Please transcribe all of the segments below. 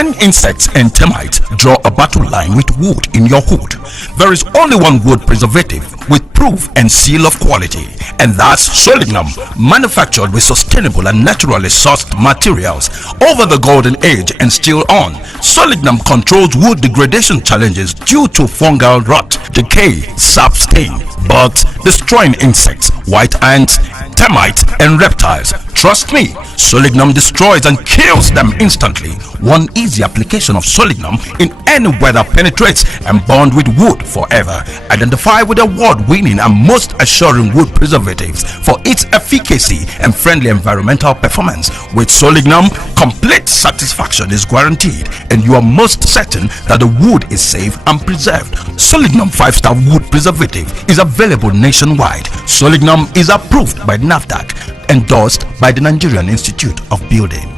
When insects and termites draw a battle line with wood in your hood, there is only one wood preservative with proof and seal of quality, and that's Solignum, manufactured with sustainable and naturally sourced materials over the golden age and still on. Solignum controls wood degradation challenges due to fungal rot, decay, sap stain, bugs, destroying insects, white ants, termites and reptiles. Trust me, Solignum destroys and kills them instantly. One easy application of Solignum in any weather penetrates and bond with wood forever. Identify with award-winning and most assuring wood preservatives for its efficacy and friendly environmental performance. With Solignum, complete satisfaction is guaranteed and you are most certain that the wood is safe and preserved. Solignum 5-star wood preservative is available nationwide. Solignum is approved by NAFDAC, endorsed by the Nigerian Institute of Building.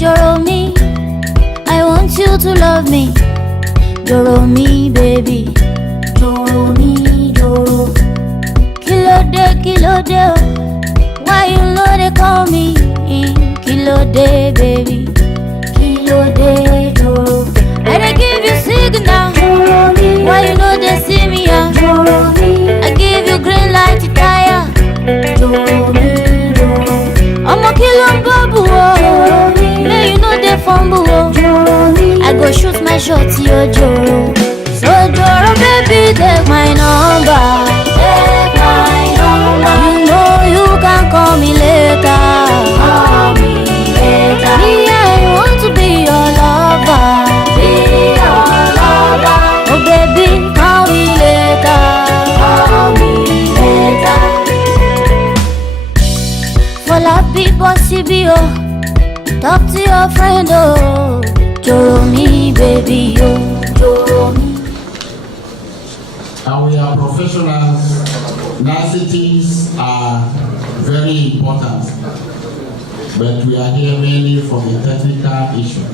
Joromi, I want you to love me. Joromi, baby. Joromi, Joro. Kilo de, why you know they call me? Kilo de, baby. Kilo de, Joro. I dey give you signal. Joromi, why you know they see me? Joromi, I give you green light to tire. Joromi, Joro. I'm a killer babu. May you know they fumble. I go shoot my shot, yo Joro. So Joro, baby, take my number. Take my number. You know you can call me later. Call me later. Me, I want to be your lover. Be your lover. Oh baby, call me later. Call me later. For la people, CBO. Talk to your friend, oh. Joromi, baby, oh. Joromi. And we are professionals. Niceties are very important. But we are here mainly for the technical issue.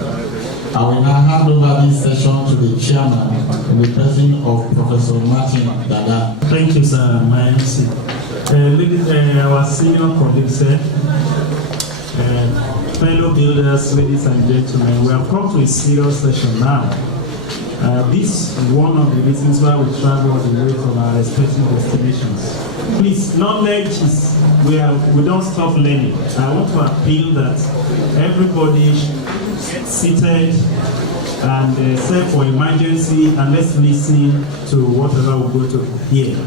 I will now hand over this session to the chairman, in the person of Professor Martin Dada. Thank you, sir, my MC. Our senior colleagues, fellow builders, ladies and gentlemen, we have come to a serious session now. This is one of the reasons why we travel all the way from our respective destinations. Please, knowledge is, we don't stop learning. I want to appeal that everybody get seated and set for emergency and let's listen to whatever we're going to hear.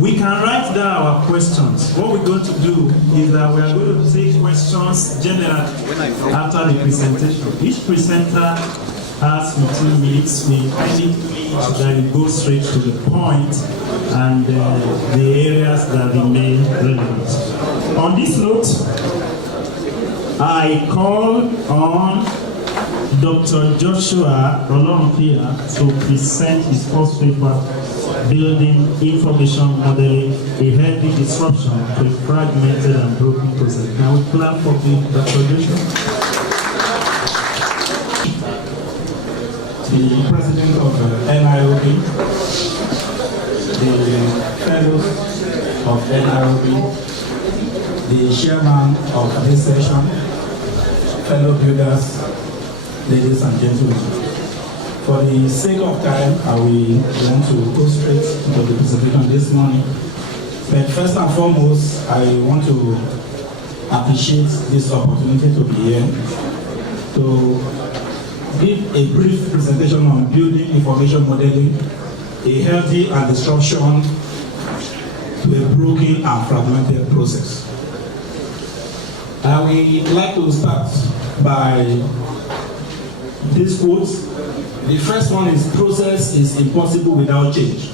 We can write down our questions. What we're going to do is that we are going to take questions generally after the presentation. Each presenter has 15 minutes. We kindly please that we go straight to the point and the areas that remain relevant. On this note, I call on Dr. Joshua Rolonpia to present his first paper, Building Information Modeling, a Heavy Disruption to a Fragmented and Broken Process. Now we clap for Dr. Joshua. The President of NIOB, the Fellows of NIOB, the Chairman of this session, fellow builders, ladies and gentlemen. For the sake of time, I will want to go straight into the presentation this morning. But first and foremost, I want to appreciate this opportunity to be here to give a brief presentation on building information modeling, a healthy and disruption to a broken and fragmented process. I would like to start by this quote. The first one is, process is impossible without change.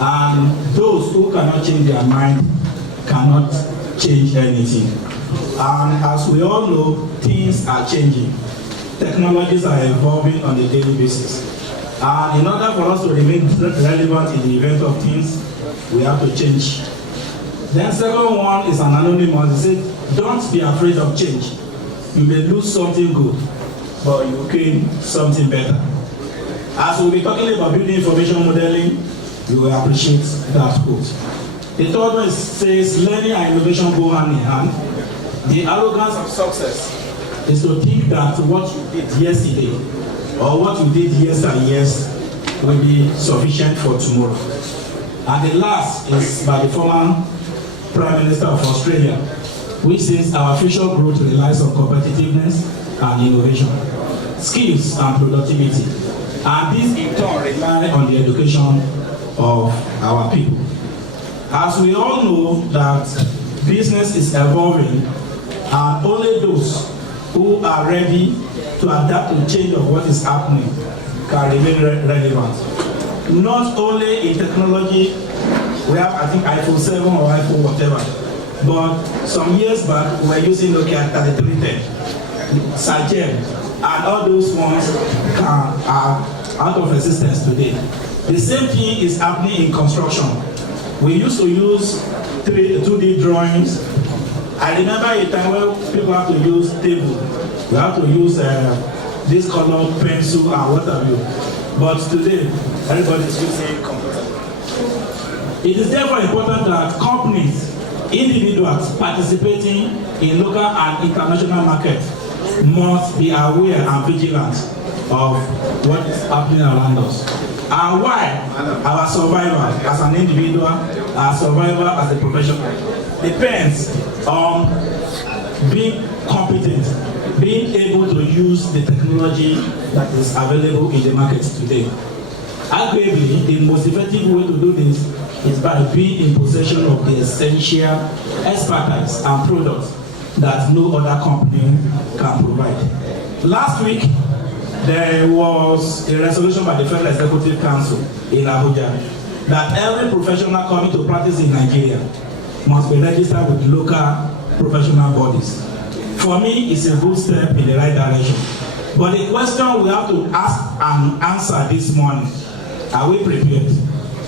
And those who cannot change their mind cannot change anything. And as we all know, things are changing. Technologies are evolving on a daily basis. And in order for us to remain relevant in the event of things, we have to change. Then second one is an anonymous. He said, don't be afraid of change. You may lose something good, but you gain something better. As we'll be talking about building information modeling, you will appreciate that quote. The third one says, learning and innovation go hand in hand. The arrogance of success is to think that what you did yesterday or what you did years and years will be sufficient for tomorrow. And the last is by the former Prime Minister of Australia, which says our future growth relies on competitiveness and innovation, skills and productivity. And this in turn rely on the education of our people. As we all know that business is evolving, and only those who are ready to adapt to change of what is happening can remain relevant. Not only in technology, we have I think iPhone 7 or iPhone whatever, but some years back we were using Nokia 3310, Sagem, and all those ones are out of existence today. The same thing is happening in construction. We used to use 2D drawings. I remember a time when people have to use table. We have to use this color pencil and what have you. But today, everybody is using computer. It is therefore important that companies, individuals participating in local and international markets must be aware and vigilant of what is happening around us. And why our survival as an individual, our survival as a professional, depends on being competent, being able to use the technology that is available in the markets today. Arguably, the most effective way to do this is by being in possession of the essential expertise and products that no other company can provide. Last week, there was a resolution by the Federal Executive Council in Abuja that every professional coming to practice in Nigeria must be registered with local professional bodies. For me, it's a good step in the right direction. But the question we have to ask and answer this morning, are we prepared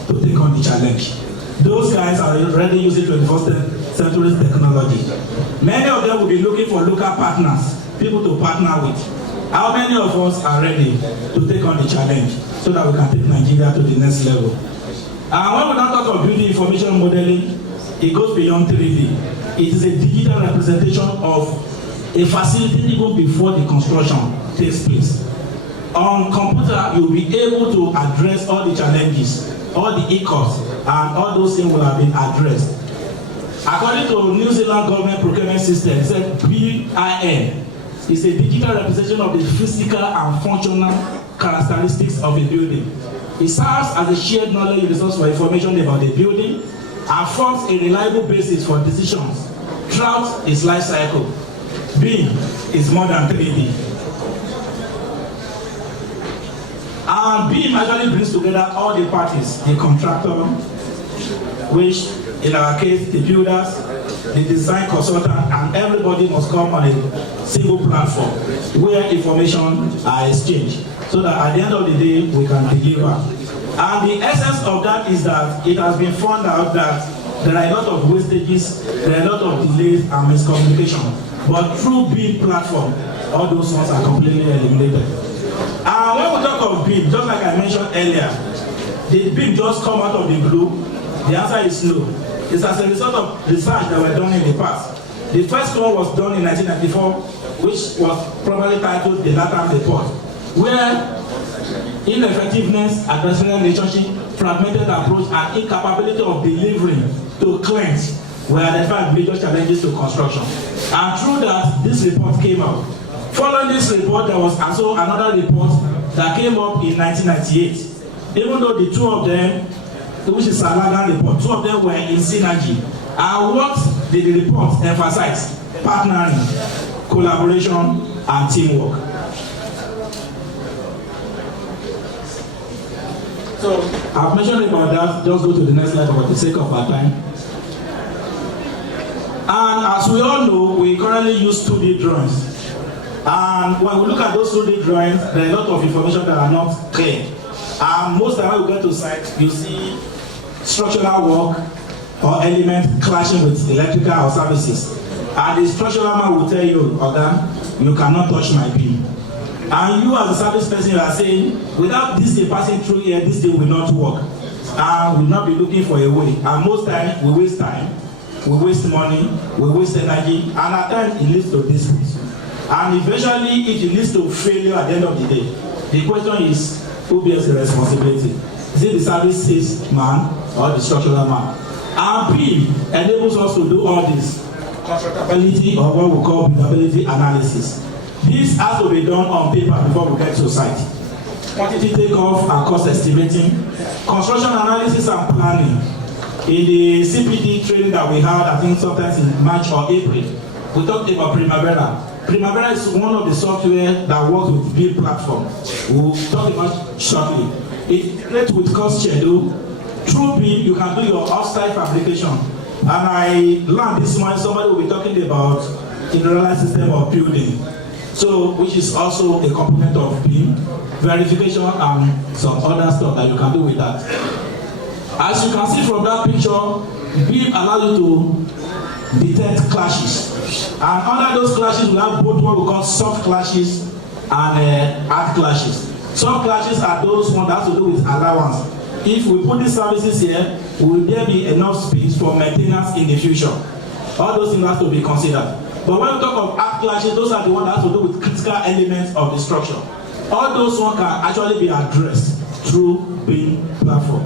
to take on the challenge? Those guys are already using 21st century technology. Many of them will be looking for local partners, people to partner with. How many of us are ready to take on the challenge so that we can take Nigeria to the next level? And when we now talk of building information modeling, it goes beyond 3D. It is a digital representation of a facility even before the construction takes place. On computer, you'll be able to address all the challenges, all the hiccups, and all those things will have been addressed. According to New Zealand government procurement system, it said BIN is a digital representation of the physical and functional characteristics of a building. It serves as a shared knowledge resource for information about the building and forms a reliable basis for decisions throughout its life cycle. BIM is more than 3D. And BIM actually brings together all the parties, the contractor, which in our case, the builders, the design consultant, and everybody must come on a single platform where information are exchanged so that at the end of the day, we can deliver. And the essence of that is that it has been found out that there are a lot of wastages, there are a lot of delays and miscommunication. But through BIM platform, all those ones are completely eliminated. And when we talk of BIM, just like I mentioned earlier, did BIM just come out of the blue? The answer is no. It's as a result of research that were done in the past. The first one was done in 1994, which was probably titled the LATAM report, where ineffectiveness, adversarial relationship, fragmented approach, and incapability of delivering to clients were identified major challenges to construction. And through that, this report came out. Following this report, there was also another report that came up in 1998. Even though the two of them, which is Zaranda report, two of them were in synergy. And what did the report emphasize? Partnering, collaboration, and teamwork. So I've mentioned about that. Just go to the next slide for the sake of our time. And as we all know, we currently use 2D drawings. And when we look at those 2D drawings, there are a lot of information that are not clear. And most of the time we get to site, you see structural work or element clashing with electrical or services. And the structural man will tell you, Oga, you cannot touch my beam. And you as a service person, you are saying, without this thing passing through here, this thing will not work. And will not be looking for a way. And most times, we waste time, we waste money, we waste energy, and at times it leads to disputes. And eventually, it leads to failure at the end of the day. The question is, who bears the responsibility? Is it the services man or the structural man? And B enables us to do all this constructability or what we call buildability analysis. This has to be done on paper before we get to site. Quantity takeoff and cost estimating, construction analysis and planning. In the CPD training that we had, I think sometimes in March or April, we talked about Primavera. Primavera is one of the software that works with build platform. We'll talk about shortly. It integrates with cost schedule. Through BIM, you can do your off-site fabrication. And I learned this morning somebody will be talking about individualized system of building. So, which is also a component of BIM, verification and some other stuff that you can do with that. As you can see from that picture, BIM allows you to detect clashes. And under those clashes, we have both what we call soft clashes and hard clashes. Soft clashes are those ones that have to do with allowance. If we put these services here, will there be enough space for maintenance in the future? All those things have to be considered. But when we talk of hard clashes, those are the ones that have to do with critical elements of the structure. All those ones can actually be addressed through BIM platform.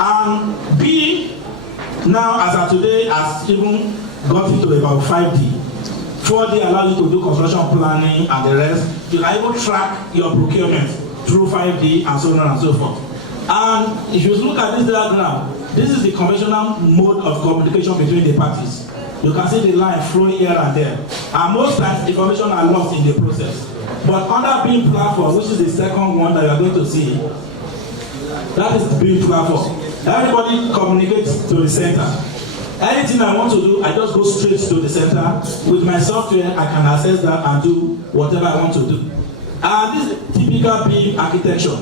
And BIM now, as of today, has even got into about 5D. 4D allows you to do construction planning and the rest. You can even track your procurement through 5D and so on and so forth. And if you look at this diagram, this is the conventional mode of communication between the parties. You can see the line flowing here and there. And most times, information are lost in the process. But under BIM platform, which is the second one that you are going to see, that is the BIM platform. Everybody communicates to the center. Anything I want to do, I just go straight to the center. With my software, I can access that and do whatever I want to do. And this is typical BIM architecture.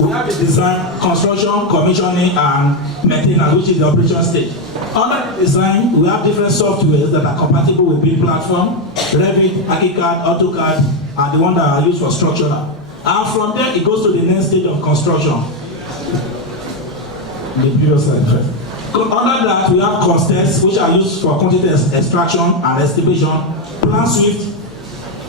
We have the design, construction, commissioning, and maintenance, which is the operation stage. Under the design, we have different softwares that are compatible with BIM platform, Revit, ArchiCAD, AutoCAD, and the one that are used for structural. And from there, it goes to the next stage of construction. The previous slide. Under that, we have constants, which are used for quantity extraction and estimation, Plan Swift,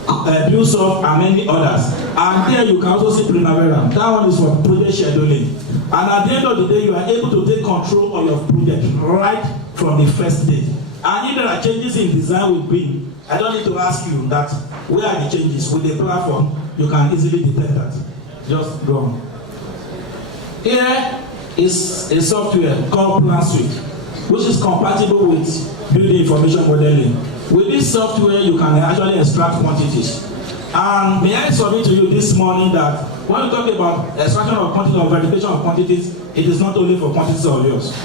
BuildSoft, and many others. And there you can also see Primavera. That one is for project scheduling. And at the end of the day, you are able to take control of your project right from the first day. And if there are changes in design with BIM, I don't need to ask you that where are the changes. With the platform, you can easily detect that. Just go on. Here is a software called Plan Suite, which is compatible with building information modeling. With this software, you can actually extract quantities. And may I submit to you this morning that when we talk about extraction of quantities or verification of quantities, it is not only for quantities of yours.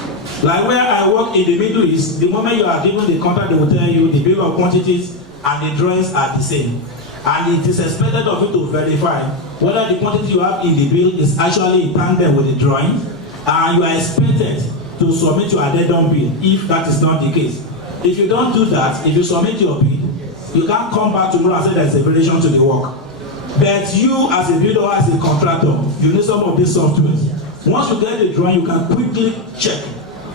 Like where I work in the Middle East, the moment you are given the contract, they will tell you the bill of quantities and the drawings are the same. And it is expected of you to verify whether the quantity you have in the bill is actually in tandem with the drawing, and you are expected to submit your addendum bill if that is not the case. If you don't do that, if you submit your bill, you can't come back tomorrow and say there is a variation to the work. But you as a builder or as a contractor, you need some of these softwares. Once you get the drawing, you can quickly check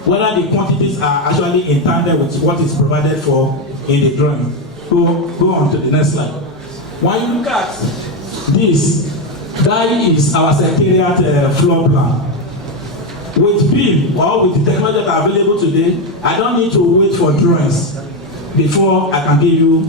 whether the quantities are actually in tandem with what is provided for in the drawing. Go on to the next slide. When you look at this, that is our secretariat floor plan. With BIM or with the technology that are available today, I don't need to wait for drawings before I can give you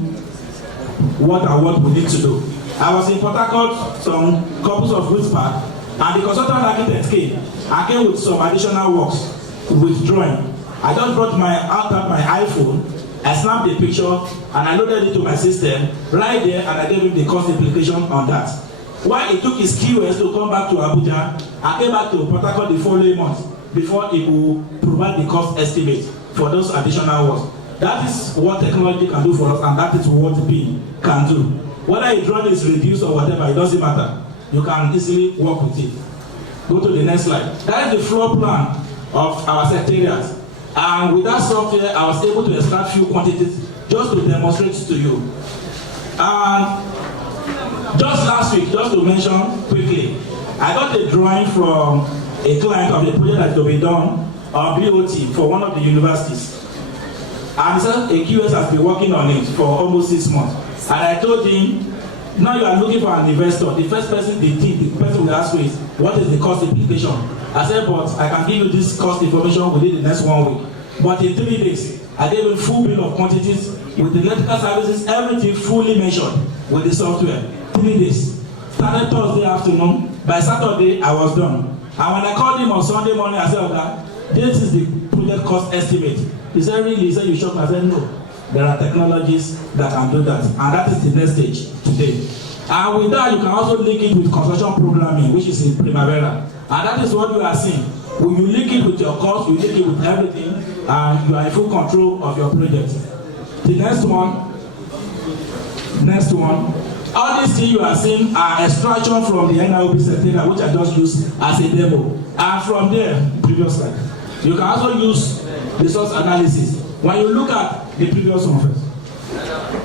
what we need to do. I was in Port Harcourt some couples of weeks back, and the consultant architect came with some additional works with drawing. I just brought my iPhone, I snapped the picture, and I loaded it to my system right there, and I gave him the cost implication on that. Why it took his QS to come back to Abuja and came back to Port Harcourt the following month before he will provide the cost estimate for those additional works. That is what technology can do for us, and that is what BIM can do. Whether a drawing is reduced or whatever, it doesn't matter. you can easily work with it. Go to the next slide. That is the floor plan of our secretariat. And with that software, I was able to extract few quantities just to demonstrate to you. And just last week, just to mention quickly, I got a drawing from a client of the project that will be done on BOT for one of the universities. And a QS has been working on it for almost 6 months. And I told him, now you are looking for an investor. The first person the person will ask you is, what is the cost implication? I said, but I can give you this cost information within the next 1 week. But in 3 days, I gave him full bill of quantities with the electrical services, everything fully measured with the software. 3 days. Started Thursday afternoon. By Saturday, I was done. And when I called him on Sunday morning, I said, okay, this is the project cost estimate. He said, really? He said, you shocked? I said, no. There are technologies that can do that. And that is the next stage today. And with that, you can also link it with construction programming, which is in Primavera. And that is what you are seeing. When you link it with your cost, you link it with everything, and you are in full control of your project. The next one. All these things you are seeing are extraction from the NIOB secretariat, which I just used as a demo. And from there, previous slide, you can also use resource analysis. When you look at the previous one first.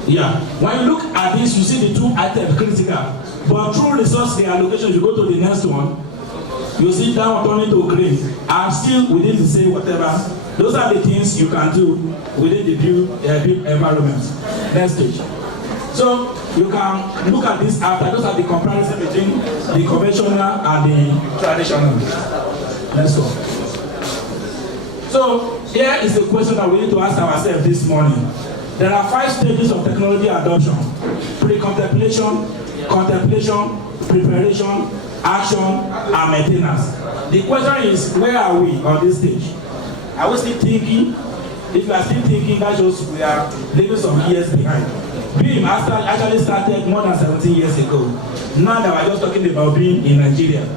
Yeah. When you look at this, you see the 2 items critical. But through resource reallocation, if you go to the next one, you see that one turning to green. And still within the same whatever. Those are the things you can do within the built environment. Next stage. So you can look at this after. Those are the comparison between the conventional and the traditional. Let's go. So here is the question that we need to ask ourselves this morning. There are 5 stages of technology adoption: pre-contemplation, contemplation, preparation, action, and maintenance. The question is, where are we on this stage? Are we still thinking? If you are still thinking, that shows we are leaving some years behind. BIM actually started more than 17 years ago. Now that we're just talking about BIM in Nigeria.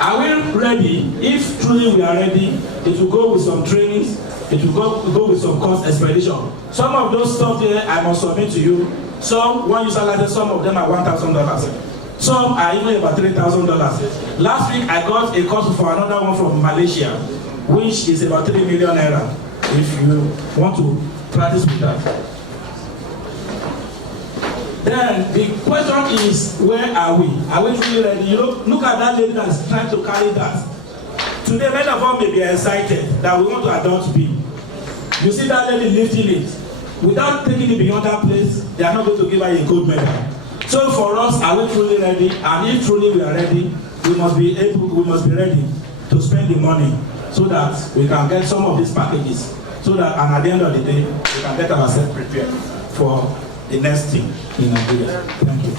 Are we ready? If truly we are ready, it will go with some trainings, it will go with some cost expedition. Some of those software I must submit to you. Some, when you select, some of them are $1,000. Some are even about $3,000. Last week I got a cost for another one from Malaysia, which is about 3 million naira. If you want to practice with that. Then the question is, where are we? Are we really ready? You know, look at that lady that's trying to carry that. Today, many of us may be excited that we want to adopt BIM. You see that lady lifting it. Without taking it beyond that place, they are not going to give her a gold medal. So for us, are we truly ready? And if truly we are ready, we must be ready to spend the money so that we can get some of these packages. So that, and at the end of the day, we can get ourselves prepared for the next thing in Nigeria. Thank you.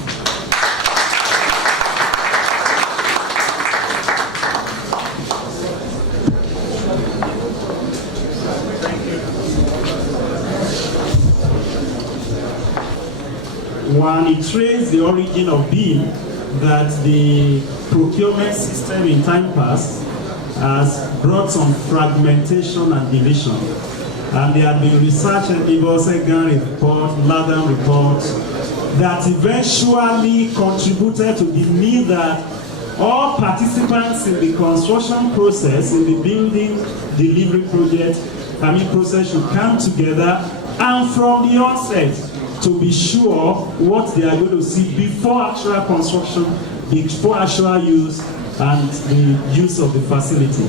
When it traced the origin of BIM, that the procurement system in time past has brought some fragmentation and division. And there have been research and Ibosegan report, Latham report, that eventually contributed to the need that all participants in the construction process, in the building delivery process should come together, and from the onset to be sure what they are going to see before actual construction, before actual use, and the use of the facility.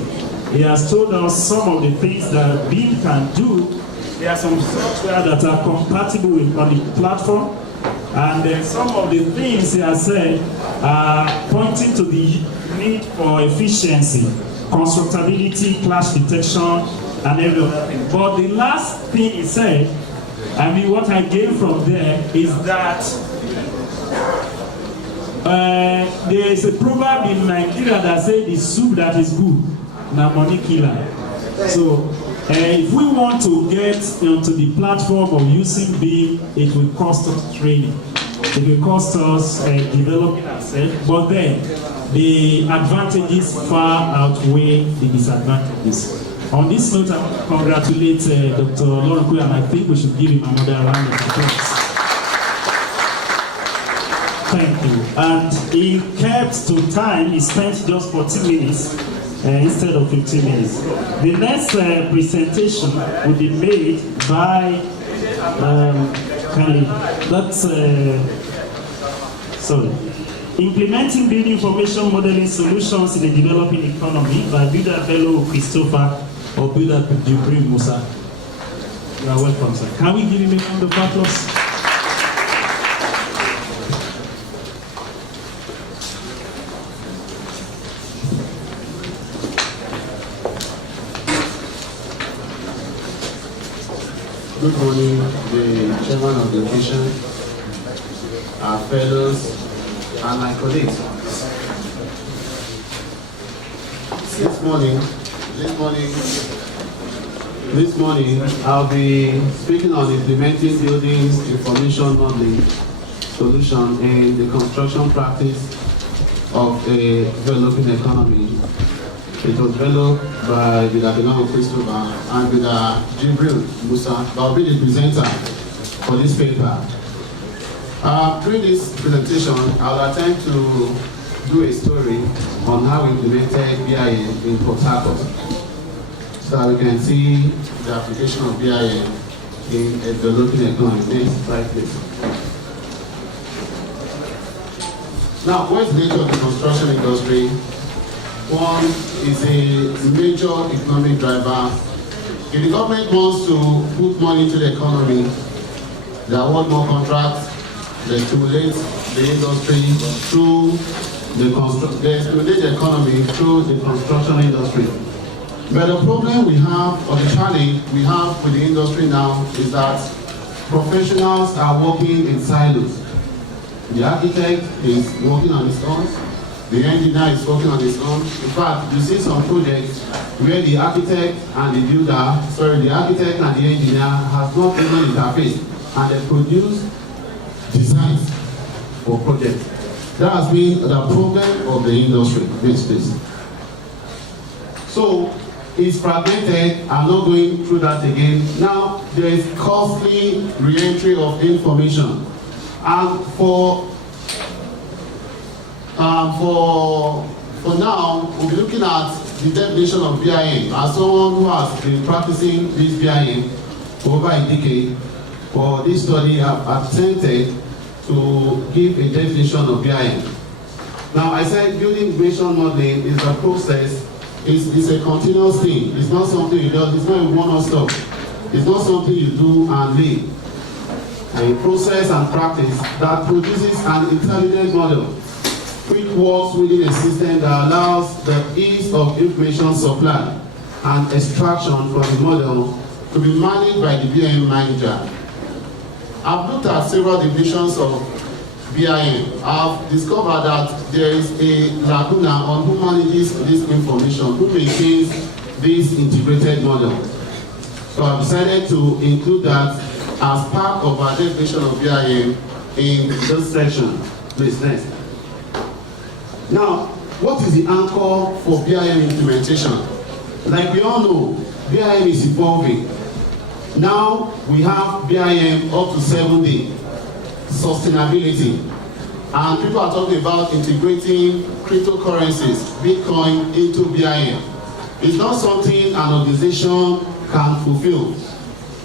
He has told us some of the things that BIM can do. There are some software that are compatible on the platform, and then some of the things he has said are pointing to the need for efficiency, constructability, clash detection, and every other thing. But the last thing he said, I mean, what I gained from there is that there is a proverb in Nigeria that says the soup that is good, na money killer. So if we want to get onto the platform of using BIM, it will cost us training. It will cost us developing ourselves. But then the advantages far outweigh the disadvantages. On this note, I want to congratulate Dr. Lorenko, and I think we should give him another round of applause. Thank you. And he kept to time, he spent just 40 minutes instead of 15 minutes. The next presentation will be made by Implementing Building Information Modeling Solutions in a Developing Economy by Builder Fellow Christopher or Builder Jibril Musa. You are welcome, sir. Can we give him a round of applause? Good morning, the chairman of the occasion, our fellows, and my colleagues. This morning, I'll be speaking on implementing building information modeling solution in the construction practice of a developing economy. It was developed by the Christopher and with Jibril Musa. I'll be the presenter for this paper. During this presentation, I'll attempt to do a story on how we implemented BIM in Port Harcourt, so that we can see the application of BIM in a developing economy. Next slide, please. Now, what is the nature of the construction industry? One is a major economic driver. If the government wants to put money into the economy, they award more contracts, they stimulate the industry through they stimulate the economy through the construction industry. But the problem we have, or the challenge we have with the industry now, is that professionals are working in silos. The architect is working on his own. The engineer is working on his own. In fact, you see some projects where the architect and the the architect and the engineer have not even interfaced, and they produce designs for projects. That has been the problem of the industry these days. So it's fragmented. I'm not going through that again. Now there is costly re-entry of information, and for now, we'll be looking at the definition of BIM. As someone who has been practicing this BIM for over a decade, for this study, I've attempted to give a definition of BIM. Now, I said building information modeling is a process. It's a continuous thing. It's not something you do. It's not a one-off stop. It's not something you do and leave. A process and practice that produces an intelligent model which works within a system that allows the ease of information supply and extraction from the model to be managed by the BIM manager. I've looked at several divisions of BIM. I've discovered that there is a lacuna on who manages this information, who maintains this integrated model. So I've decided to include that as part of our definition of BIM in this section. Please, next. Now, what is the anchor for BIM implementation? Like we all know, BIM is evolving. Now we have BIM up to 7D, sustainability, and people are talking about integrating cryptocurrencies, Bitcoin, into BIM. It's not something an organization can fulfill.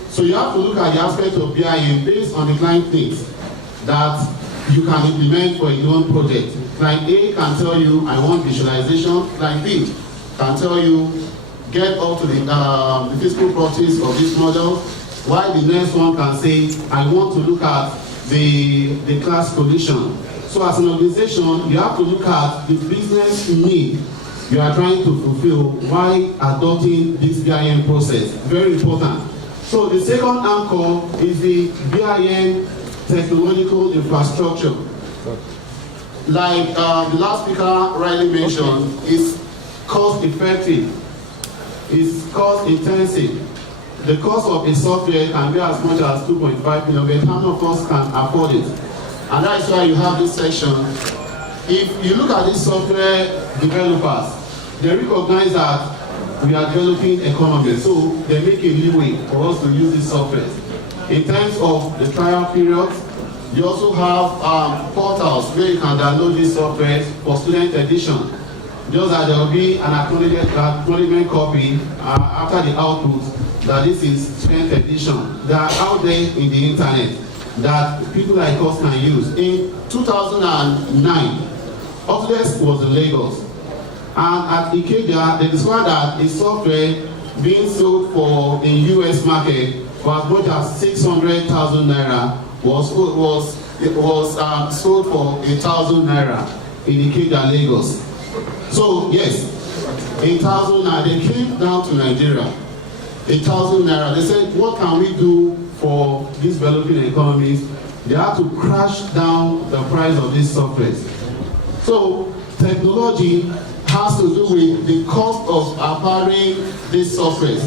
So you have to look at the aspect of BIM based on the client needs that you can implement for a given project. Client A can tell you, I want visualization. Client B can tell you, get up to the physical properties of this model, while the next one can say, I want to look at the class condition. So as an organization, you have to look at the business need you are trying to fulfill while adopting this BIM process. Very important. So the second anchor is the BIM technological infrastructure. Like the last speaker rightly mentioned, it's cost effective, it's cost intensive. The cost of a software can be as much as 2.5 million, but how many of us can afford it? And that's why you have this section. If you look at these software developers, they recognize that we are developing economy, so they make a leeway for us to use this software. In terms of the trial period, You also have portals where you can download this software for student edition. Just that there will be an acknowledgement copy after the output that this is student edition. They are out there in the internet that people like us can use. In 2009, Autodesk was in Lagos, and at Ikeja they discovered that a software being sold for in US market for as much as 600,000 naira was sold for 1,000 naira in Ikeja, Lagos. So yes, 1,000 naira. They came down to Nigeria. 1,000 naira. They said, what can we do for these developing economies? They have to crash down the price of these software. So technology has to do with the cost of acquiring this software.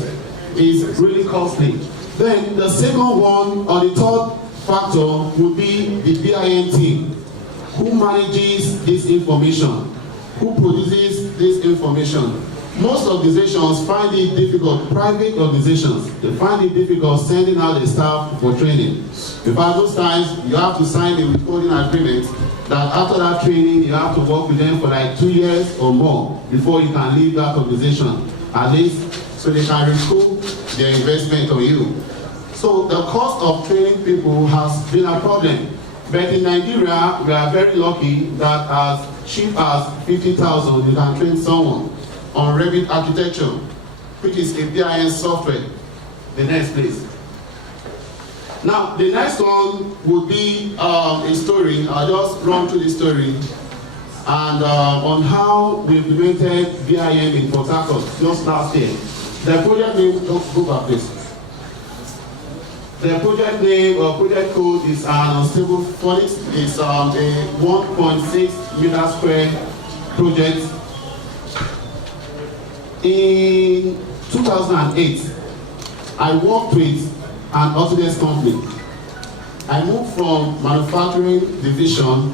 Is really costly. Then the second one, or the third factor, would be the BIM team. Who manages this information? Who produces this information? Most organizations find it difficult, private organizations, they find it difficult sending out the staff for training. In fact, most times you have to sign a withholding agreement that after that training you have to work with them for like 2 years or more before you can leave that organization, at least so they can recoup their investment on you. So the cost of training people has been a problem. But in Nigeria, we are very lucky that as cheap as 50,000, you can train someone on Revit architecture, which is a BIM software. The next, please. Now, the next one would be a story. I'll just run through the story and on how we implemented BIM in Port Harcourt just last year. The project name, go back, please. The project name or project code is an unstable phonics. It's a 1.6 meter square project. In 2008, I worked with an Autodesk company. I moved from manufacturing division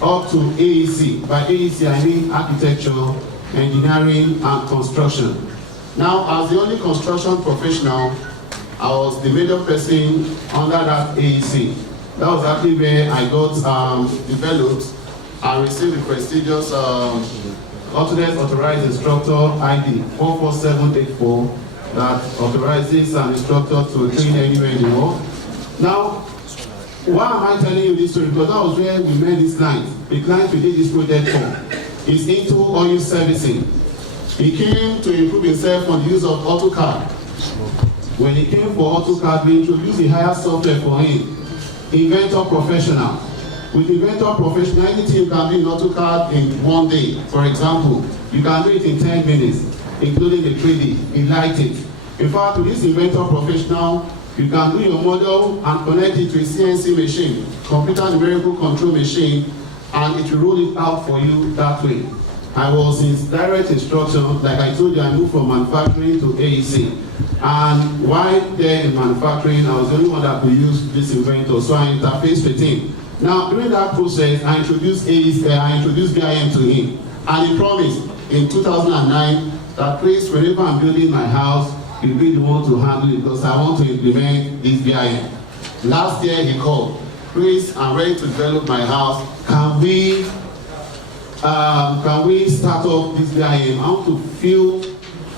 up to AEC. By AEC, I mean architecture, engineering, and construction. Now, as the only construction professional, I was the major person under that AEC. That was actually where I got developed and received the prestigious Autodesk Authorized Instructor ID 44784 that authorizes an instructor to train anywhere in the world. Now, why am I telling you this story? Because that was where we met this client. The client we did this project for is into oil servicing. He came to improve himself on the use of AutoCAD. When he came for AutoCAD, we introduced a higher software for him, Inventor Professional. With Inventor Professional, anything you can do in AutoCAD in 1 day. For example, you can do it in 10 minutes, including the 3D, in lighting. In fact, with this Inventor Professional, you can do your model and connect it to a CNC machine, computer numerical control machine, and it will roll it out for you that way. I was his direct instruction. Like I told you, I moved from manufacturing to AEC. And while there in manufacturing, I was the only one that could use this inventor, so I interfaced with him. Now, during that process, I introduced BIM to him. And he promised in 2009 that, please, whenever I'm building my house, he'll be the one to handle it because I want to implement this BIM. Last year, he called, please, I'm ready to develop my house. Can we start off this BIM? I want to feel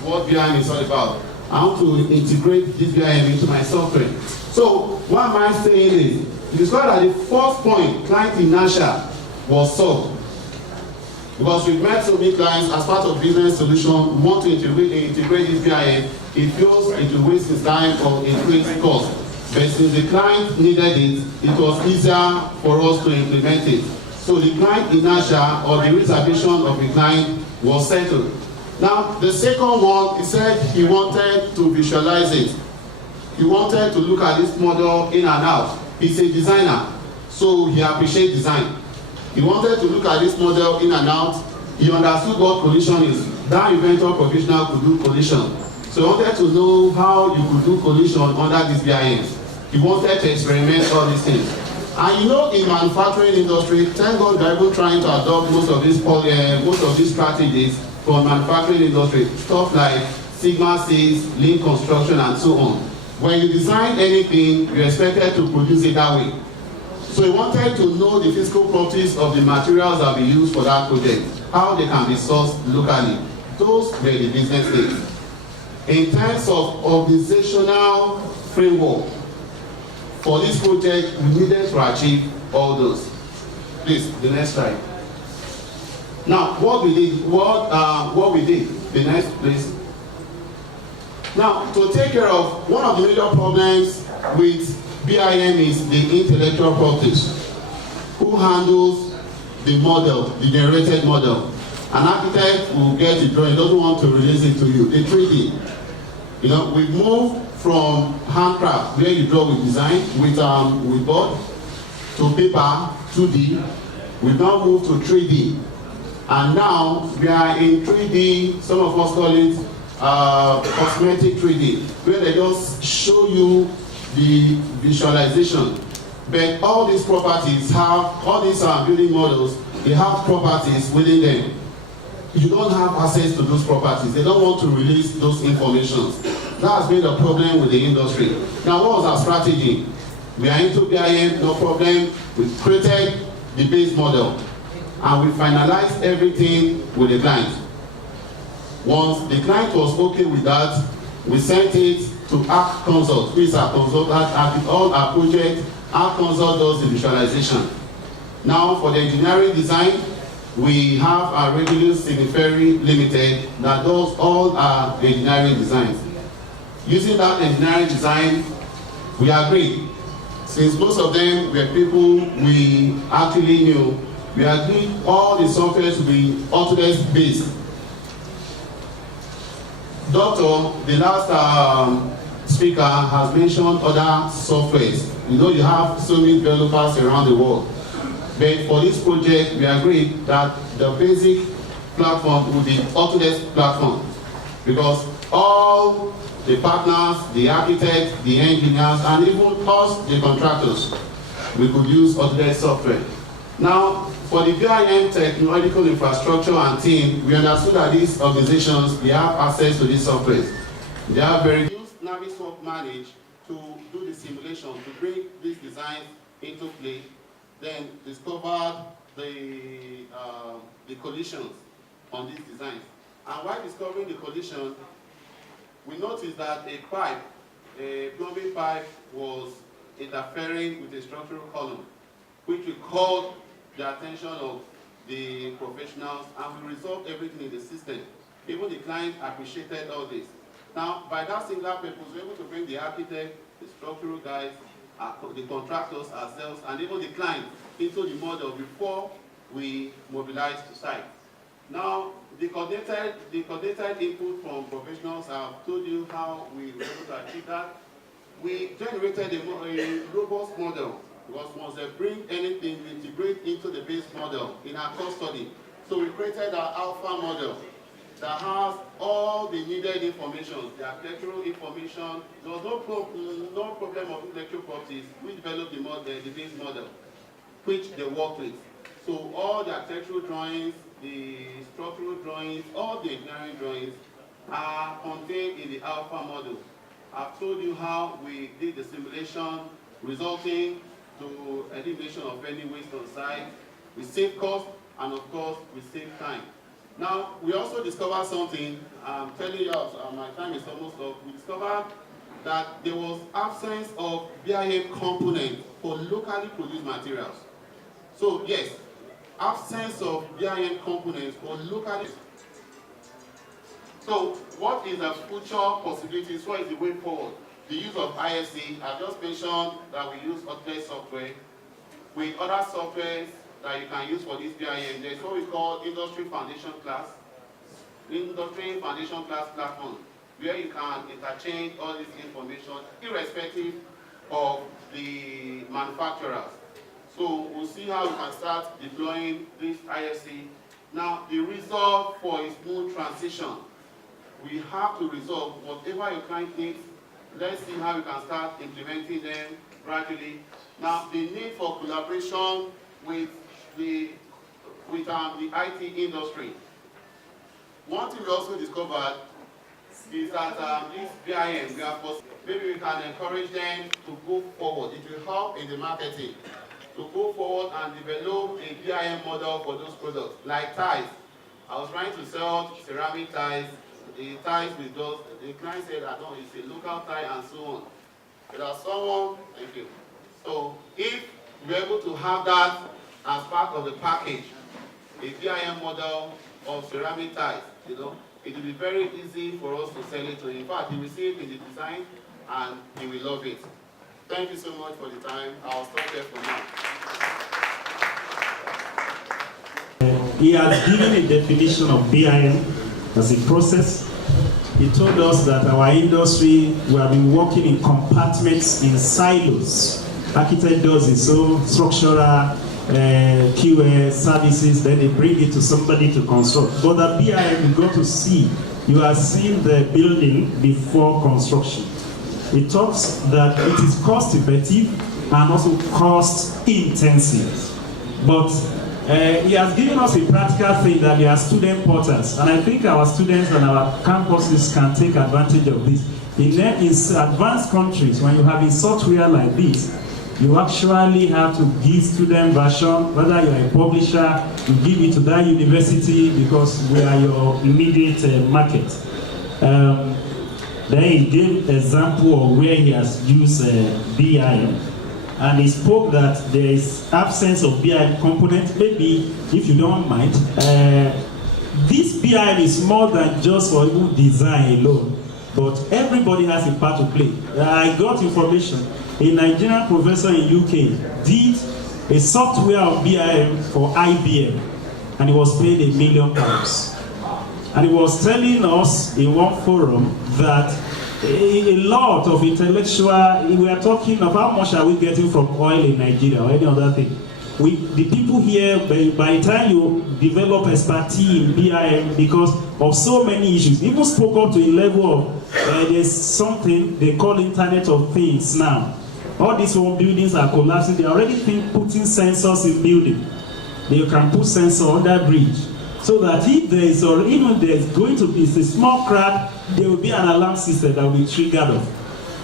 what BIM is all about. I want to integrate this BIM into my software. So, what am I saying is, you discover that the first point, client inertia, was solved. Because we've met so many clients as part of business solution, we want to integrate this BIM. It feels it will waste his time or increase cost. But since the client needed it, it was easier for us to implement it. So the client inertia or the reservation of the client was settled. Now, the second one, he said he wanted to visualize it. He wanted to look at this model in and out. He's a designer, so he appreciates design. He wanted to look at this model in and out. He understood what collision is. That inventor professional could do collision. So he wanted to know how you could do collision under this BIM. He wanted to experiment all these things. And you know, in manufacturing industry, thank God they're even trying to adopt most of these strategies for manufacturing industry. Stuff like Sigma 6, lean construction, and so on. When you design anything, you're expected to produce it that way. So we wanted to know the physical properties of the materials that we use for that project, how they can be sourced locally. Those were the business needs. In terms of organizational framework for this project, we needed to achieve all those. Please, the next slide. Now, what we did, the next, please. Now, to take care of one of the major problems with BIM is the intellectual properties. Who handles the model, the generated model? An architect will get the drawing, doesn't want to release it to you. The 3D. You know, we moved from handcraft, where you draw with design, with board, to paper, 2D. We've now moved to 3D. And now we are in 3D, some of us call it cosmetic 3D, where they just show you the visualization. But all these properties have, all these building models, they have properties within them. You don't have access to those properties. They don't want to release those informations. That has been a problem with the industry. Now, what was our strategy? We are into BIM, no problem. We created the base model, and we finalized everything with the client. Once the client was okay with that, we sent it to Arc Consult, who is our consultant at all our projects. Arc Consult does the visualization. Now, for the engineering design, we have our Regulus Signiferi Limited that does all our engineering designs. Using that engineering design, we agreed. Since most of them were people we actually knew, we agreed all the software to be Autodesk based. Doctor, the last speaker has mentioned other softwares. You know, you have so many developers around the world. But for this project, we agreed that the basic platform would be Autodesk platform, because all the partners, the architects, the engineers, and even us, the contractors, we could use Autodesk software. Now, for the BIM technological infrastructure and team, we understood that these organizations, they have access to these software. They have very used Navisworks Manage to do the simulation, to bring these designs into play, then discovered the collisions on these designs. And while discovering the collision, we noticed that a plumbing pipe was interfering with a structural column, which we called the attention of the professionals, and we resolved everything in the system. Even the client appreciated all this. Now, by that single purpose, we were able to bring the architect, the structural guys, the contractors ourselves, and even the client into the model before we mobilized to site. Now, the coordinated input from professionals have told you how we were able to achieve that. We generated a robust model, because once they bring anything, we integrate into the base model in our cost study. So we created our alpha model that has all the needed information, the architectural information. There was no problem of intellectual properties. We developed the base model, which they worked with. So all the architectural drawings, the structural drawings, all the engineering drawings are contained in the alpha model. I've told you how we did the simulation, resulting to elimination of any waste on site. We save cost, and of course, we save time. Now, we also discovered something. I'm telling you, my time is almost up. We discovered that there was absence of BIM components for locally produced materials. So yes, absence of BIM components for locally. So what is the future possibilities? What is the way forward? The use of IFC. I just mentioned that we use Autodesk software. With other softwares that you can use for this BIM, there's what we call Industry Foundation Class platform, where you can interchange all this information irrespective of the manufacturers. So we'll see how we can start deploying this IFC. Now, the result for a smooth transition, we have to resolve whatever your client needs. Let's see how we can start implementing them gradually. Now, the need for collaboration with the IT industry. One thing we also discovered is that this BIM, maybe we can encourage them to go forward. It will help in the marketing. to go forward and develop a BIM model for those products, like tiles. I was trying to sell ceramic tiles, the tiles with those, the client said, I don't, it's a local tile and so on. But as someone, thank you. So if we're able to have that as part of the package, a BIM model of ceramic tiles, you know, it will be very easy for us to sell it to him. In fact, he will see it in the design and he will love it. Thank you so much for the time. I'll stop there for now. He has given a definition of BIM as a process. He told us that our industry, we have been working in compartments, in silos. Architect does it, so structural, QA services, then they bring it to somebody to construct. But the BIM, you got to see, you are seeing the building before construction. It talks that it is cost effective and also cost intensive. But he has given us a practical thing that they are student portals, and I think our students and our campuses can take advantage of this. In advanced countries, when you have a software like this, you actually have to give student version, whether you're a publisher, you give it to that university because we are your immediate market. Then he gave example of where he has used BIM, and he spoke that there is absence of BIM component. Maybe, if you don't mind, this BIM is more than just for even design alone, but everybody has a part to play. I got information. A Nigerian professor in UK did a software of BIM for IBM, and he was paid £1 million. And he was telling us in one forum that a lot of intellectual, we are talking of how much are we getting from oil in Nigeria or any other thing. The people here, by the time you develop expertise in BIM, because of so many issues, even spoke up to a level of, there's something they call Internet of Things now. All these home buildings are collapsing. They are already putting sensors in building. They can put sensor under bridge, so that if there is, or even there is going to be a small crack, there will be an alarm system that will be triggered off.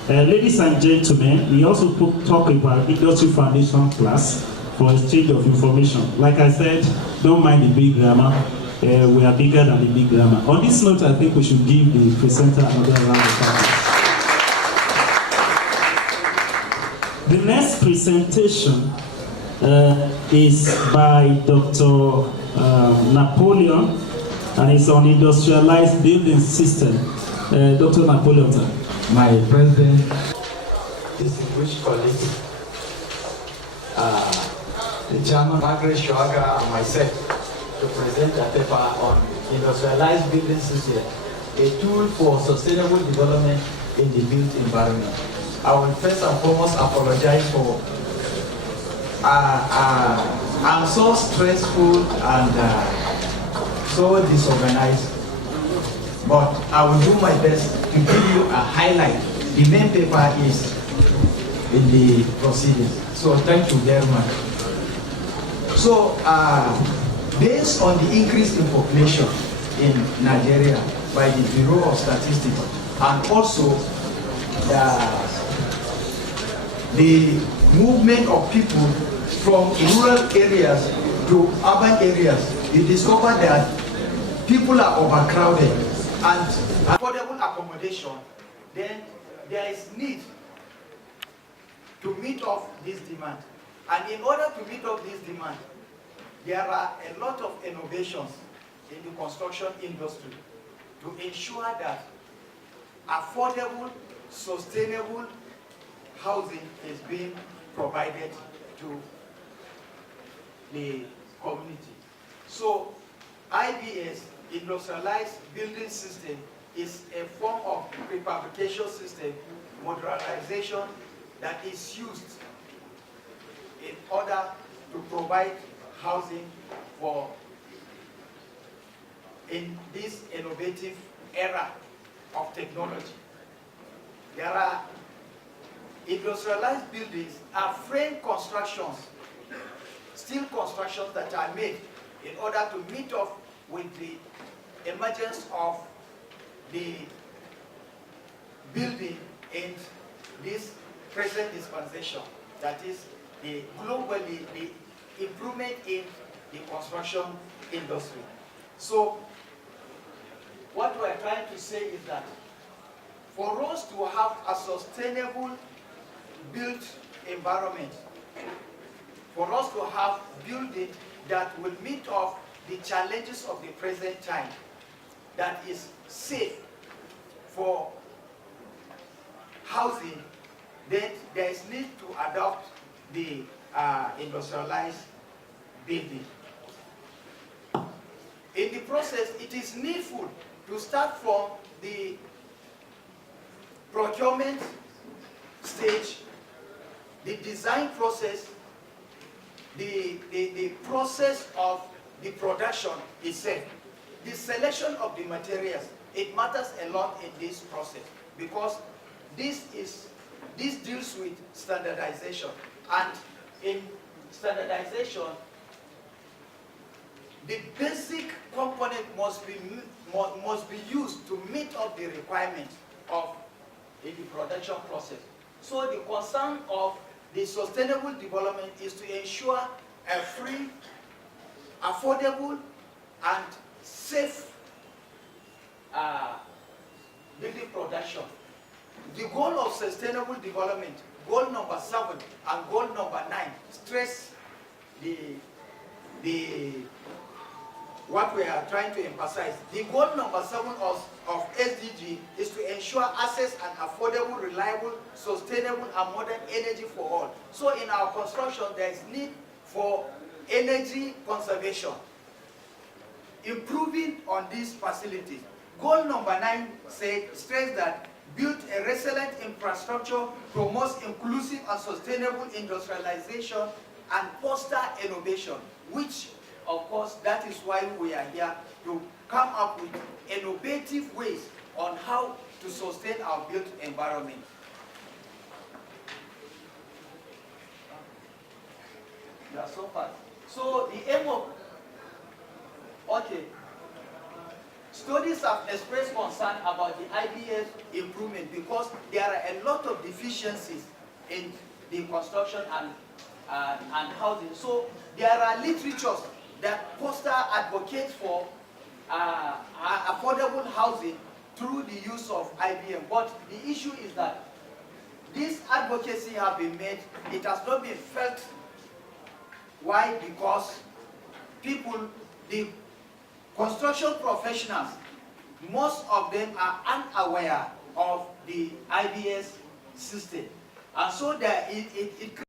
Ladies and gentlemen, we also talk about industry foundation class for exchange of information. Like I said, don't mind the big grammar. We are bigger than the big grammar. On this note, I think we should give the presenter another round of applause. The next presentation is by Dr. Napoleon, and it's on industrialized building system. Dr. Napoleon, sir. My president, distinguished colleagues, the chairman, Margaret Shuaga, and myself, to present a paper on industrialized building system, a tool for sustainable development in the built environment. I will first and foremost apologize for I'm so stressful and so disorganized, but I will do my best to give you a highlight. The main paper is in the proceedings, so thank you very much. So based on the increase in population in Nigeria by the Bureau of Statistics, and also the movement of people from rural areas to urban areas, we discovered that people are overcrowded and affordable accommodation, then there is need to meet up this demand. And in order to meet up this demand, there are a lot of innovations in the construction industry to ensure that affordable, sustainable housing is being provided to the community. So IBS, industrialized building system, is a form of prefabrication system, modularization, that is used in order to provide housing for in this innovative era of technology. There are industrialized buildings are frame constructions, steel constructions that are made in order to meet up with the emergence of the building in this present dispensation, that is globally the improvement in the construction industry. So what we're trying to say is that for us to have a sustainable built environment, for us to have building that will meet up the challenges of the present time, that is safe for housing, then there is need to adopt the industrialized building. In the process, it is needful to start from the procurement stage, the design process, the process of the production itself, the selection of the materials. It matters a lot in this process because this deals with standardization, and in standardization, the basic component must be used to meet up the requirements of the production process. So the concern of the sustainable development is to ensure a free, affordable, and safe building production. The goal of sustainable development, goal number 7 and goal number 9, stress what we are trying to emphasize. The goal number 7 of SDG is to ensure access and affordable, reliable, sustainable, and modern energy for all. So in our construction, there is need for energy conservation, improving on these facilities. Goal number 9 stress that build a resilient infrastructure, promotes inclusive and sustainable industrialization, and foster innovation, which, of course, that is why we are here to come up with innovative ways on how to sustain our built environment. Yeah, so far. So the aim of, studies have expressed concern about the IBS improvement because there are a lot of deficiencies in the construction and housing. So there are literatures that foster advocates for affordable housing through the use of IBM. But the issue is that this advocacy has been made, it has not been felt. Why? Because people, the construction professionals, most of them are unaware of the IBS system. And so there it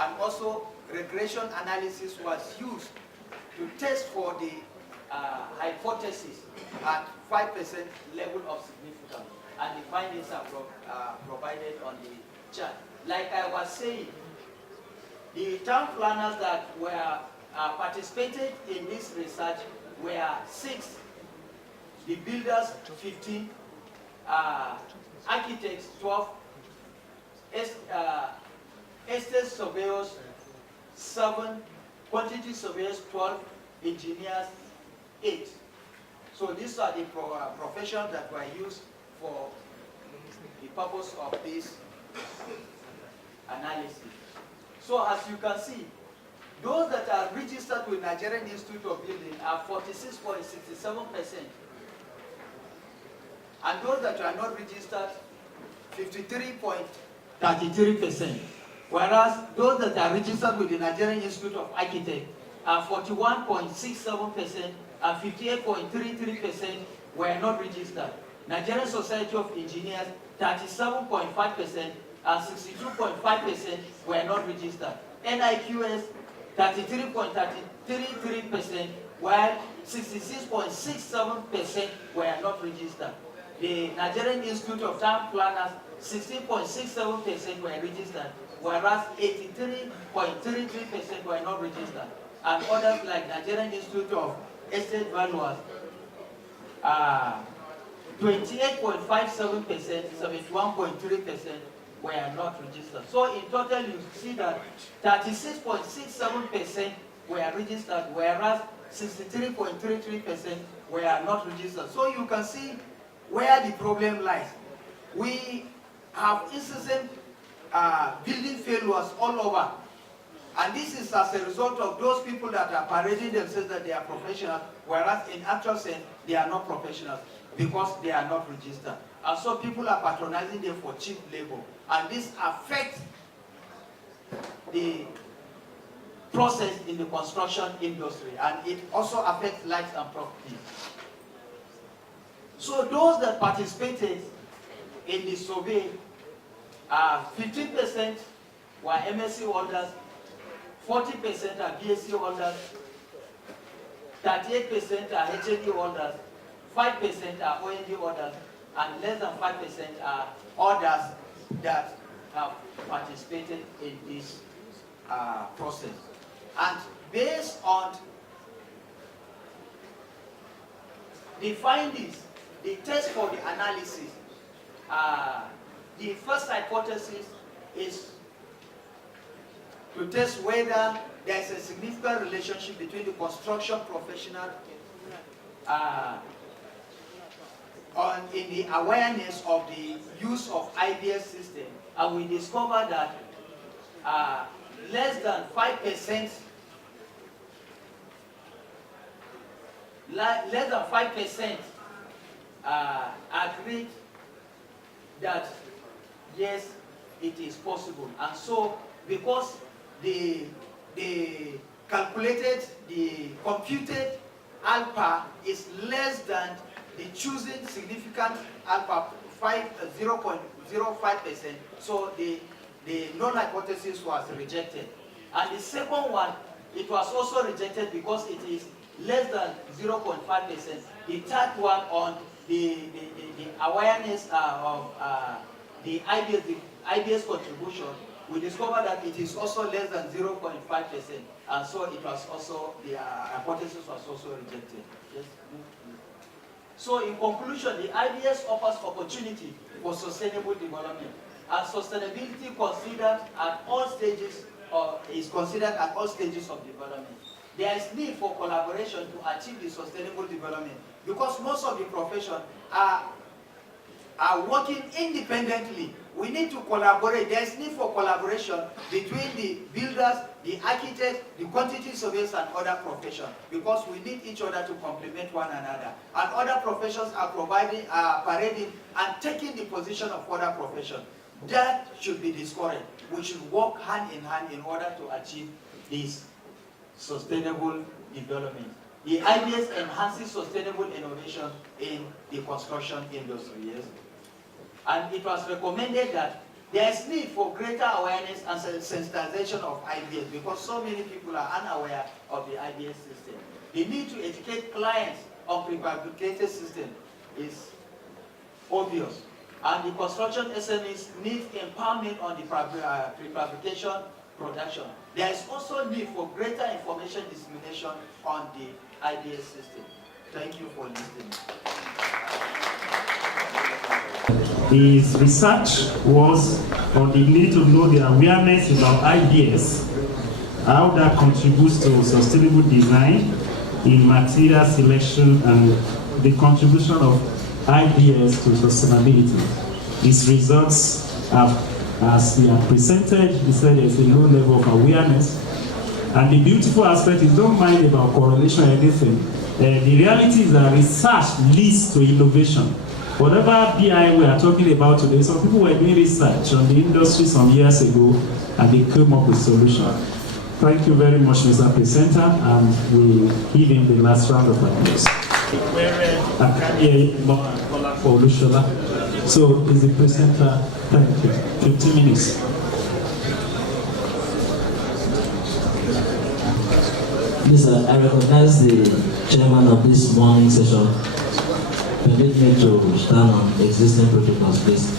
and also regression analysis was used to test for the hypothesis at 5% level of significance, and the findings are provided on the chart. Like I was saying, the town planners that were participated in this research were 6, the builders 15, architects 12, estate surveyors 7, quantity surveyors 12, engineers 8. So these are the professions that were used for the purpose of this analysis. So as you can see, those that are registered with Nigerian Institute of Building are 46.67%. And those that are not registered, 53.33%. Whereas those that are registered with the Nigerian Institute of Architects are 41.67% and 58.33% were not registered. Nigerian Society of Engineers, 37.5% and 62.5% were not registered. NIQS, 33.33%, while 66.67% were not registered. The Nigerian Institute of Town Planners, 16.67% were registered, whereas 83.33% were not registered. And others like Nigerian Institute of Estate Valuers, 28.57%, 71.3% were not registered. So in total, you see that 36.67% were registered, whereas 63.33% were not registered. So you can see where the problem lies. We have incessant building failures all over. And this is as a result of those people that are parading themselves that they are professionals, whereas in actual sense, they are not professionals because they are not registered. And so people are patronizing them for cheap labor. And this affects the process in the construction industry, and it also affects lives and property. So those that participated in the survey, 15% were MSc holders, 40% are BSc holders, 38% are HND holders, 5% are OND holders, and less than 5% are others that have participated in this process. And based on the findings, the test for the analysis, the first hypothesis is to test whether there is a significant relationship between the construction professional in the awareness of the use of IBS system, and we discovered that less than 5% agreed that yes, it is possible. And so because the computed alpha is less than the chosen significant alpha 0.05%, so the null hypothesis was rejected. And the second one, it was also rejected because it is less than 0.5%. The third one on the awareness of the IBS contribution, we discovered that it is also less than 0.5%, and so it was also, the hypothesis was also rejected. Yes. So in conclusion, the IBS offers opportunity for sustainable development, and sustainability considered at all stages, or is considered at all stages of development. There is need for collaboration to achieve the sustainable development, because most of the profession are working independently. We need to collaborate. There is need for collaboration between the builders, the architects, the quantity surveyors, and other professions, because we need each other to complement one another. And other professions are parading and taking the position of other professions. That should be discouraged. We should work hand in hand in order to achieve this sustainable development. The IBS enhances sustainable innovation in the construction industry. Yes? And it was recommended that there is need for greater awareness and sensitization of IBS, because so many people are unaware of the IBS system. The need to educate clients on prefabricated system is obvious. And the construction SMEs need empowerment on the prefabrication production. There is also need for greater information dissemination on the IBS system. Thank you for listening. His research was on the need to know the awareness about IBS, how that contributes to sustainable design in material selection, and the contribution of IBS to sustainability. His results have as they are presented, he said there's a low level of awareness. And the beautiful aspect is, don't mind about correlation or anything. The reality is that research leads to innovation. Whatever BI we are talking about today, some people were doing research on the industry some years ago, and they came up with solutions. Thank you very much, Mr. Presenter, and we give him the last round of applause. So, is the presenter, thank you. 15 minutes. Please, I recognize the chairman of this morning session. Permit me to stand on existing protocols, please.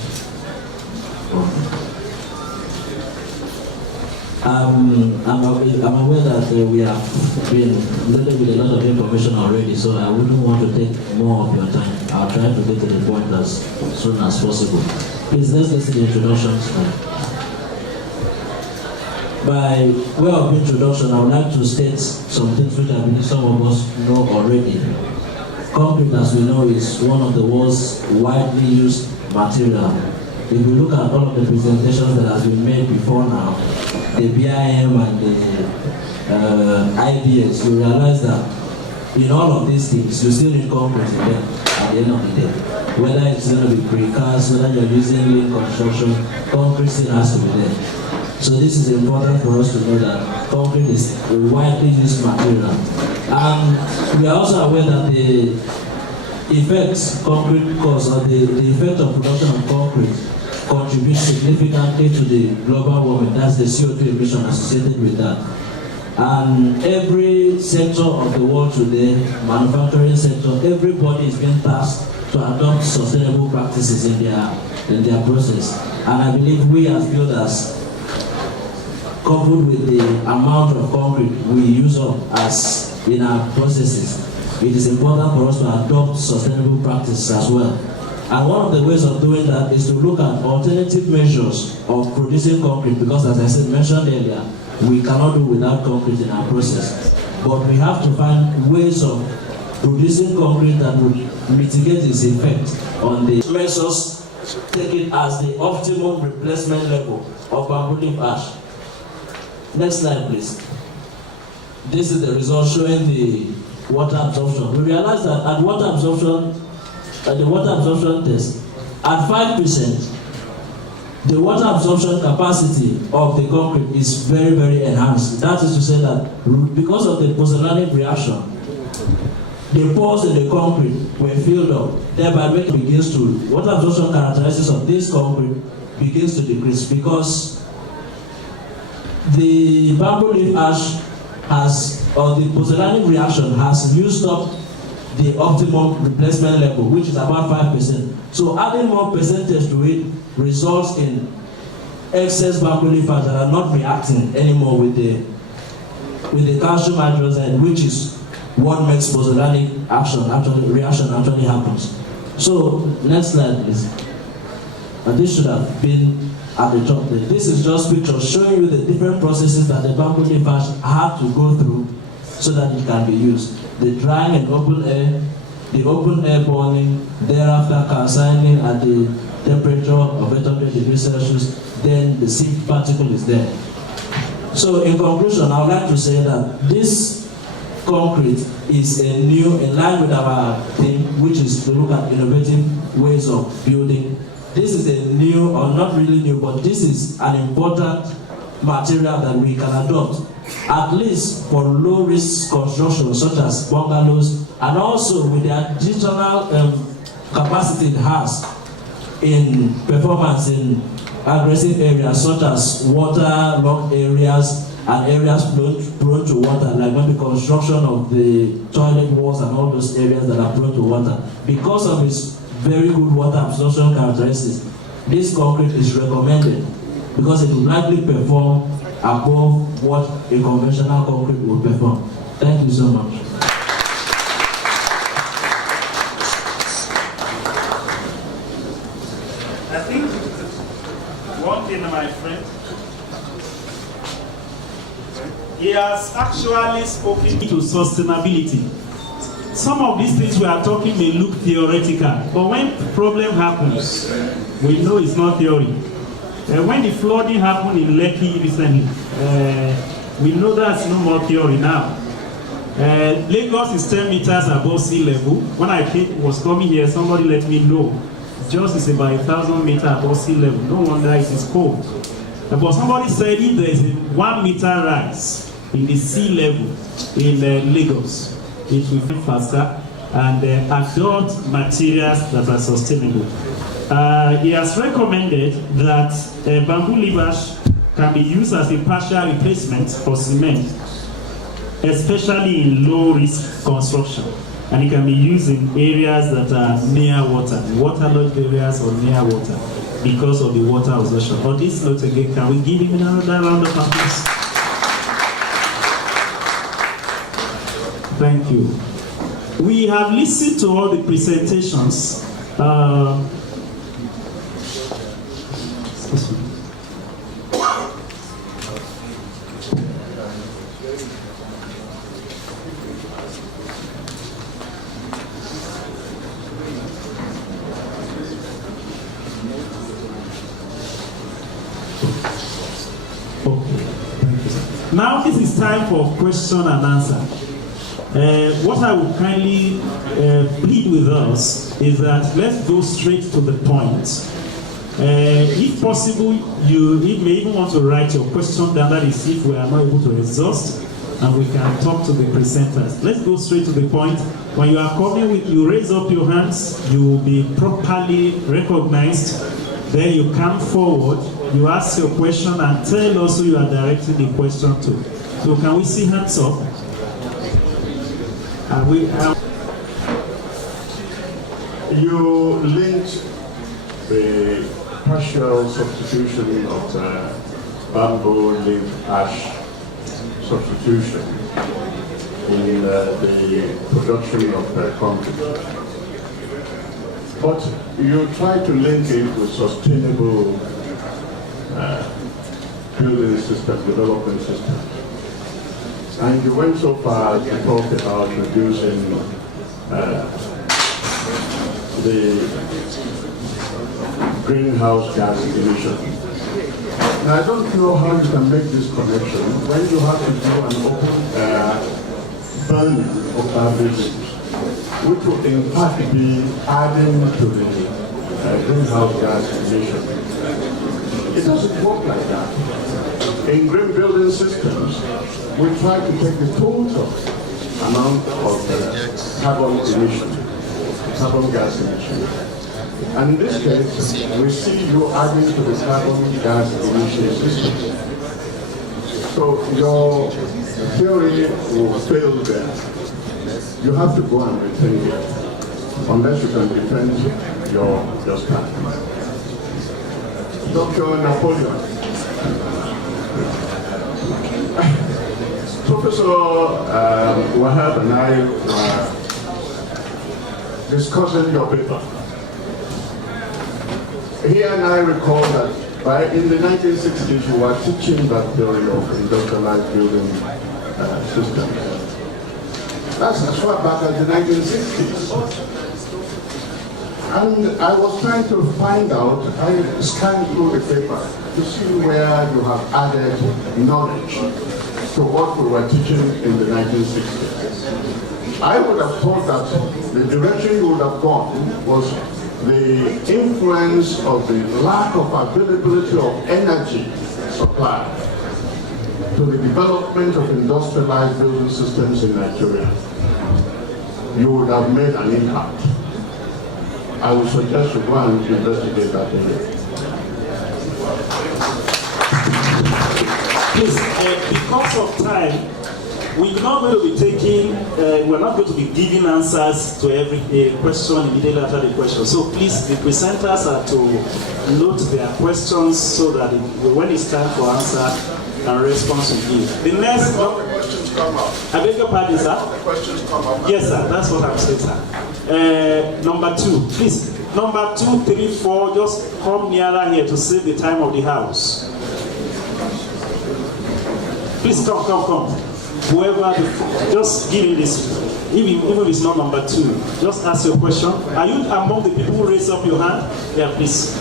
I'm aware that we have been loaded with a lot of information already, so I wouldn't want to take more of your time. I'll try to get to the point as soon as possible. Please, let's listen to the introductions. By way of introduction, I would like to state some things which I believe some of us know already. Concrete, as we know, is one of the world's widely used material. If you look at all of the presentations that have been made before now, the BIM and the IBS, you realize that in all of these things, you still need concrete in them at the end of the day. Whether it's going to be precast, whether you're using link construction, concrete still has to be there. So this is important for us to know that concrete is a widely used material. And we are also aware that the effects concrete cause, or the effect of production of concrete, contributes significantly to the global warming. That's the CO2 emission associated with that. And every sector of the world today, manufacturing sector, everybody is being tasked to adopt sustainable practices in their process. And I believe we as builders, coupled with the amount of concrete we use up as in our processes, it is important for us to adopt sustainable practices as well. And one of the ways of doing that is to look at alternative measures of producing concrete, because as I said, mentioned earlier, we cannot do without concrete in our process. But we have to find ways of producing concrete that would mitigate its effect on the measures, take it as the optimum replacement level of bamboo leaf ash. Next slide, please. This is the result showing the water absorption. We realize that at the water absorption test, at 5%, the water absorption capacity of the concrete is very, very enhanced. That is to say that because of the pozzolanic reaction, the pores in the concrete were filled up, thereby making begins to, water absorption characteristics of this concrete begins to decrease, because the bamboo leaf ash has, or the pozzolanic reaction has used up the optimum replacement level, which is about 5%. So adding more percentage to it results in excess bamboo leaf ash that are not reacting anymore with the calcium hydroxide, which is what makes pozzolanic reaction actually happens. So next slide, please. And this should have been at the top there. This is just pictures showing you the different processes that the bamboo leaf ash have to go through so that it can be used. The drying in open air, the open air burning, thereafter calcining at the temperature of 800 degrees Celsius, then the sieve particle is there. So in conclusion, I would like to say that this concrete is a new, in line with our theme, which is to look at innovative ways of building. This is a new, or not really new, but this is an important material that we can adopt, at least for low-risk construction, such as bungalows, and also with the additional capacity it has in performance in aggressive areas, such as water-logged areas and areas prone to water, like maybe construction of the toilet walls and all those areas that are prone to water. Because of its very good water absorption characteristics, this concrete is recommended because it will likely perform above what a conventional concrete would perform. Thank you so much. I think one thing, my friend, he has actually spoken to sustainability. Some of these things we are talking may look theoretical, but when problem happens, we know it's not theory. When the flooding happened in Lekki recently, we know that's no more theory now. Lagos is 10 meters above sea level. When I was coming here, somebody let me know. Jos is about 1,000 meters above sea level. No wonder it is cold. But somebody said if there is a 1 meter rise in the sea level in Lagos, it will be faster and adopt materials that are sustainable. He has recommended that bamboo leaf ash can be used as a partial replacement for cement, especially in low-risk construction. And it can be used in areas that are near water, waterlogged areas or near water, because of the water absorption. On this note again, can we give him another round of applause? Thank you. We have listened to all the presentations. Now this is time for question and answer. What I would kindly plead with us is that let's go straight to the point. If possible, you may even want to write your question down, that is if we are not able to exhaust, and we can talk to the presenters. Let's go straight to the point. When you are coming with, you raise up your hands, you will be properly recognized. Then you come forward, you ask your question and tell us who you are directing the question to. So can we see hands up? You linked the partial substitution of bamboo leaf ash substitution in the production of concrete. But you try to link it with sustainable building system, development system. And you went so far as to talk about reducing the greenhouse gas emission. Now, I don't know how you can make this connection when you have to do an open burning of our buildings, which will in fact be adding to the greenhouse gas emission. It doesn't work like that. In green building systems, we try to take the total amount of carbon emission, carbon gas emission. And in this case, we see you adding to the carbon gas emission system. So your theory will fail there. You have to go and retain it, unless you can defend your stand. Dr. Napoleon. Professor Wahab and I were discussing your paper. He and I recall that in the 1960s you were teaching that theory of industrialized building systems. That's as far back as the 1960s. And I was trying to find out, I scanned through the paper to see where you have added knowledge to what we were teaching in the 1960s. I would have thought that the direction you would have gone was the influence of the lack of availability of energy supply to the development of industrialized building systems in Nigeria. You would have made an impact. I would suggest you go and investigate that area. Please, because of time, we're not going to be taking, we're not going to be giving answers to every question immediately after the question. So please, the presenters are to note their questions so that when it's time for answer and response we give. The next one. Questions come up. I beg your pardon, sir? Questions come up. Yes, sir, that's what I'm saying, sir. Number 2, please. Number 2, 3, 4, just come nearer here to save the time of the house. Please come. Whoever, just give me this. Even if it's not number 2, just ask your question. Are you among the people who raise up your hand? Yeah, please.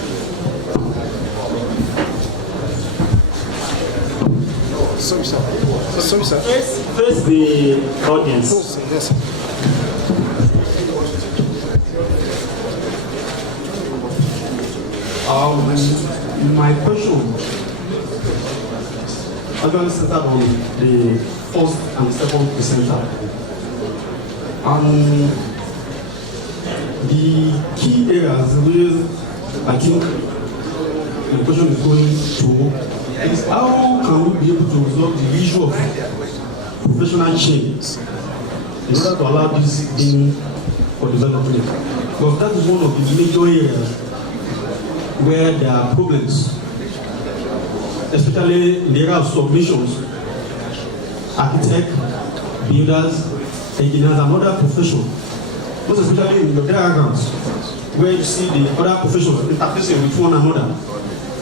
Sorry, sir. Face the audience. Yes, sir. My question actually centered on the first and second presenter. And the key areas where I think the question is going to is how can we be able to resolve the issue of professional change in order to allow this thing for development? Because that is one of the major areas where there are problems, especially in the area of submissions, architects, builders, engineers, and other professions. Most especially in your diagrams, where you see the other professions interfacing with one another.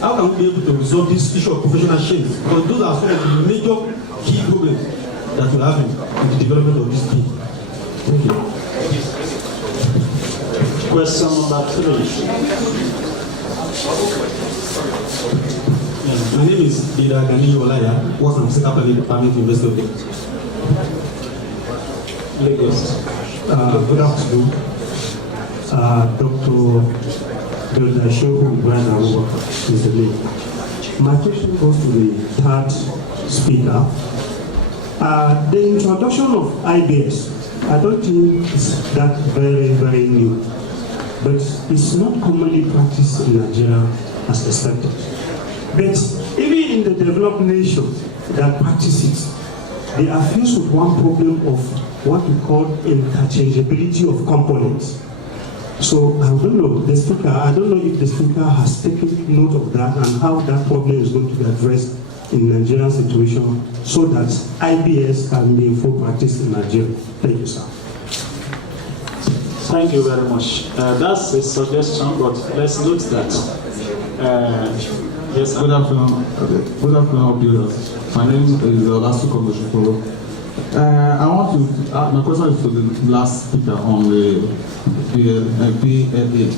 How can we be able to resolve this issue of professional change? Because those are some of the major key problems that we're having in the development of this thing. Thank you. Question number 3. My name is Ida Gani Olaya, works on Second Planning Department University of Lagos. Good afternoon. Dr. Shohu Brian Abubakar is the name. My question goes to the third speaker. The introduction of IBS, I don't think it's that very new, but it's not commonly practiced in Nigeria as expected. But even in the developed nations that practice it, they are faced with one problem of what we call interchangeability of components. So I don't know if the speaker has taken note of that and how that problem is going to be addressed in Nigerian situation so that IBS can be in full practice in Nigeria. Thank you, sir. Thank you very much. That's a suggestion, but let's note that. Yes, good afternoon. Good afternoon, viewers. My name is Olasuko Moshikoro. I want to, my question is to the last speaker on the PLA.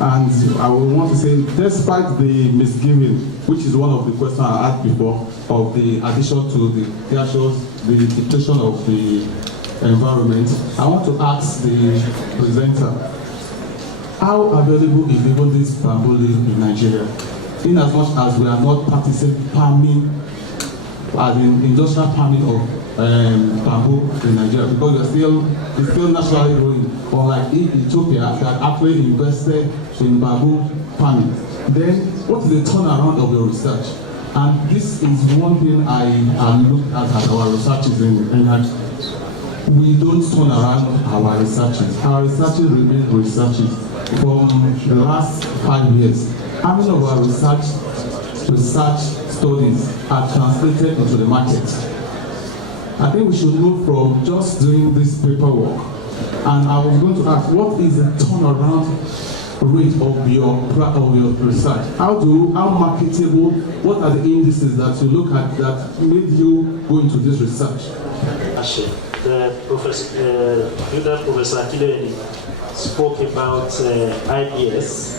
And I would want to say, despite the misgiving, which is one of the questions I asked before, of the addition to the depletion of the environment, I want to ask the presenter, how available is even this bamboo leaf in Nigeria? In as much as we are not practicing palming, as in industrial palming of bamboo in Nigeria, because it's still naturally growing. Unlike Ethiopia that actually invested in bamboo farming. Then what is the turnaround of your research? And this is one thing I looked at our researches in that we don't turn around our researches. Our researches remain researches from the last 5 years. How many of our research studies are translated into the market? I think we should move from just doing this paperwork. And I was going to ask, what is the turnaround rate of your research? How marketable, what are the indices that you look at that made you go into this research? Professor Akileni spoke about IBS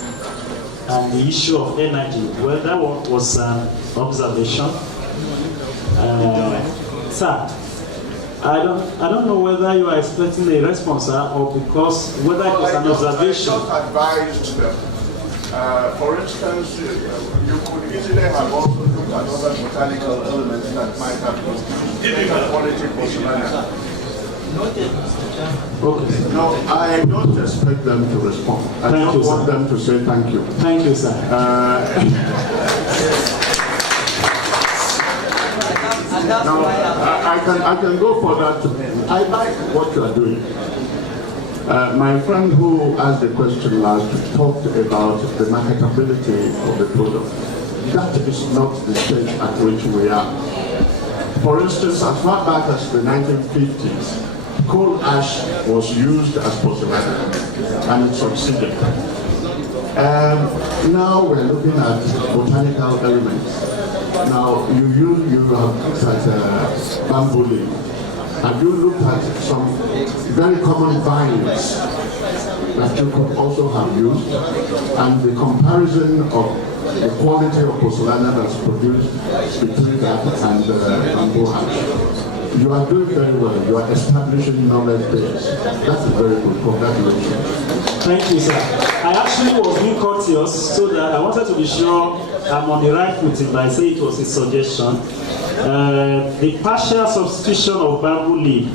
and the issue of energy. Well, that one was an observation. Sir, I don't know whether you are expecting a response or because whether it was an observation. I just advised them. For instance, you could easily have also looked at other botanical elements that might have better quality personality. Okay. No, I don't expect them to respond. I just want them to say thank you. Thank you, sir. Now, I can go for that. I like what you are doing. My friend who asked the question last talked about the marketability of the product. That is not the stage at which we are. For instance, as far back as the 1950s, coal ash was used as fertilizer, and it succeeded. Now we're looking at botanical elements. Now, you have looked at bamboo leaf. Have you looked at some very common vines that you could also have used? And the comparison of the quality of Pozzolana that's produced between that and Bauchi. You are doing very well. You are establishing knowledge base. That's very good. Congratulations. Thank you, sir. I actually was being courteous so that I wanted to be sure I'm on the right footing by saying it was a suggestion. The partial substitution of bamboo leaf.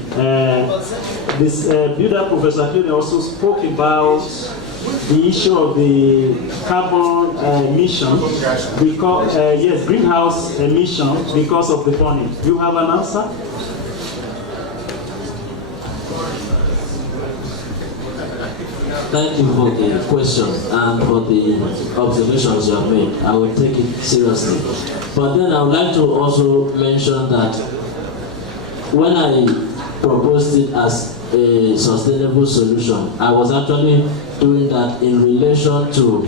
This builder, Professor Kune, also spoke about the issue of the carbon emission, because yes, greenhouse emission because of the burning. Do you have an answer? Thank you for the question and for the observations you have made. I will take it seriously. But then I would like to also mention that when I proposed it as a sustainable solution, I was actually doing that in relation to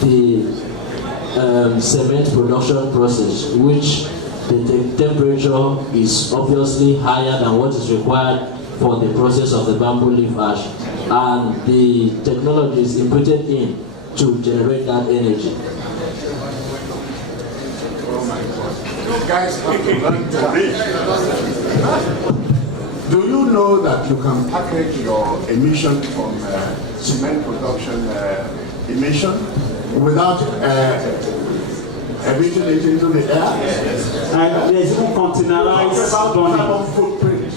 the cement production process, which the temperature is obviously higher than what is required for the process of the bamboo leaf ash, and the technology is inputted in to generate that energy. You guys have to learn to read. Do you know that you can package your emission from cement production emission without emitting it into the air? There's even containerized carbon footprint.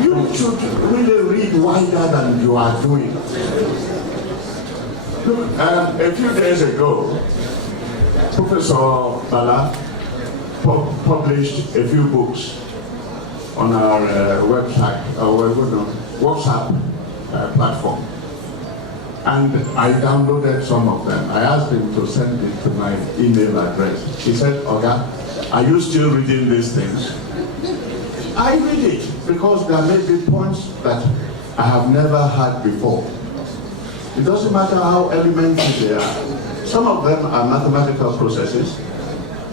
You should really read wider than you are doing. Look, a few days ago, Professor Bala published a few books on our website, our WhatsApp platform. And I downloaded some of them. I asked him to send it to my email address. He said, Oga, are you still reading these things? I read it because there may be points that I have never had before. It doesn't matter how elementary they are. Some of them are mathematical processes,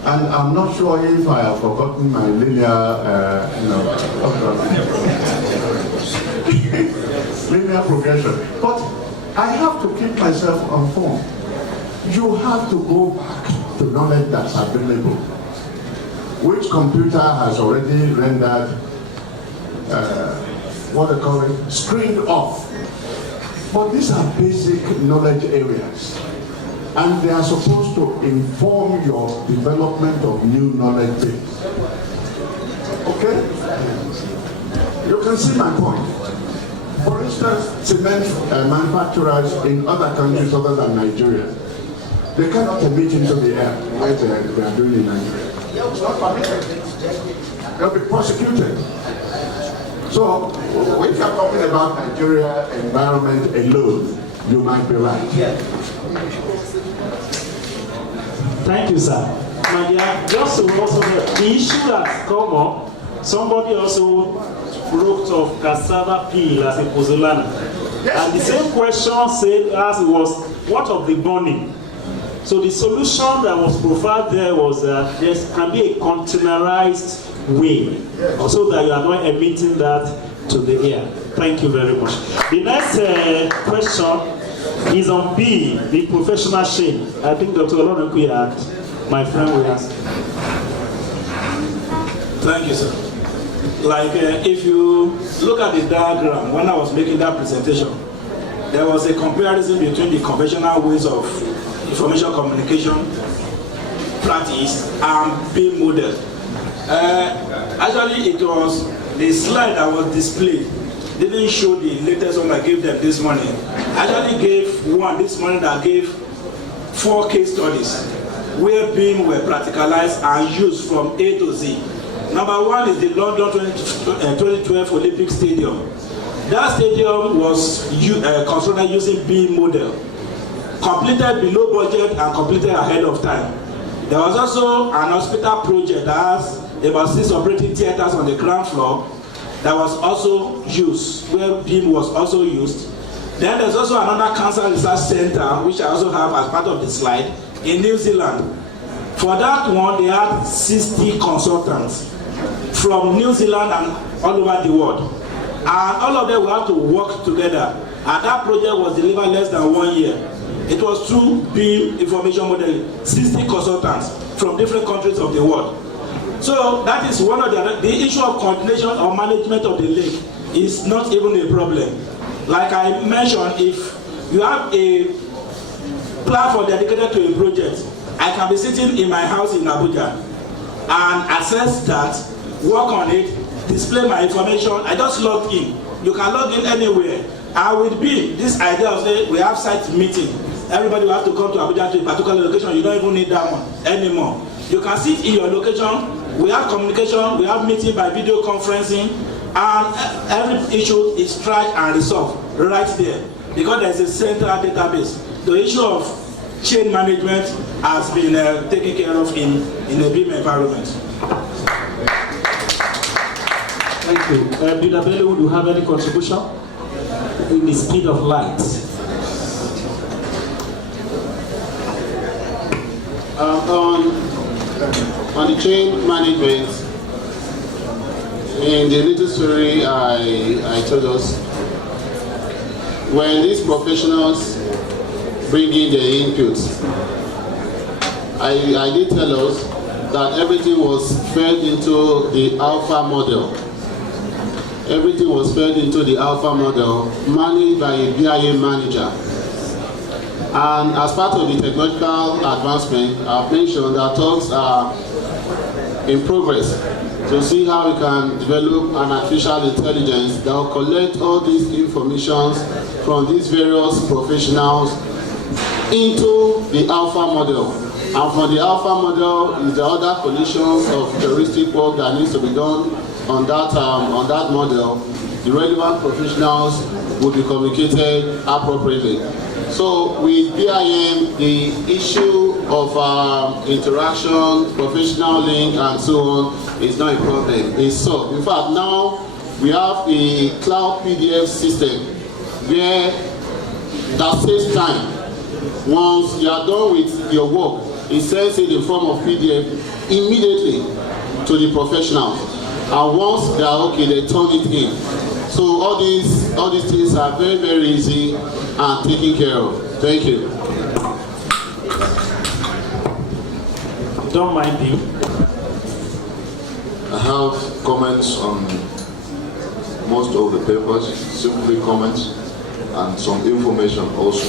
and I'm not sure if I have forgotten my linear, linear progression. But I have to keep myself informed. You have to go back to knowledge that's available. Which computer has already rendered, what they call it, screened off. But these are basic knowledge areas. And they are supposed to inform your development of new knowledge base. Okay? You can see my point. For instance, cement manufacturers in other countries other than Nigeria, they cannot emit into the air like they are doing in Nigeria. It's not permitted. They'll be prosecuted. So, when you're talking about Nigeria environment alone, you might be right. Thank you, sir. My dear, just to also the issue that's come up, somebody also wrote of cassava peel as a pozzolana. Yes. And the same question said as it was, what of the burning? So the solution that was provided there was that there can be a containerized way, so that you are not emitting that to the air. Thank you very much. The next question is on B, the professional shame. I think Dr. Olonukuya, my friend, will ask. Thank you, sir. Like if you look at the diagram, when I was making that presentation, there was a comparison between the conventional ways of information communication practice and being model. Actually, it was the slide that was displayed didn't show the latest one I gave them this morning. I actually gave one this morning that gave 4 case studies where beam were practicalized and used from A to Z. Number 1 is the London 2012 Olympic Stadium. That stadium was constructed using beam model, completed below budget and completed ahead of time. There was also an hospital project that has about 6 operating theaters on the ground floor that was also used, where beam was also used. Then there's also another cancer research center, which I also have as part of the slide, in New Zealand. For that one, they had 60 consultants from New Zealand and all over the world. And all of them will have to work together. And that project was delivered less than 1 year. It was through BIM information modeling, 60 consultants from different countries of the world. So that is one of the issue of coordination or management of the lake is not even a problem. Like I mentioned, if you have a platform dedicated to a project, I can be sitting in my house in Abuja and access that, work on it, display my information. I just log in. You can log in anywhere. And with BIM, this idea of saying we have site meeting, everybody will have to come to Abuja to a particular location. You don't even need that one anymore. You can sit in your location. We have communication. We have meeting by video conferencing, and every issue is tried and resolved right there because there is a central database. The issue of chain management has been taken care of in a BIM environment. Thank you. Bidabele, would you have any contribution in the speed of light? On the chain management, in the little story I told us, when these professionals bring in their inputs, I did tell us that everything was fed into the alpha model. Everything was fed into the alpha model managed by a BIM manager. And as part of the technological advancement, I've mentioned that talks are in progress to see how we can develop an artificial intelligence that will collect all these information from these various professionals into the alpha model. And for the alpha model is the other collisions of heuristic work that needs to be done on that model. The relevant professionals will be communicated appropriately. So with BIM, the issue of interaction, professional link, and so on is not a problem. It's solved. In fact, now we have a cloud PDF system where that saves time. Once you are done with your work, it sends it in form of PDF immediately to the professionals. And once they are okay, they turn it in. So all these things are very, very easy and taken care of. Thank you. Don't mind me. I have comments on most of the papers, simply comments, and some information also.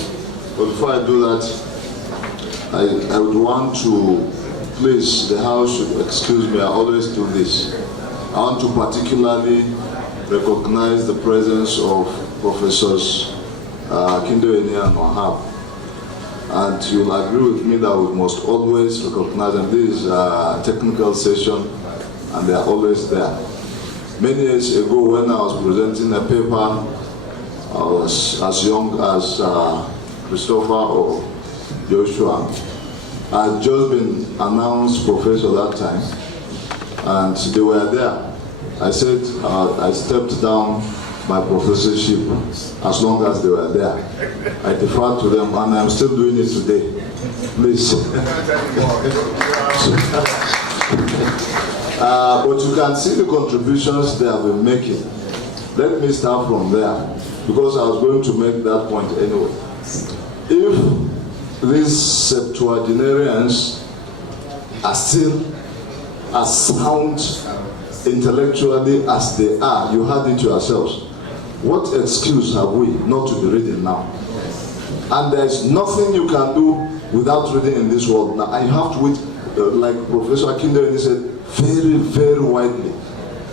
But before I do that, I would want to, please, the House should excuse me, I always do this. I want to particularly recognize the presence of Professors Kindoeni and Wahab. And you'll agree with me that we must always recognize them. This is a technical session and they are always there. Many years ago when I was presenting a paper, I was as young as Christopher or Joshua. I had just been announced professor that time and they were there. I said I stepped down my professorship as long as they were there. I deferred to them and I'm still doing it today. Please. But you can see the contributions they have been making. Let me start from there because I was going to make that point anyway. If these septuagenarians are still as sound intellectually as they are, you had it yourselves. What excuse have we not to be reading now? And there's nothing you can do without reading in this world. Now I have to read, like Professor Akindele said, very, very widely.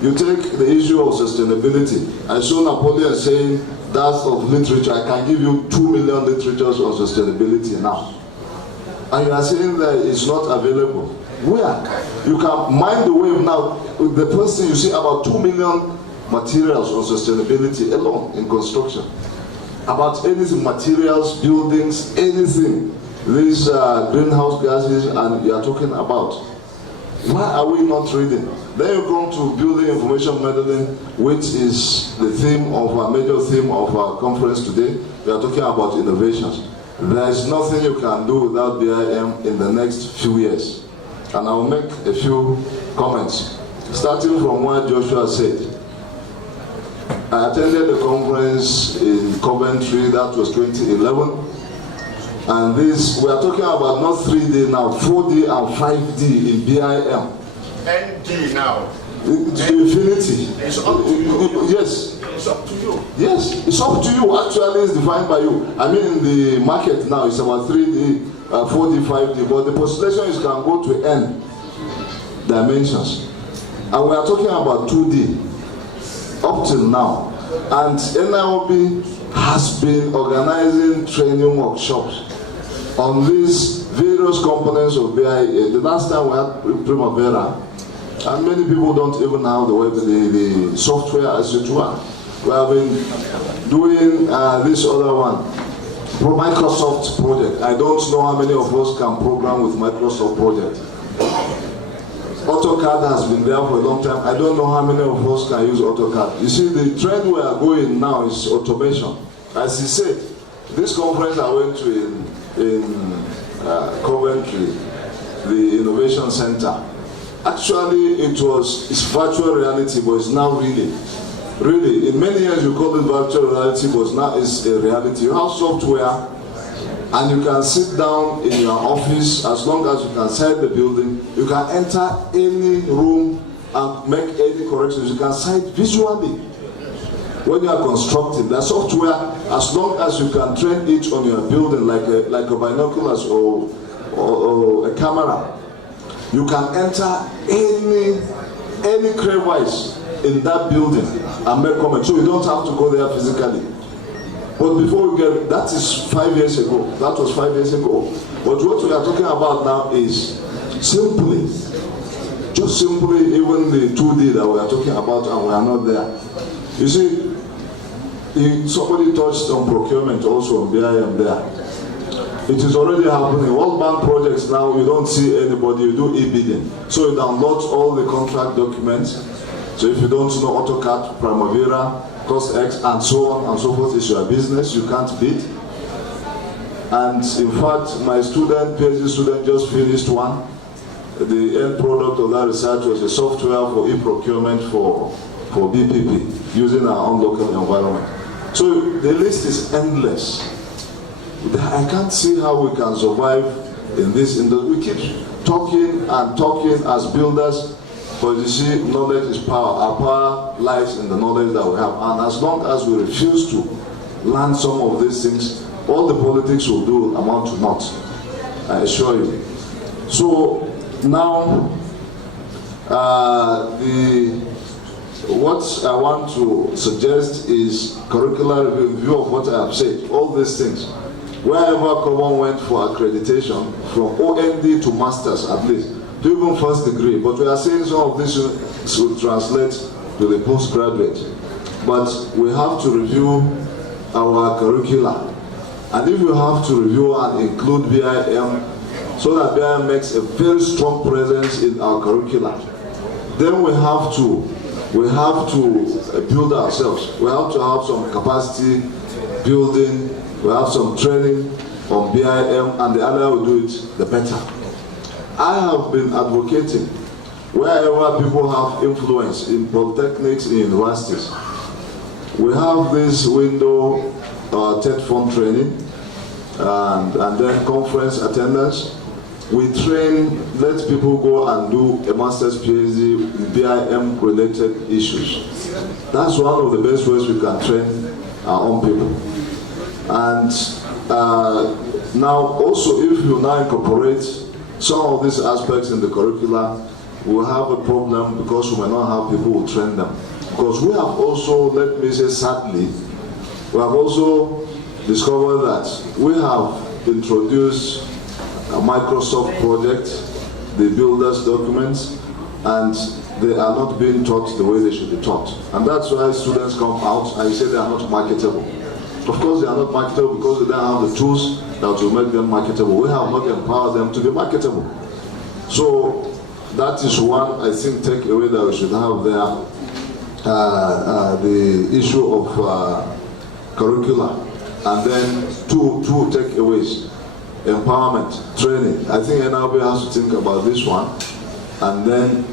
You take the issue of sustainability. I saw Napoleon saying that's of literature. I can give you 2 million literatures on sustainability now. And you are saying that it's not available. Where? You can mind the wave now. The first thing you see about 2 million materials on sustainability alone in construction. About anything, materials, buildings, anything. These greenhouse gases and you are talking about. Why are we not reading? Then you come to building information modeling, which is the theme of a major theme of our conference today. We are talking about innovations. There is nothing you can do without BIM in the next few years. And I will make a few comments, starting from what Joshua said. I attended the conference in Coventry, that was 2011. And this, we are talking about not 3D now, 4D and 5D in BIM. ND now. To infinity. It's up to you. Yes. It's up to you. Yes, it's up to you. Actually, it's defined by you. I mean, in the market now, it's about 3D, 4D, 5D, but the postulation is can go to N dimensions. And we are talking about 2D up till now. And NIOB has been organizing training workshops on these various components of BIM. The last time we had Primavera, and many people don't even have the software as it were. We have been doing this other one, Microsoft project. I don't know how many of us can program with Microsoft project. AutoCAD has been there for a long time. I don't know how many of us can use AutoCAD. You see, the trend we are going now is automation. As he said, this conference I went to in Coventry, the Innovation Center, actually it's virtual reality, but it's now really, in many years you call it virtual reality, but now it's a reality. You have software, and you can sit down in your office as long as you can sight the building. You can enter any room and make any corrections. You can sight visually when you are constructing. The software, as long as you can train it on your building like a binoculars or a camera, you can enter any crevice in that building and make comments. So you don't have to go there physically. But before we get, that is 5 years ago. That was 5 years ago. But what we are talking about now is simply, just simply even the 2D that we are talking about, and we are not there. You see, somebody touched on procurement also on BIM there. It is already happening. World Bank projects now, you don't see anybody, you do e-bidding. So you download all the contract documents. So if you don't know AutoCAD, Primavera, Cost X, and so on and so forth, is your business, you can't bid. And in fact, my PhD student just finished one. The end product of that research was a software for e-procurement for BPP, using our own local environment. So the list is endless. I can't see how we can survive in this industry. We keep talking and talking as builders, but you see, knowledge is power. Our power lies in the knowledge that we have. And as long as we refuse to learn some of these things, all the politics will do amount to naught, I assure you. So now, what I want to suggest is curricular review of what I have said, all these things. Wherever Common went for accreditation, from OND to masters at least, to even first degree, but we are saying some of this will translate to the postgraduate. But we have to review our curricula. And if you have to review and include BIM, so that BIM makes a very strong presence in our curricula, then we have to build ourselves. We have to have some capacity building. We have some training on BIM, and the earlier we do it, the better. I have been advocating wherever people have influence in polytechnics, in universities. We have this window, TED fund training, and then conference attendance. We train, let people go and do a master's PhD in BIM related issues. That's one of the best ways we can train our own people. And now also, if you now incorporate some of these aspects in the curricula, we'll have a problem because we may not have people who train them. Because we have also, let me say sadly, we have also discovered that we have introduced a Microsoft project, the builders documents, and they are not being taught the way they should be taught. And that's why students come out and say they are not marketable. Of course they are not marketable because they don't have the tools that will make them marketable. We have not empowered them to be marketable. So that is one, I think, takeaway that we should have there. The issue of curricula. And then two takeaways. Empowerment, training. I think NIOB has to think about this one. And then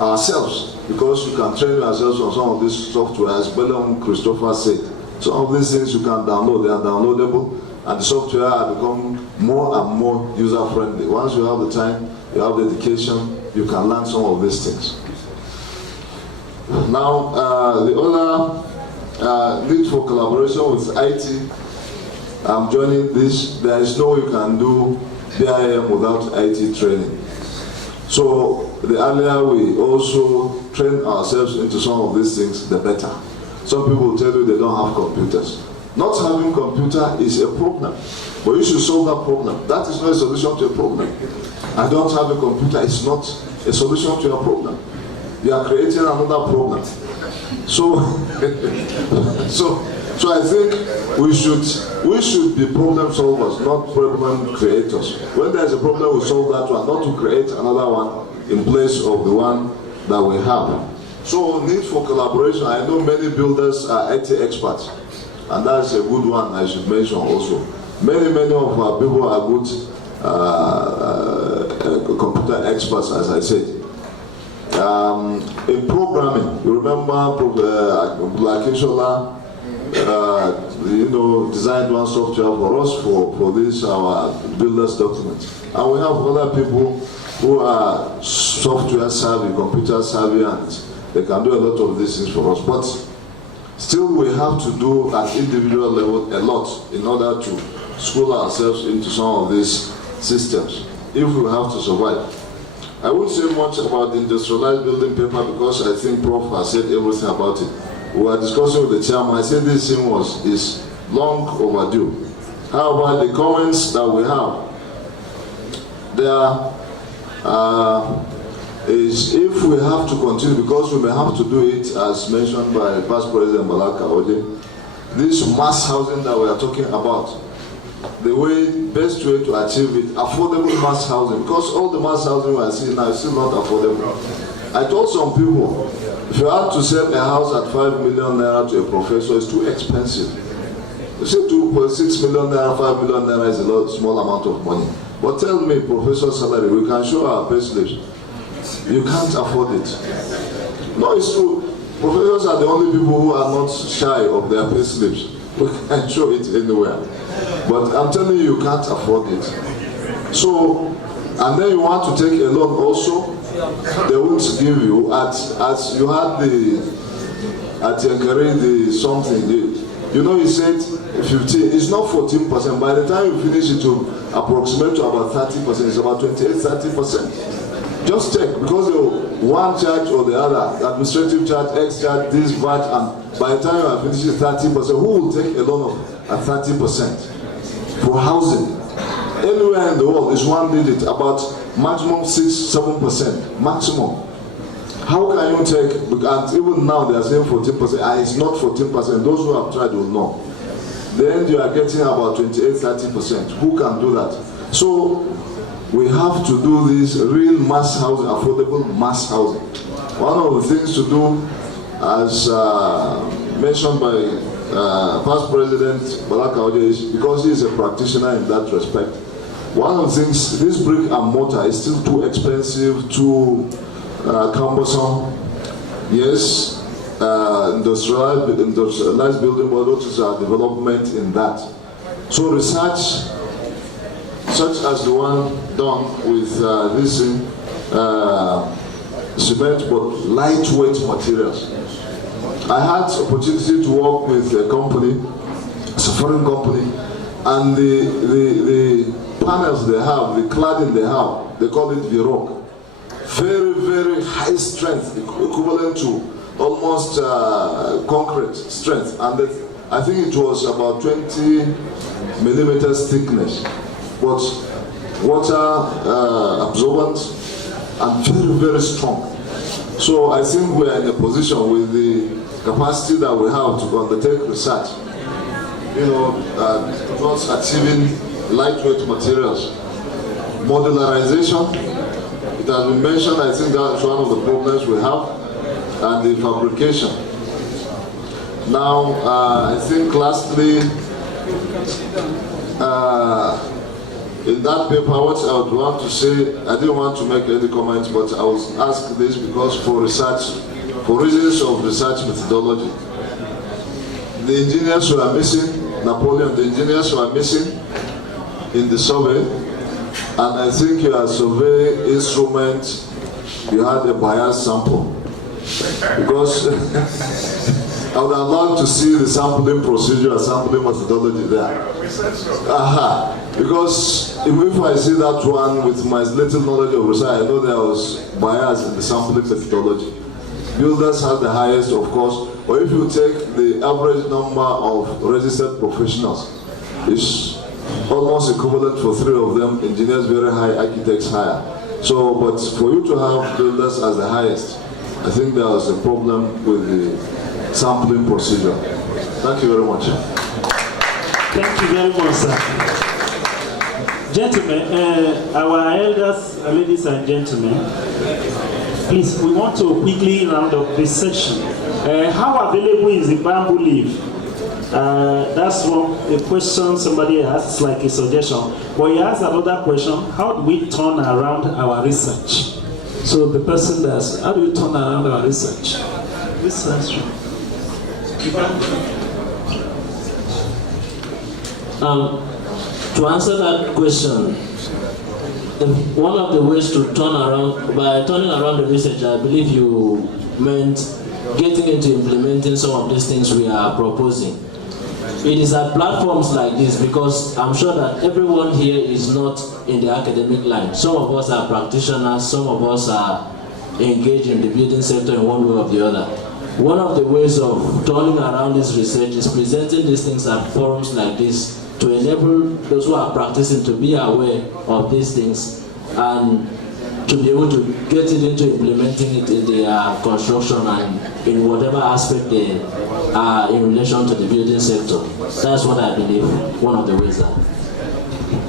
ourselves, because you can train yourselves on some of this software, as Bellum Christopher said. Some of these things you can download, they are downloadable, and the software has become more and more user-friendly. Once you have the time, you have the education, you can learn some of these things. Now, the other need for collaboration with IT, I'm joining this. There is no way you can do BIM without IT training. So the earlier we also train ourselves into some of these things, the better. Some people will tell you they don't have computers. Not having computer is a problem, but you should solve that problem. That is not a solution to a problem. I don't have a computer is not a solution to a problem. You are creating another problem. So, so I think we should be problem solvers, not problem creators. When there is a problem, we solve that one, not to create another one in place of the one that we have. So need for collaboration. I know many builders are IT experts, and that's a good one I should mention also. Many of our people are good computer experts, as I said. In programming, you remember Blackishola, designed one software for us for this our builders document, and we have other people who are software savvy, computer savvy, and they can do a lot of these things for us. But still, we have to do at individual level a lot in order to school ourselves into some of these systems if we have to survive. I won't say much about the industrialized building paper because I think Prof has said everything about it. We were discussing with the chairman. I said this thing is long overdue. How about the comments that we have? There is, if we have to continue, because we may have to do it as mentioned by past President Balaka Oje, this mass housing that we are talking about, the best way to achieve it, affordable mass housing, because all the mass housing we are seeing now is still not affordable. I told some people, if you have to sell a house at 5 million naira to a professor, it's too expensive. You say 2.6 million naira, 5 million naira is a small amount of money. But tell me, professor's salary, we can show our pay slips. You can't afford it. No, it's true. Professors are the only people who are not shy of their pay slips. We can show it anywhere. But I'm telling you, you can't afford it. So, and then you want to take a loan also, they won't give you. As you had at Yankari, the something, you know, he said 15, it's not 14%. By the time you finish it to approximate to about 30%, it's about 28-30%. Just check, because one charge or the other, administrative charge, X charge, this VAT, and by the time you are finishing 30%, who will take a loan at 30% for housing? Anywhere in the world is one digit, about maximum 6-7%, maximum. How can you take, and even now they are saying 14%, and it's not 14%, those who have tried will know. Then you are getting about 28-30%. Who can do that? So we have to do this real mass housing, affordable mass housing. One of the things to do, as mentioned by past President Balaka Oje, is because he is a practitioner in that respect. One of the things, this brick and mortar is still too expensive, too cumbersome. Yes, industrialized building, but what is our development in that? So research, such as the one done with this cement, but lightweight materials. I had opportunity to work with a company, it's a foreign company, and the panels they have, the cladding they have, they call it Virok. Very, very high strength, equivalent to almost concrete strength. And I think it was about 20 millimeters thickness, but water absorbent and very, very strong. So I think we are in a position with the capacity that we have to undertake research, towards achieving lightweight materials. Modularization, it has been mentioned, I think that's one of the problems we have, and the fabrication. Now, I think lastly, in that paper, what I would want to say, I didn't want to make any comments, but I was asked this because for research, for reasons of research methodology, the engineers who are missing, Napoleon, the engineers who are missing, in the survey, and I think your survey instrument, you had a biased sample. Because I would have loved to see the sampling procedure and sampling methodology there. Because if I see that one with my little knowledge of research, I know there was bias in the sampling methodology. Builders have the highest, of course, but if you take the average number of registered professionals, it's almost equivalent for 3 of them, engineers very high, architects higher. So, but for you to have builders as the highest, I think there was a problem with the sampling procedure. Thank you very much. Thank you very much, sir. Gentlemen, our elders, ladies and gentlemen, please, we want to quickly round up this section. How available is the bamboo leaf? That's a question somebody asks, like a suggestion. But he asks another question: how do we turn around our research? So the person asks, how do we turn around our research? Research. To answer that question, one of the ways to turn around, by turning around the research, I believe you meant getting into implementing some of these things we are proposing. It is at platforms like this, because I'm sure that everyone here is not in the academic line. Some of us are practitioners, some of us are engaged in the building sector in one way or the other. One of the ways of turning around this research is presenting these things at forums like this to enable those who are practicing to be aware of these things and to be able to get it into implementing it in their construction and in whatever aspect they are in relation to the building sector. That's what I believe one of the ways are.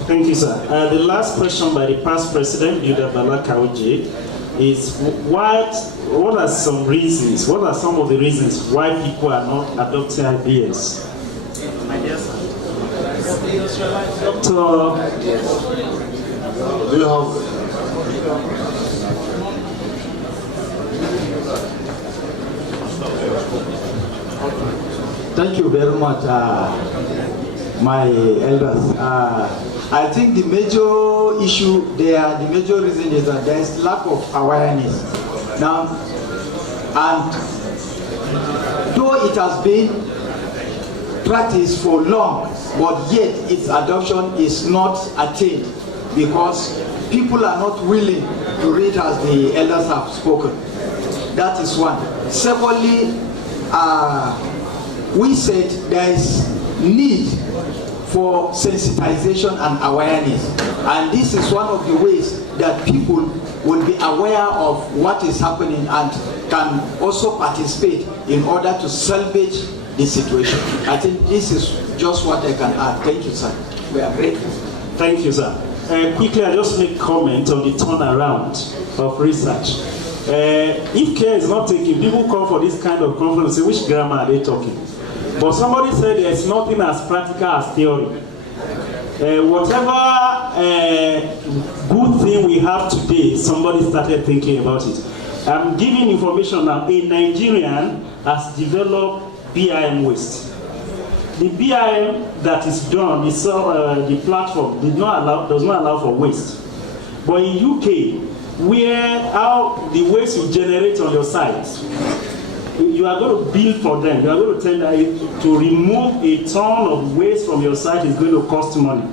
Thank you, sir. The last question by the past president, Yuda Balakaoje, is what are some reasons, what are some of the reasons why people are not adopting IBS? My dear sir. Doctor, do you have? Thank you very much, my elders. I think the major issue there, the major reason is that there is lack of awareness. Now, and though it has been practiced for long, but yet its adoption is not attained because people are not willing to read as the elders have spoken. That is one. Secondly, we said there is need for sensitization and awareness, and this is one of the ways that people will be aware of what is happening and can also participate in order to salvage the situation. I think this is just what I can add. Thank you, sir. We are grateful. Thank you, sir. Quickly, I just make comment on the turnaround of research. If care is not taken, people come for this kind of conference and say, which grammar are they talking? But somebody said there's nothing as practical as theory. Whatever good thing we have today, somebody started thinking about it. I'm giving information now. A Nigerian has developed BIM waste. The BIM that is done, the platform does not allow for waste. But in UK, where how the waste you generate on your site, you are going to bill for them. You are going to tell them to remove a ton of waste from your site is going to cost money.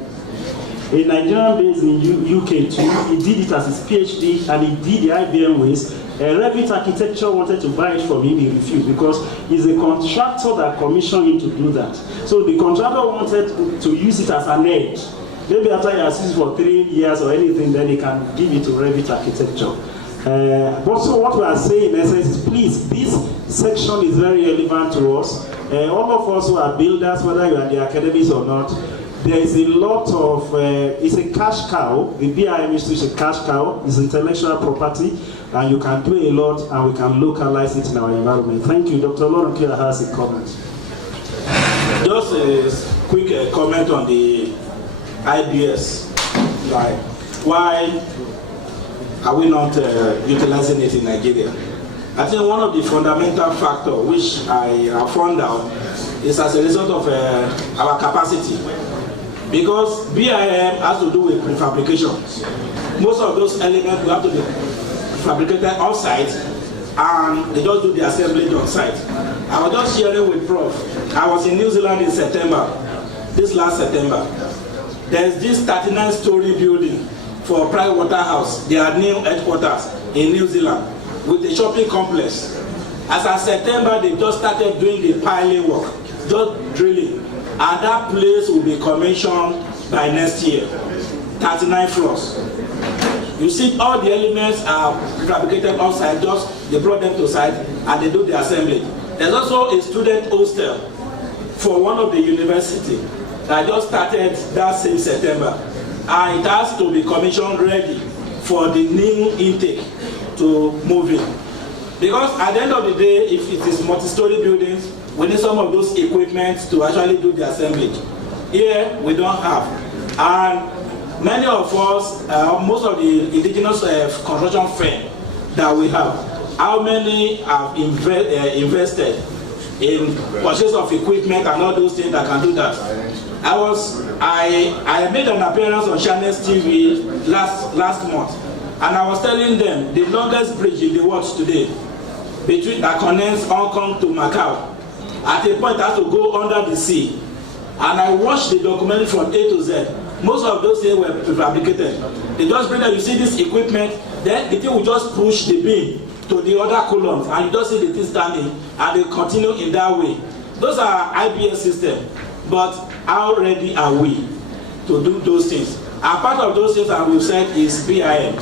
A Nigerian based in UK too, he did it as his PhD and he did the IBM waste. Revit Architecture wanted to buy it from him, he refused because he's a contractor that commissioned him to do that. So the contractor wanted to use it as an edge. Maybe after he has used it for 3 years or anything, then he can give it to Revit Architecture. But so what we are saying in essence is, please, this section is very relevant to us. All of us who are builders, whether you are the academics or not, there is a lot of, it's a cash cow. The BIM is a cash cow, it's intellectual property, and you can do a lot, and we can localize it in our environment. Thank you. Dr. Lauren Kia has a comment. Just a quick comment on the IBS. Like, why are we not utilizing it in Nigeria? I think one of the fundamental factors which I have found out is as a result of our capacity. because BIM has to do with prefabrication. Most of those elements will have to be fabricated off-site, and they just do the assembly on site. I was just sharing with Prof. I was in New Zealand in September, this last September. There's this 39-story building for Pride Waterhouse, their new headquarters in New Zealand, with a shopping complex. As of September, they just started doing the piling work, just drilling. And that place will be commissioned by next year, 39 floors. You see, all the elements are fabricated outside, just they brought them to site and they do the assembly. There's also a student hostel for one of the university that just started that same September. And it has to be commissioned ready for the new intake to move in. Because at the end of the day, if it is multi-story buildings, we need some of those equipment to actually do the assembly. Here, we don't have. And many of us, most of the indigenous construction firms that we have, how many have invested in purchase of equipment and all those things that can do that? I made an appearance on Channels TV last month, and I was telling them the longest bridge in the world today, between that connects Hong Kong to Macau, at a point has to go under the sea. And I watched the documentary from A to Z. Most of those things were prefabricated. They just bring them, you see this equipment, then the thing will just push the beam to the other columns, and you just see the thing standing, and they continue in that way. Those are IBS systems, but how ready are we to do those things? And part of those things that we've said is BIM,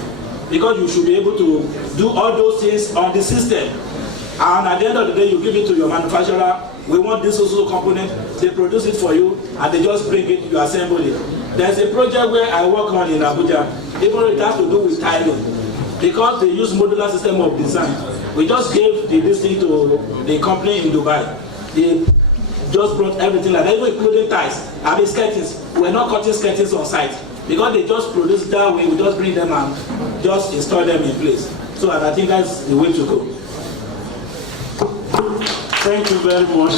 because you should be able to do all those things on the system. And at the end of the day, you give it to your manufacturer. We want this also component. They produce it for you, and they just bring it, you assemble it. There's a project where I work on in Abuja, even though it has to do with tiling, because they use modular system of design. We just gave this thing to the company in Dubai. They just brought everything like that, even including ties. I mean, skirtings. We're not cutting skirtings on site, because they just produce that way. We just bring them and just install them in place. So I think that's the way to go. Thank you very much.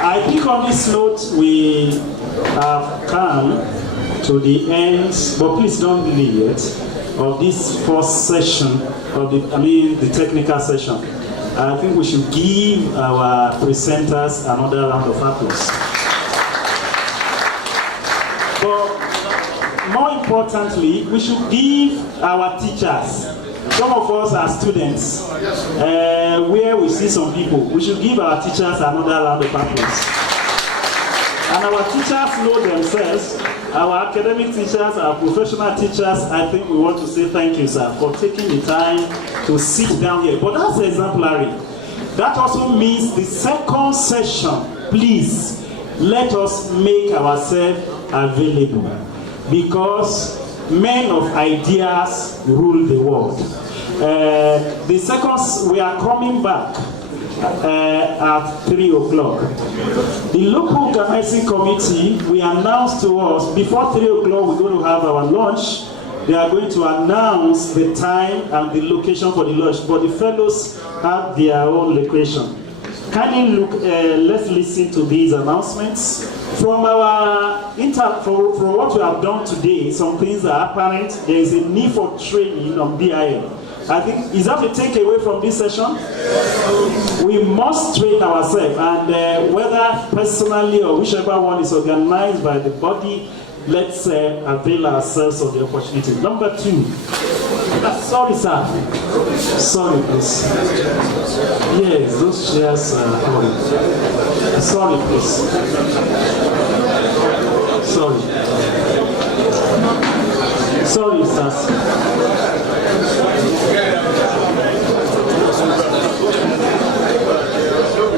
I think on this note we have come to the end, but please don't leave yet, of this first session of the technical session. I think we should give our presenters another round of applause. But more importantly, we should give our teachers. Some of us are students, where we see some people. We should give our teachers another round of applause. And our teachers know themselves. Our academic teachers, our professional teachers, I think we want to say thank you, sir, for taking the time to sit down here. But that's exemplary. That also means the second session, please, let us make ourselves available. Because men of ideas rule the world. The second, we are coming back at 3 o'clock. The local organizing committee, we announced to us before 3 o'clock we're going to have our lunch. They are going to announce the time and the location for the lunch, but the fellows have their own location. Kindly look, let's listen to these announcements. From our from what we have done today, some things are apparent. There is a need for training on BIM. I think, is that a takeaway from this session? We must train ourselves, and whether personally or whichever one is organized by the body, let's avail ourselves of the opportunity. Number 2. Sorry, sir. Sorry, please. Yes, those chairs are horrible. Sorry, please. Sorry. Sorry, sir.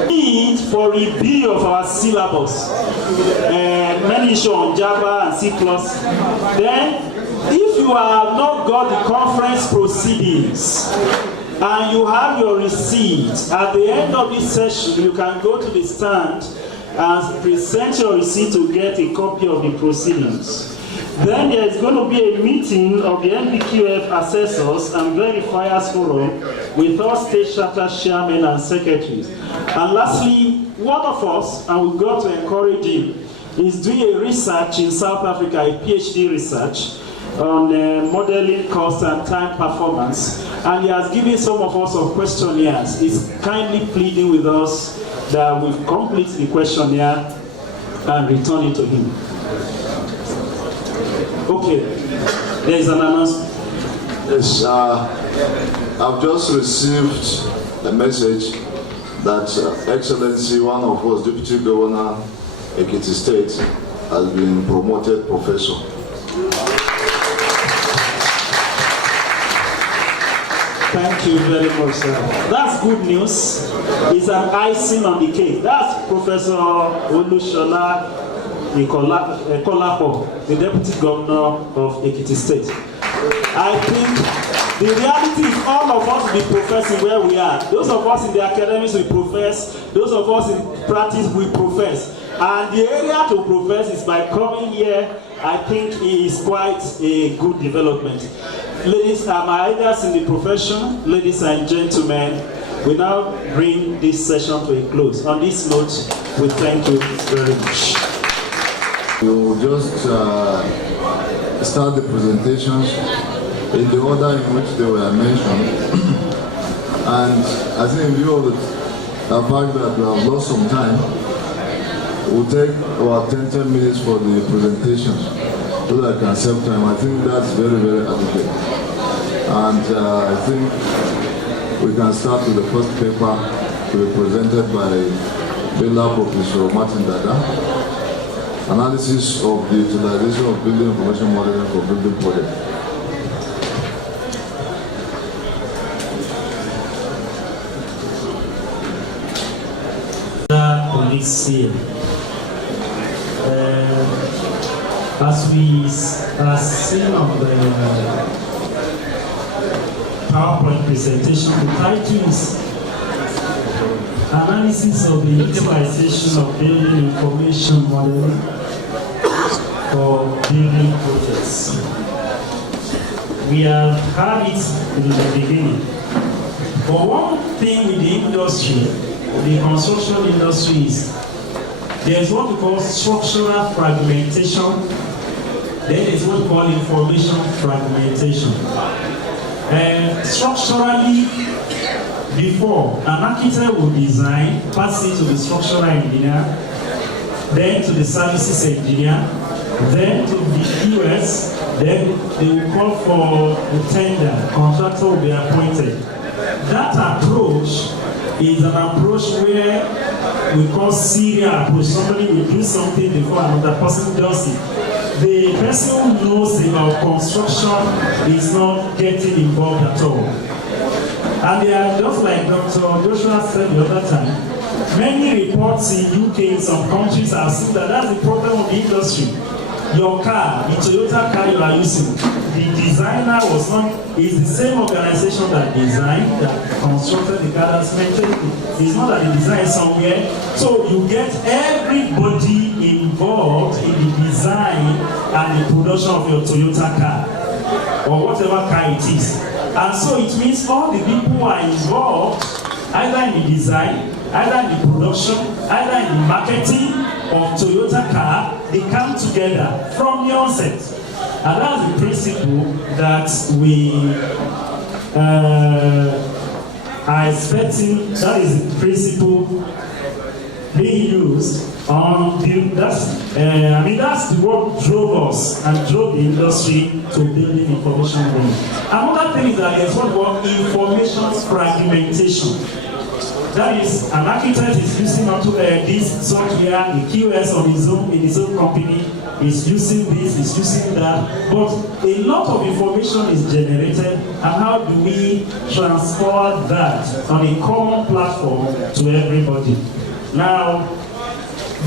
Need for review of our syllabus. Many issue on Java and C++. Then, if you have not got the conference proceedings and you have your receipt, at the end of this session, you can go to the stand and present your receipt to get a copy of the proceedings. Then there is going to be a meeting of the NBQF assessors and verifiers forum with all state charter chairmen and secretaries. And lastly, one of us, and we've got to encourage him, He's doing a research in South Africa, a PhD research on modeling cost and time performance. And he has given some of us some questionnaires. He's kindly pleading with us that we complete the questionnaire and return it to him. Okay, there is an announcement. Yes, I've just received a message that Excellency, one of us, Deputy Governor, Ekiti State, has been promoted professor. Thank you very much, sir. That's good news. It's an icing on the cake. That's Professor Olushola Ekolapo, the Deputy Governor of Ekiti State. I think the reality is all of us will be professing where we are. Those of us in the academics will profess. Those of us in practice will profess. And the area to profess is by coming here. I think is quite a good development. Ladies and my elders in the profession, ladies and gentlemen, we now bring this session to a close. On this note, we thank you very much. We will just start the presentations in the order in which they were mentioned. And I think in view of the fact that we have lost some time, we'll take about 10 minutes for the presentations so that I can save time. I think that's very, very adequate. And I think we can start with the first paper to be presented by Bella Professor Martin Dada. Analysis of the utilization of building information modeling for building projects. Police here. As we are seeing on the PowerPoint presentation, the title is Analysis of the Utilization of Building Information Modeling for Building Projects. We have had it in the beginning. But one thing with the industry, the construction industry, is there is what we call structural fragmentation, then there is what we call information fragmentation. Structurally, before, an architect will design, pass it to the structural engineer, then to the services engineer, then to the QS, then they will call for a tender, contractor will be appointed. That approach is an approach where we call serial approach. Somebody will do something before another person does it. The person who knows about construction is not getting involved at all. And they are just like Dr. Joshua said the other time, many reports in UK, in some countries, have seen that that's the problem of the industry. Your car, the Toyota car you are using, the designer was not, is the same organization that designed, that constructed the car, that's maintained it. It's not that the design is somewhere. So you get everybody involved in the design and the production of your Toyota car, or whatever car it is. And so it means all the people who are involved, either in the design, either in the production, either in the marketing of Toyota car, they come together from the onset. And that's the principle that we are expecting. That is the principle being used on that's the what drove us and drove the industry to building information modeling. Another thing is that there's what we call information fragmentation. That is, an architect is using this software, the QS on in his own company, is using this, is using that, but a lot of information is generated, and how do we transfer that on a common platform to everybody? Now,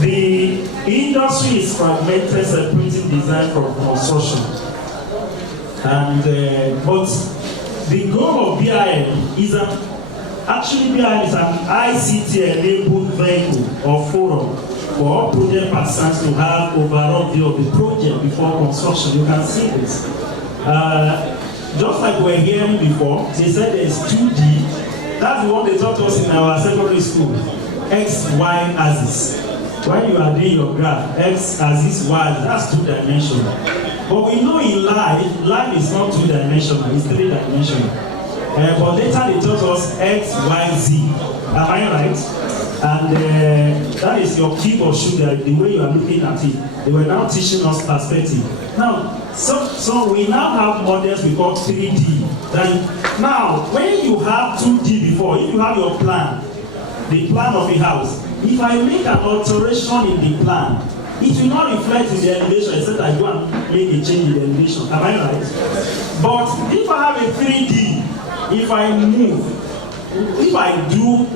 the industry is fragmented, separating design from construction. And but the goal of BIM is actually BIM is an ICT-enabled vehicle or forum for all project participants to have overall view of the project before construction. You can see this. Just like we were hearing before, they said there's 2D. That's what they taught us in our secondary school. X, Y axis. when you are doing your graph, X axis, Y, that's 2-dimensional. But we know in life is not 2-dimensional, it's 3-dimensional. But later they taught us X, Y, Z. Am I right? And that is your keyboard sugar, the way you are looking at it. They were now teaching us perspective. Now, so we now have models we call 3D. Now, when you have 2D before, if you have your plan, the plan of a house, if I make an alteration in the plan, it will not reflect in the elevation except I go and make a change in the elevation. Am I right? But if I have a 3D, if I move, if I do,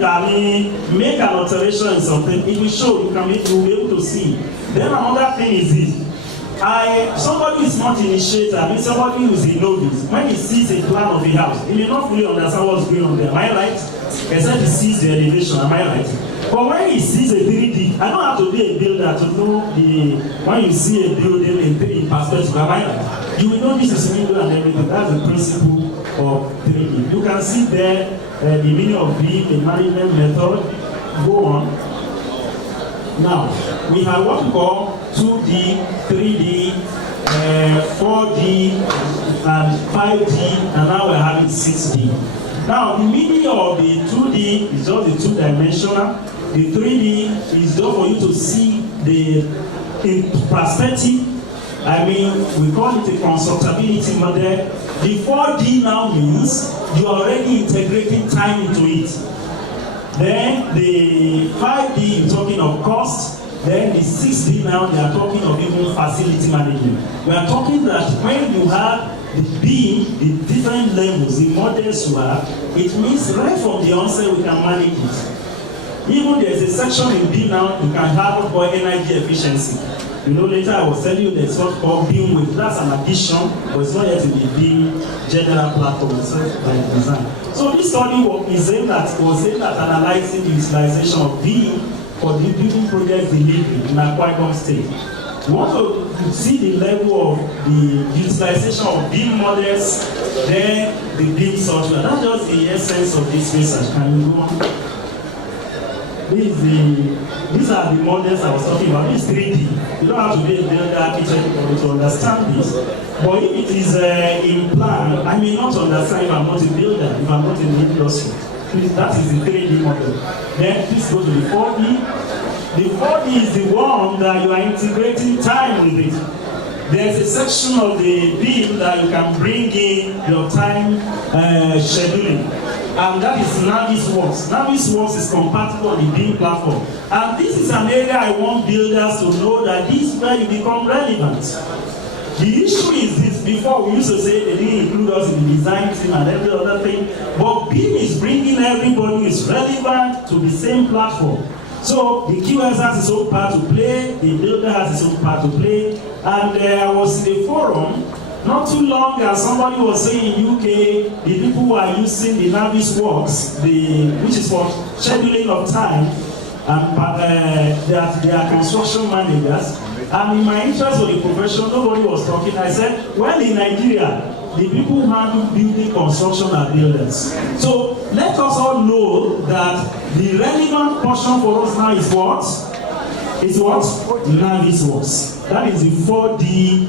make an alteration in something, it will show, you will be able to see. Then another thing is this. Somebody who is not initiator, somebody who is a novice, when he sees a plan of a house, he may not fully understand what's going on there. Am I right? Except he sees the elevation. Am I right? But when he sees a 3D, I don't have to be a builder to know when you see a building in perspective. Am I right? You will know this is window and everything. That's the principle of 3D. You can see there the meaning of beam, the management method. Go on. Now, we have what we call 2D, 3D, 4D, and 5D, and now we're having 6D. Now, the meaning of the 2D is just the 2-dimensional. The 3D is just for you to see in perspective. We call it a constructability model. The 4D now means you are already integrating time into it. Then the 5D is talking of cost. Then the 6D now, they are talking of even facility management. We are talking that when you have the beam, the different levels, the models you have, it means right from the onset we can manage it. Even there's a section in B now, you can have what called energy efficiency. Later I was telling you there's what called beam width. That's an addition, but it's not yet in the beam general platform itself by design. So this study was aimed at analyzing the utilization of beam for the building project delivery in Akwa Ibom State. We want to see the level of the utilization of beam models, then the beam software. That's just the essence of this research. Can you go on? These are the models I was talking about. This 3D. You don't have to be a builder architect to understand this. But if it is in plan, I may not understand if I'm not a builder, if I'm not in the industry. Please, that is the 3D model. Then please go to the 4D. The 4D is the one that you are integrating time with it. There's a section of the beam that you can bring in your time scheduling. And that is Navisworks. Navisworks is compatible on the beam platform. And this is an area I want builders to know that this is where you become relevant. The issue is this: before we used to say they didn't include us in the design team and every other thing, but beam is bringing everybody who is relevant to the same platform. So the QS has his own part to play, the builder has his own part to play, and I was in a forum not too long ago, somebody was saying in UK, the people who are using the Navisworks, which is for scheduling of time, and that they are construction managers. And in my interest of the profession, nobody was talking. I said, well, in Nigeria, the people who handle building construction are builders. So let us all know that the relevant portion for us now is what? Is what? Navisworks. That is the 4D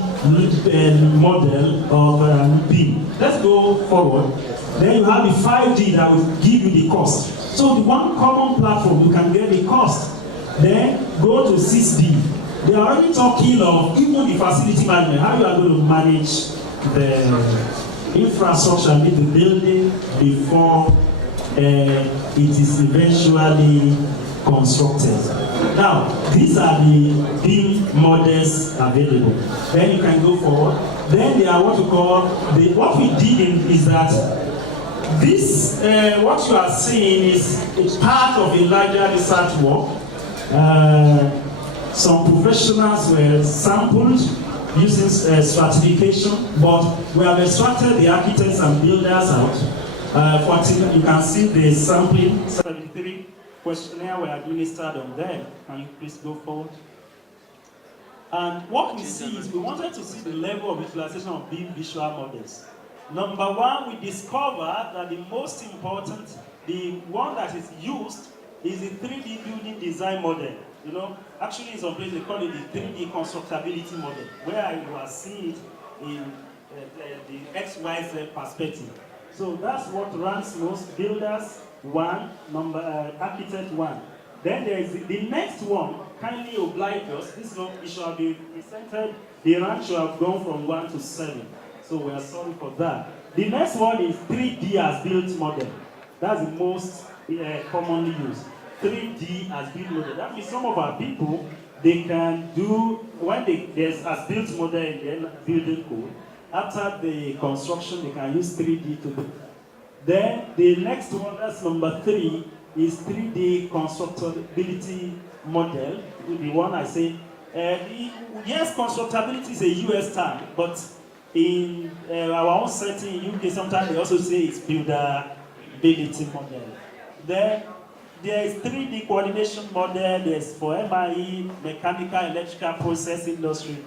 model of beam. Let's go forward. Then you have the 5D that will give you the cost. So the one common platform, you can get the cost. Then go to 6D. They are already talking of even the facility management, how you are going to manage the infrastructure and the building before it is eventually constructed. Now, these are the beam models available. Then you can go forward. Then there are what we call, what we did is that this, what you are seeing is a part of a larger research work. Some professionals were sampled using stratification, but we have extracted the architects and builders out. You can see the sampling 73 questionnaire were administered on them. Can you please go forward? And what we see is we wanted to see the level of utilization of beam visual models. Number one, we discovered that the most important, the one that is used, is the 3D building design model. You know, actually in some places they call it the 3D constructability model, where you are seeing it in the XYZ perspective. So that's what ranks most: builders 1, architect 1. Then there is the next one, kindly oblige us. This one, it should have been presented, the rank should have gone from 1 to 7. So we are sorry for that. The next one is 3D as built model. That's the most commonly used. 3D as built model. That means some of our people, they can do, when there's as built model in the building code, after the construction, they can use 3D to do. Then the next one, that's number 3, is 3D constructability model. The one I say, yes, constructability is a US term, but in our own setting in UK, sometimes they also say it's buildability model. Then there is 3D coordination model, there's for MIE, mechanical, electrical process industry.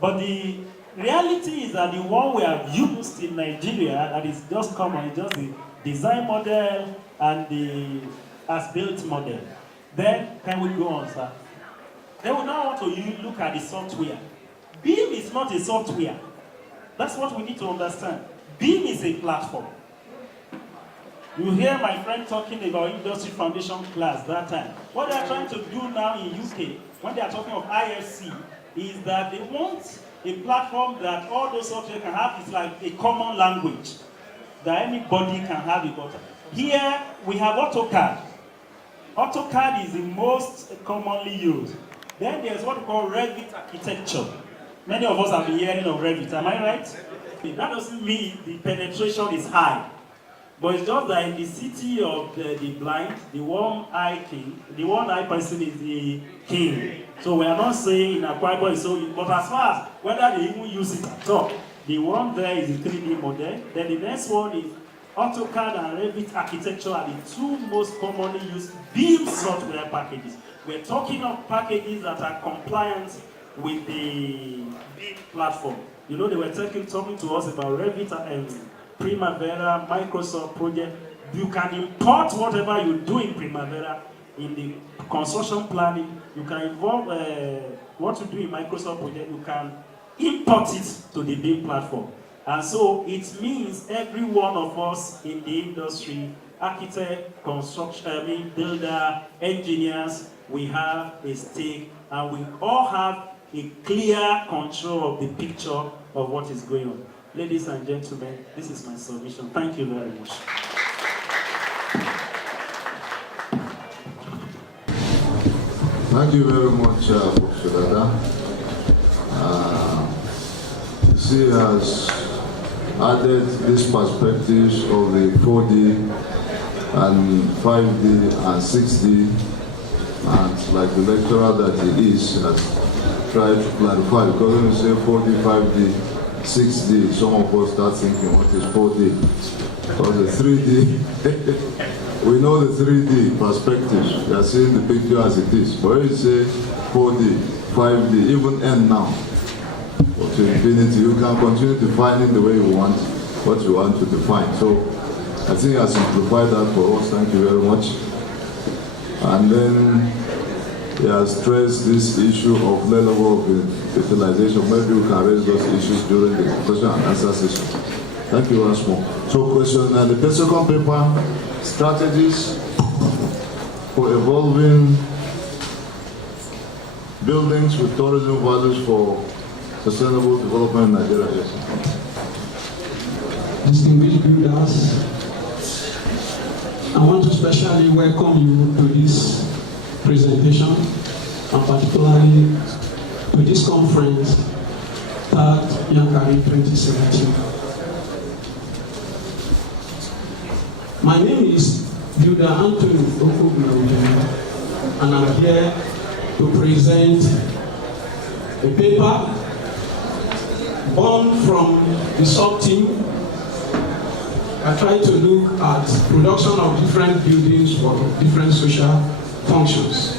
But the reality is that the one we have used in Nigeria that is just common is just the design model and the as-built model. Then, can we go on, sir? Then we now want to look at the software. BIM is not a software. That's what we need to understand. BIM is a platform. You hear my friend talking about industry foundation class that time. What they are trying to do now in UK, when they are talking of IFC, is that they want a platform that all those software can have. Is like a common language that anybody can have it. But here we have AutoCAD. AutoCAD is the most commonly used. Then there's what we call Revit architecture. Many of us have been hearing of Revit, am I right? That doesn't mean the penetration is high. But it's just that in the city of the blind, the one-eye person is the king. So we are not saying in Akwa Ibom is so, but as far as whether they even use it at all, the one there is a 3D model. Then the next one is AutoCAD and Revit architecture are the two most commonly used BIM software packages. We're talking of packages that are compliant with the BIM platform. You know, they were talking to us about Revit and Primavera, Microsoft project. You can import whatever you do in Primavera in the construction planning. You can involve what you do in Microsoft project. You can import it to the BIM platform. And so it means every one of us in the industry, architect, construction, builder, engineers, we have a stake and we all have a clear control of the picture of what is going on. Ladies and gentlemen, this is my submission. Thank you very much. Thank you very much, Professor Zaranda. She has added these perspectives of the 4D and 5D and 6D, and like the lecturer that he is, has tried to clarify, because when you say 4D, 5D, 6D, some of us start thinking, what is 4D? Or the 3D, we know the 3D perspectives, we are seeing the picture as it is. But when you say 4D, 5D, even N now, or to infinity, you can continue defining the way you want, what you want to define. So I think I simplified that for us, thank you very much. And then he has stressed this issue of low level of utilization. Maybe we can raise those issues during the question and answer session. Thank you once more. So question, and the second paper, strategies for evolving buildings with tourism values for sustainable development in Nigeria. Yes. Distinguished builders, I want to especially welcome you to this presentation, and particularly to this conference, tagged Yankari 2017. My name is Builder Anthony Okoguna, and I'm here to present a paper born from the sub-team. I try to look at production of different buildings for different social functions.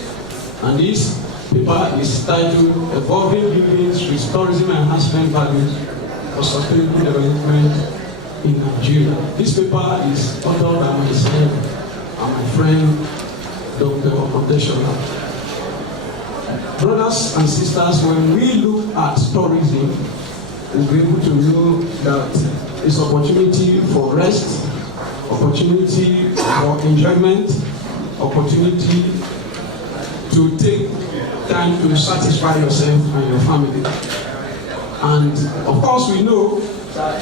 And this paper is titled Evolving Buildings with Tourism Enhancement Values for Sustainable Development in Nigeria. This paper is authored by myself and my friend, Dr. Odeshola. brothers and sisters, when we look at tourism, we'll be able to know that it's opportunity for rest, opportunity for enjoyment, opportunity to take time to satisfy yourself and your family. And of course, we know that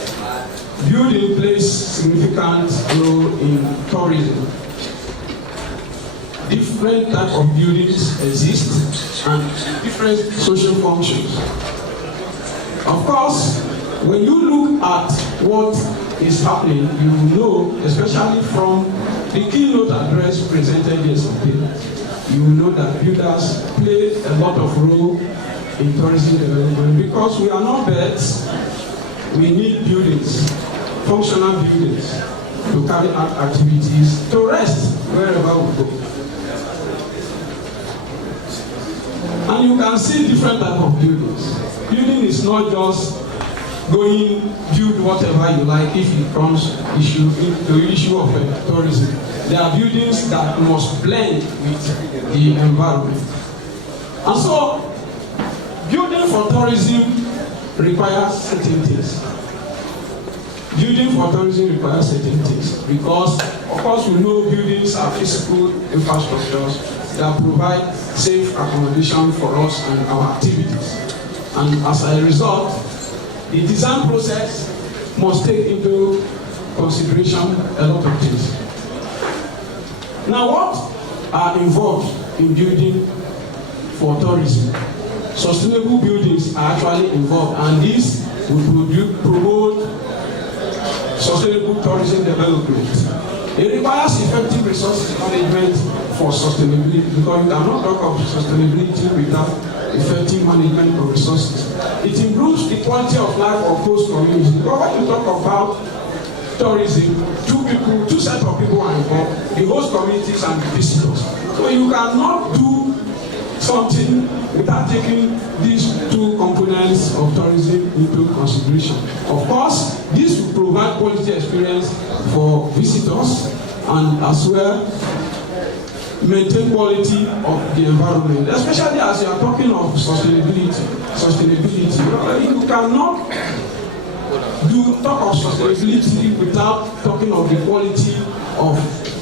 building plays significant role in tourism. Different types of buildings exist and different social functions. Of course, when you look at what is happening, you know, especially from the keynote address presented yesterday, you know that builders play a lot of role in tourism development because we are not birds. We need buildings, functional buildings, to carry out activities, to rest wherever we go. And you can see different types of buildings. Building is not just going build whatever you like if it comes to issue of tourism. There are buildings that must blend with the environment. And so, building for tourism requires certain things. Building for tourism requires certain things because, of course, we know buildings are physical infrastructures that provide safe accommodation for us and our activities. And as a result, the design process must take into consideration a lot of things. Now, what are involved in building for tourism? Sustainable buildings are actually involved, and this will promote sustainable tourism development. It requires effective resources management for sustainability because you cannot talk of sustainability without effective management of resources. It improves the quality of life of host communities because when you talk about tourism, two sets of people are involved, the host communities and the visitors. So you cannot do something without taking these two components of tourism into consideration. Of course, this will provide quality experience for visitors and as well maintain quality of the environment, especially as you are talking of sustainability. You cannot talk of sustainability without talking of the quality of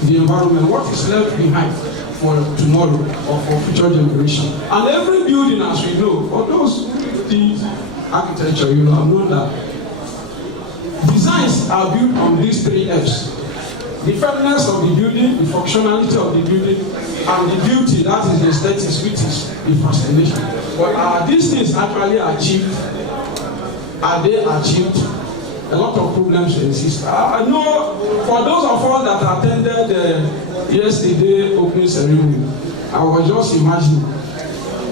the environment, what is left behind for tomorrow or for future generation. And every building, as we know, for those who did architecture, you have known that designs are built on these 3 F's. The firmness of the building, the functionality of the building, and the beauty, that is the aesthetics, which is the fascination. But are these things actually achieved? Are they achieved? A lot of problems exist. I know for those of us that attended yesterday opening ceremony, I was just imagining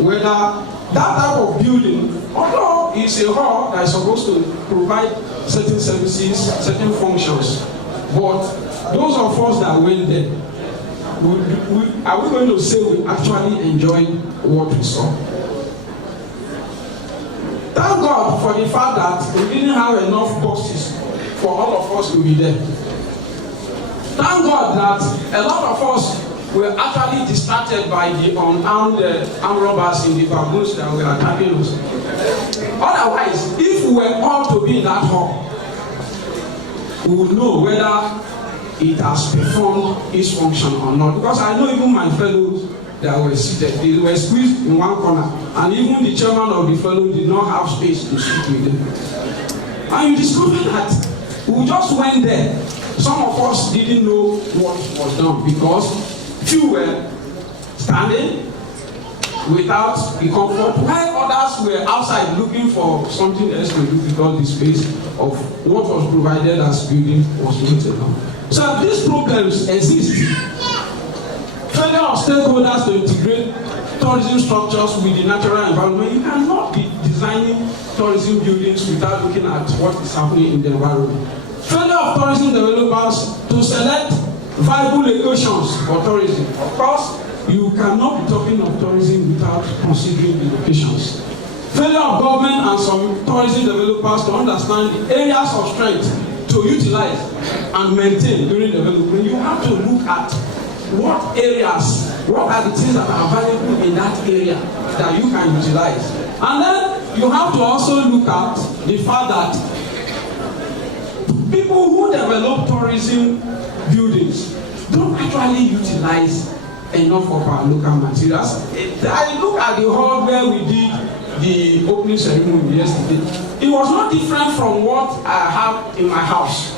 whether that type of building, although it's a hall that is supposed to provide certain services, certain functions, but those of us that went there, are we going to say we actually enjoyed what we saw? Thank God for the fact that we didn't have enough boxes for all of us to be there. Thank God that a lot of us were actually distracted by the unarmed armed robbers in the baboons that were attacking us. Otherwise, if we were all to be in that hall, we would know whether it has performed its function or not. Because I know even my fellows that were seated, they were squeezed in one corner, and even the chairman of the fellow did not have space to sit with them. And you discover that we just went there. Some of us didn't know what was done because few were standing without the comfort, while others were outside looking for something else to do because the space of what was provided as building was not enough. So these problems exist. Failure of stakeholders to integrate tourism structures with the natural environment. You cannot be designing tourism buildings without looking at what is happening in the environment. Failure of tourism developers to select viable locations for tourism. Of course, you cannot be talking of tourism without considering the locations. Failure of government and some tourism developers to understand the areas of strength to utilize and maintain during development. You have to look at what areas, what are the things that are available in that area that you can utilize. And then you have to also look at the fact that people who develop tourism buildings don't actually utilize enough of our local materials. I look at the hall where we did the opening ceremony yesterday. It was not different from what I have in my house.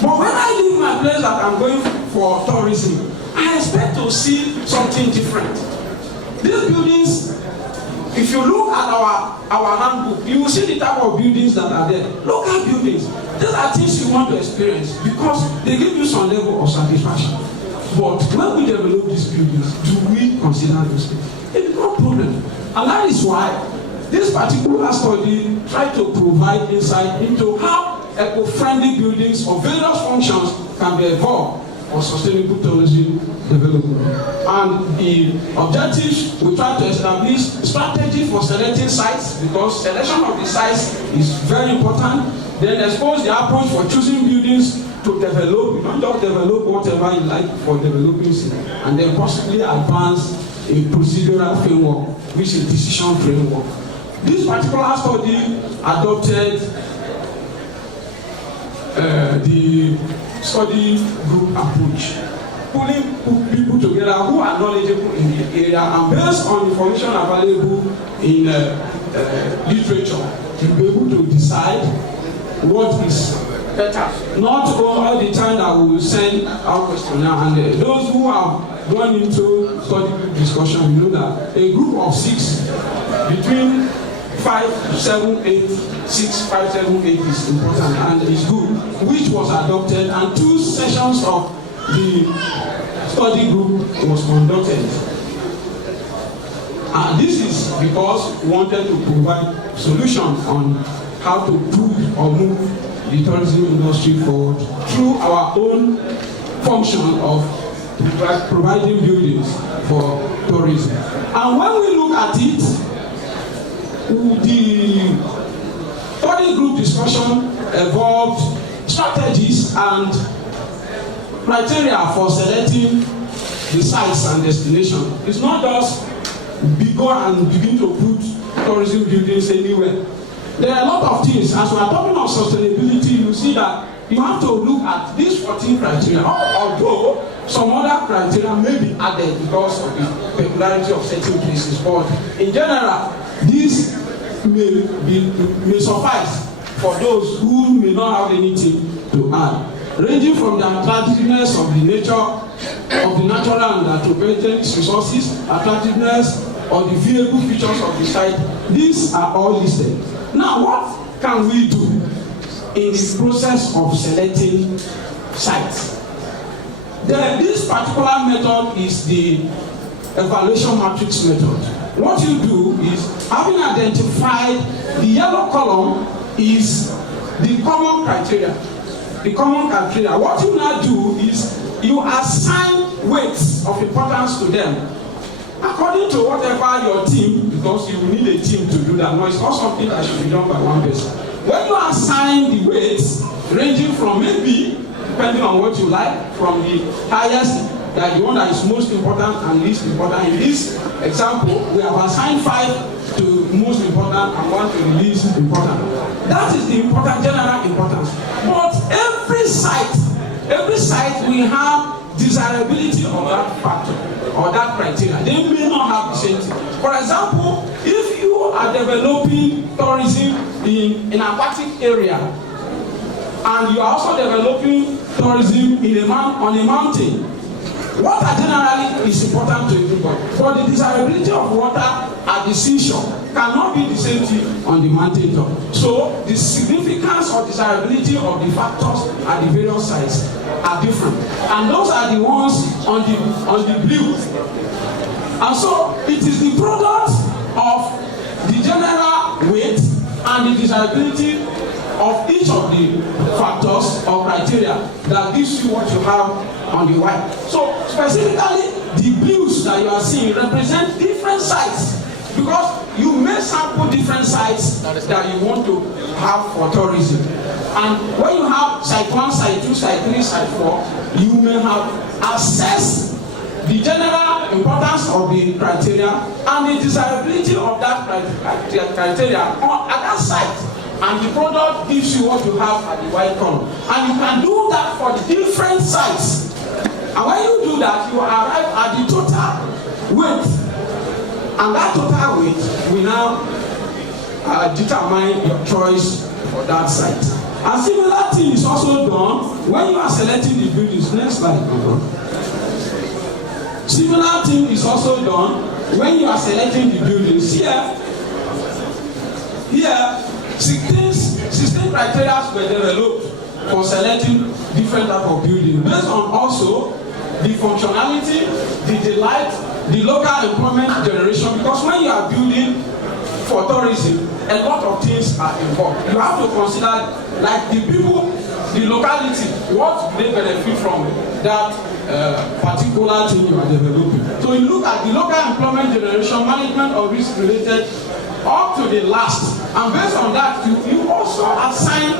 But when I leave my place that I'm going for tourism, I expect to see something different. These buildings, if you look at our handbook, you will see the type of buildings that are there. Local buildings. These are things you want to experience because they give you some level of satisfaction. But when we develop these buildings, do we consider those things? It's no problem. And that is why this particular study tried to provide insight into how eco-friendly buildings of various functions can be evolved for sustainable tourism development. And the objectives, we try to establish strategy for selecting sites because selection of the sites is very important. Then expose the approach for choosing buildings to develop. You don't just develop whatever you like for developing it. And then possibly advance a procedural framework, which is a decision framework. This particular study adopted the study group approach, pulling people together who are knowledgeable in the area and based on information available in literature to be able to decide what is better. Not all the time that we will send our questionnaire, and those who have gone into study group discussion, you know that a group of 6 between 5, 7, 8, 6, 5, 7, 8 is important and is good, which was adopted, and 2 sessions of the study group was conducted. And this is because we wanted to provide solutions on how to push or move the tourism industry forward through our own function of providing buildings for tourism. And when we look at it, the study group discussion involved strategies and criteria for selecting the sites and destinations. It's not just go and begin to put tourism buildings anywhere. There are a lot of things. As we are talking of sustainability, you see that you have to look at these 14 criteria, although some other criteria may be added because of the peculiarity of certain places. But in general, this may suffice for those who may not have anything to add, ranging from the attractiveness of the nature of the natural and anthropogenic resources, attractiveness or the viewable features of the site. These are all listed. Now, what can we do in the process of selecting sites? This particular method is the evaluation matrix method. What you do is, having identified the yellow column is the common criteria. The common criteria. What you now do is you assign weights of importance to them according to whatever your team, because you need a team to do that. No, it's not something that should be done by one person. When you assign the weights, ranging from maybe, depending on what you like, from the highest, that the one that is most important and least important. In this example, we have assigned 5 to most important and 1 to the least important. That is the important, general importance. But every site will have desirability of that factor or that criteria. They may not have the same thing. For example, if you are developing tourism in an aquatic area and you are also developing tourism on a mountain, water generally is important to everybody. But the desirability of water at the seashore cannot be the same thing on the mountain top. So the significance or desirability of the factors at the various sites are different. And those are the ones on the blue. And so it is the product of the general weight and the desirability of each of the factors or criteria that gives you what you have on the white. So specifically, the blues that you are seeing represent different sites, because you may sample different sites that you want to have for tourism. And when you have site 1, site 2, site 3, site 4, you may have assessed the general importance of the criteria and the desirability of that criteria at that site, and the product gives you what you have at the white column. And you can do that for the different sites. And when you do that, you arrive at the total weight. And that total weight will now determine your choice for that site. And similar thing is also done when you are selecting the buildings. Next slide. Similar thing is also done when you are selecting the buildings. Here 16 criteria were developed for selecting different type of building based on also the functionality, the delight, the local employment generation. Because when you are building for tourism, a lot of things are involved. You have to consider, like, the people, the locality, what they benefit from that particular thing you are developing. So you look at the local employment generation, management of risk related, up to the last, and based on that you also assign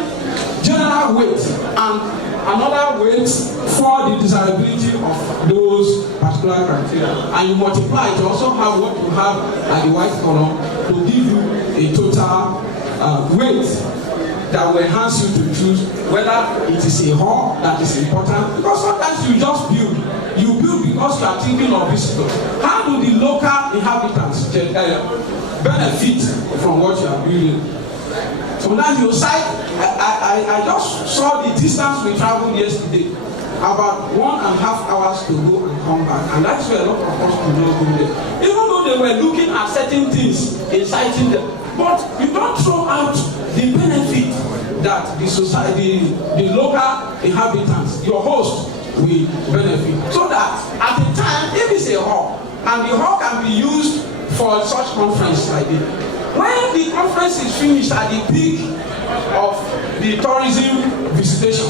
general weight and another weight for the desirability of those particular criteria, and you multiply to also have what you have at the white column to give you a total weight that will enhance you to choose whether it is a hall that is important. Because sometimes you just build because you are thinking of visitors. How do the local inhabitants benefit from what you are building? Sometimes you cite, I just saw the distance we traveled yesterday, about 1.5 hours to go and come back, and that's where a lot of us could not go there. Even though they were looking at certain things, inciting them, but you don't throw out the benefit that the society, the local inhabitants, your host, will benefit. So that at the time, if it's a hall, and the hall can be used for such conference like this, when the conference is finished at the peak of the tourism visitation,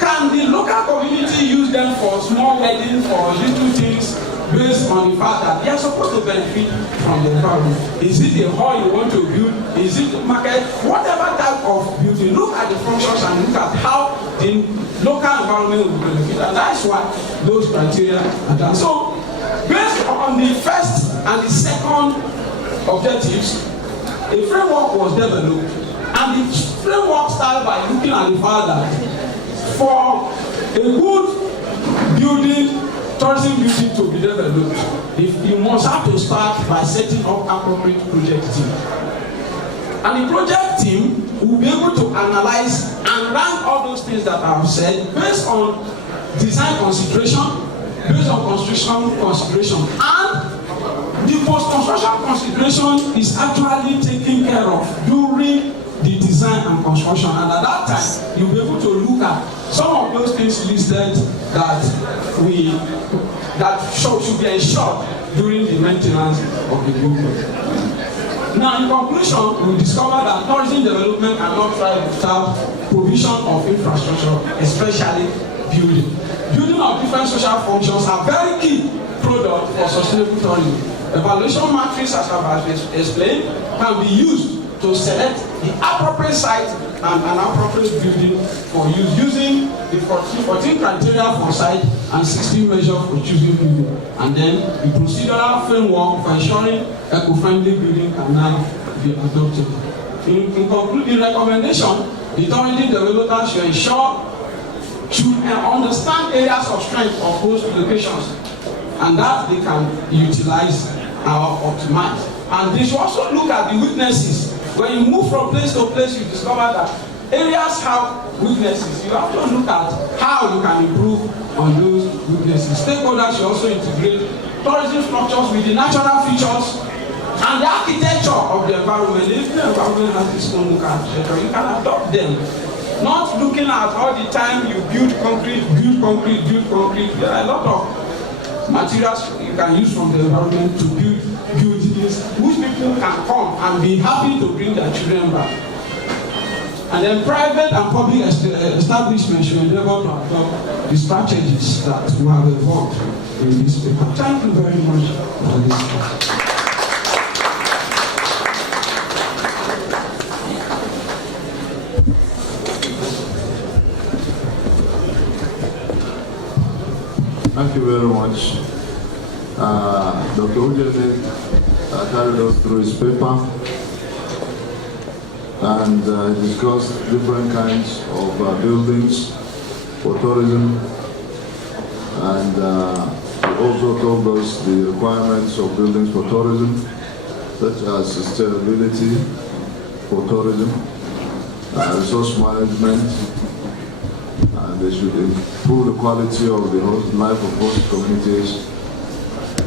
can the local community use them for small weddings, for little things, based on the fact that they are supposed to benefit from the environment? Is it a hall you want to build? Is it a market? Whatever type of building, look at the functions and look at how the local environment will benefit. And that's why those criteria are done. So, based on the first and the second objectives, a framework was developed, and the framework started by looking at the fact that for a good building, tourism building to be developed, you must have to start by setting up appropriate project team. And the project team will be able to analyze and rank all those things that I have said based on design consideration, based on construction consideration, and the post-construction consideration is actually taken care of during the design and construction, and at that time you'll be able to look at some of those things listed that should be ensured during the maintenance of the building. Now, in conclusion, we discover that tourism development cannot thrive without provision of infrastructure, especially building. Building of different social functions are very key product for sustainable tourism. Evaluation matrix, as I have explained, can be used to select the appropriate site and an appropriate building for use, using the 14 criteria for site and 16 measures for choosing building. And then the procedural framework for ensuring eco-friendly building can now be adopted. In concluding recommendation, the tourism developer should understand areas of strength of host locations, and that they can utilize or optimize. And they should also look at the weaknesses. When you move from place to place, you discover that areas have weaknesses. You have to look at how you can improve on those weaknesses. Stakeholders should also integrate tourism structures with the natural features and the architecture of the environment. If the environment has its own local architecture, you can adopt them. Not looking at all the time you build concrete. There are a lot of materials you can use from the environment to build buildings which people can come and be happy to bring their children back. And then private and public establishments should endeavor to adopt the strategies that we have evolved in this paper. Thank you very much for this. Thank you very much. Dr. Ujene carried us through his paper and discussed different kinds of buildings for tourism, and he also told us the requirements of buildings for tourism, such as sustainability for tourism, resource management, and they should improve the quality of the life of host communities.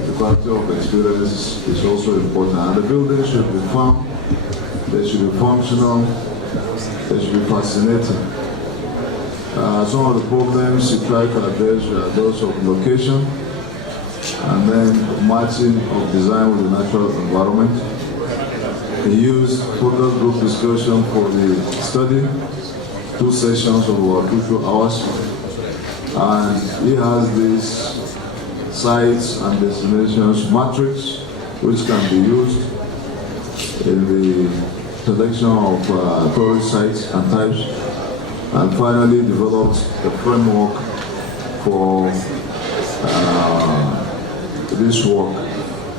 The quality of experience is also important, and the buildings should be firm, they should be functional, they should be fascinating. Some of the problems he tried to address are those of location, and then matching of design with the natural environment. He used focus group discussion for the study, 2 sessions of about 2 hours, and he has these sites and destinations matrix which can be used in the selection of tourist sites and types, and finally developed a framework for this work.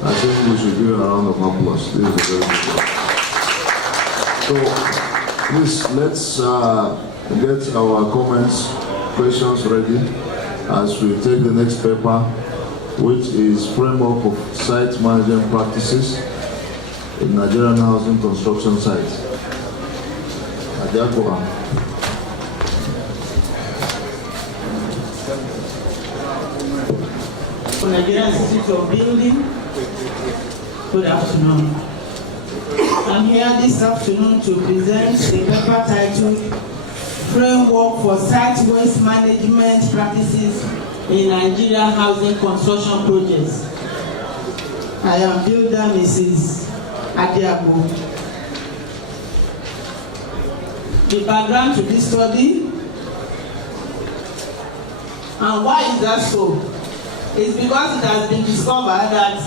I think we should give a round of applause. This is a very good work. So please, let's get our comments, questions ready as we take the next paper, which is Framework of Site Management Practices in Nigerian Housing Construction Sites. For Nigerian Institute of Building, good afternoon. I'm here this afternoon to present a paper titled Framework for Site Waste Management Practices in Nigerian Housing Construction Projects. I am builder Mrs. Adiabo. The background to this study, and why is that so? It's because it has been discovered that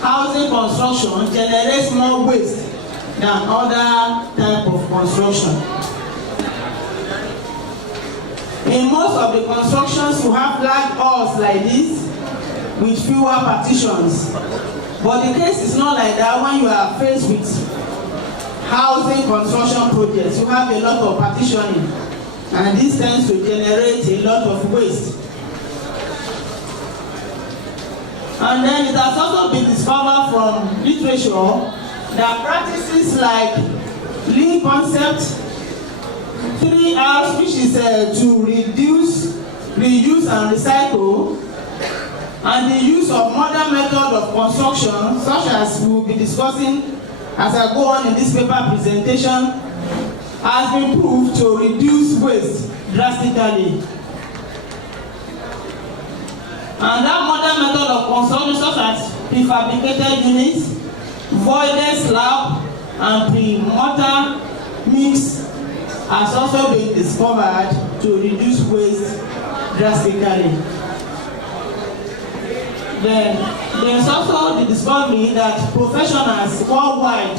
housing construction generates more waste than other type of construction. In most of the constructions, you have large halls like this with fewer partitions. But the case is not like that when you are faced with housing construction projects. You have a lot of partitioning, and this tends to generate a lot of waste. And then it has also been discovered from literature that practices like lean concept, 3 R's, which is to reduce, reuse and recycle, and the use of modern method of construction, such as we will be discussing as I go on in this paper presentation, has been proved to reduce waste drastically. And that modern method of construction, such as prefabricated units, voided slab, and pre-mortar mix, has also been discovered to reduce waste drastically. Then there's also the discovery that professionals worldwide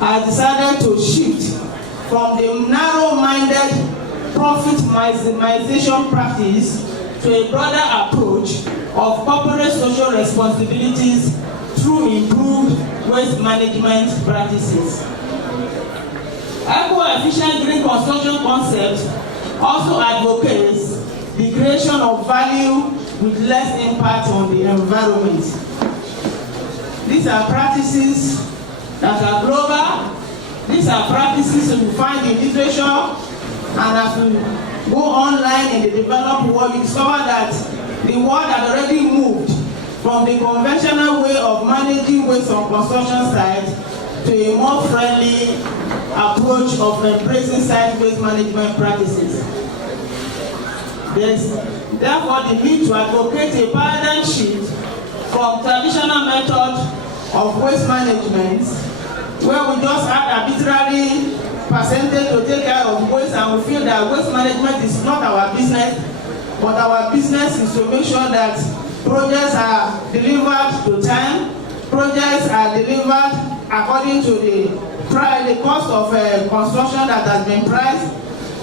have decided to shift from the narrow-minded profit maximization practice to a broader approach of corporate social responsibilities through improved waste management practices. Eco-efficient green construction concept also advocates the creation of value with less impact on the environment. These are practices that are global. These are practices you find in literature, and as we go online in the developed world, you discover that the world had already moved from the conventional way of managing waste on construction sites to a more friendly approach of embracing site waste management practices. There is therefore the need to advocate a paradigm shift from traditional method of waste management, where we just add arbitrary percentage to take care of waste, and we feel that waste management is not our business, but our business is to make sure that projects are delivered to time, projects are delivered according to the cost of construction that has been priced,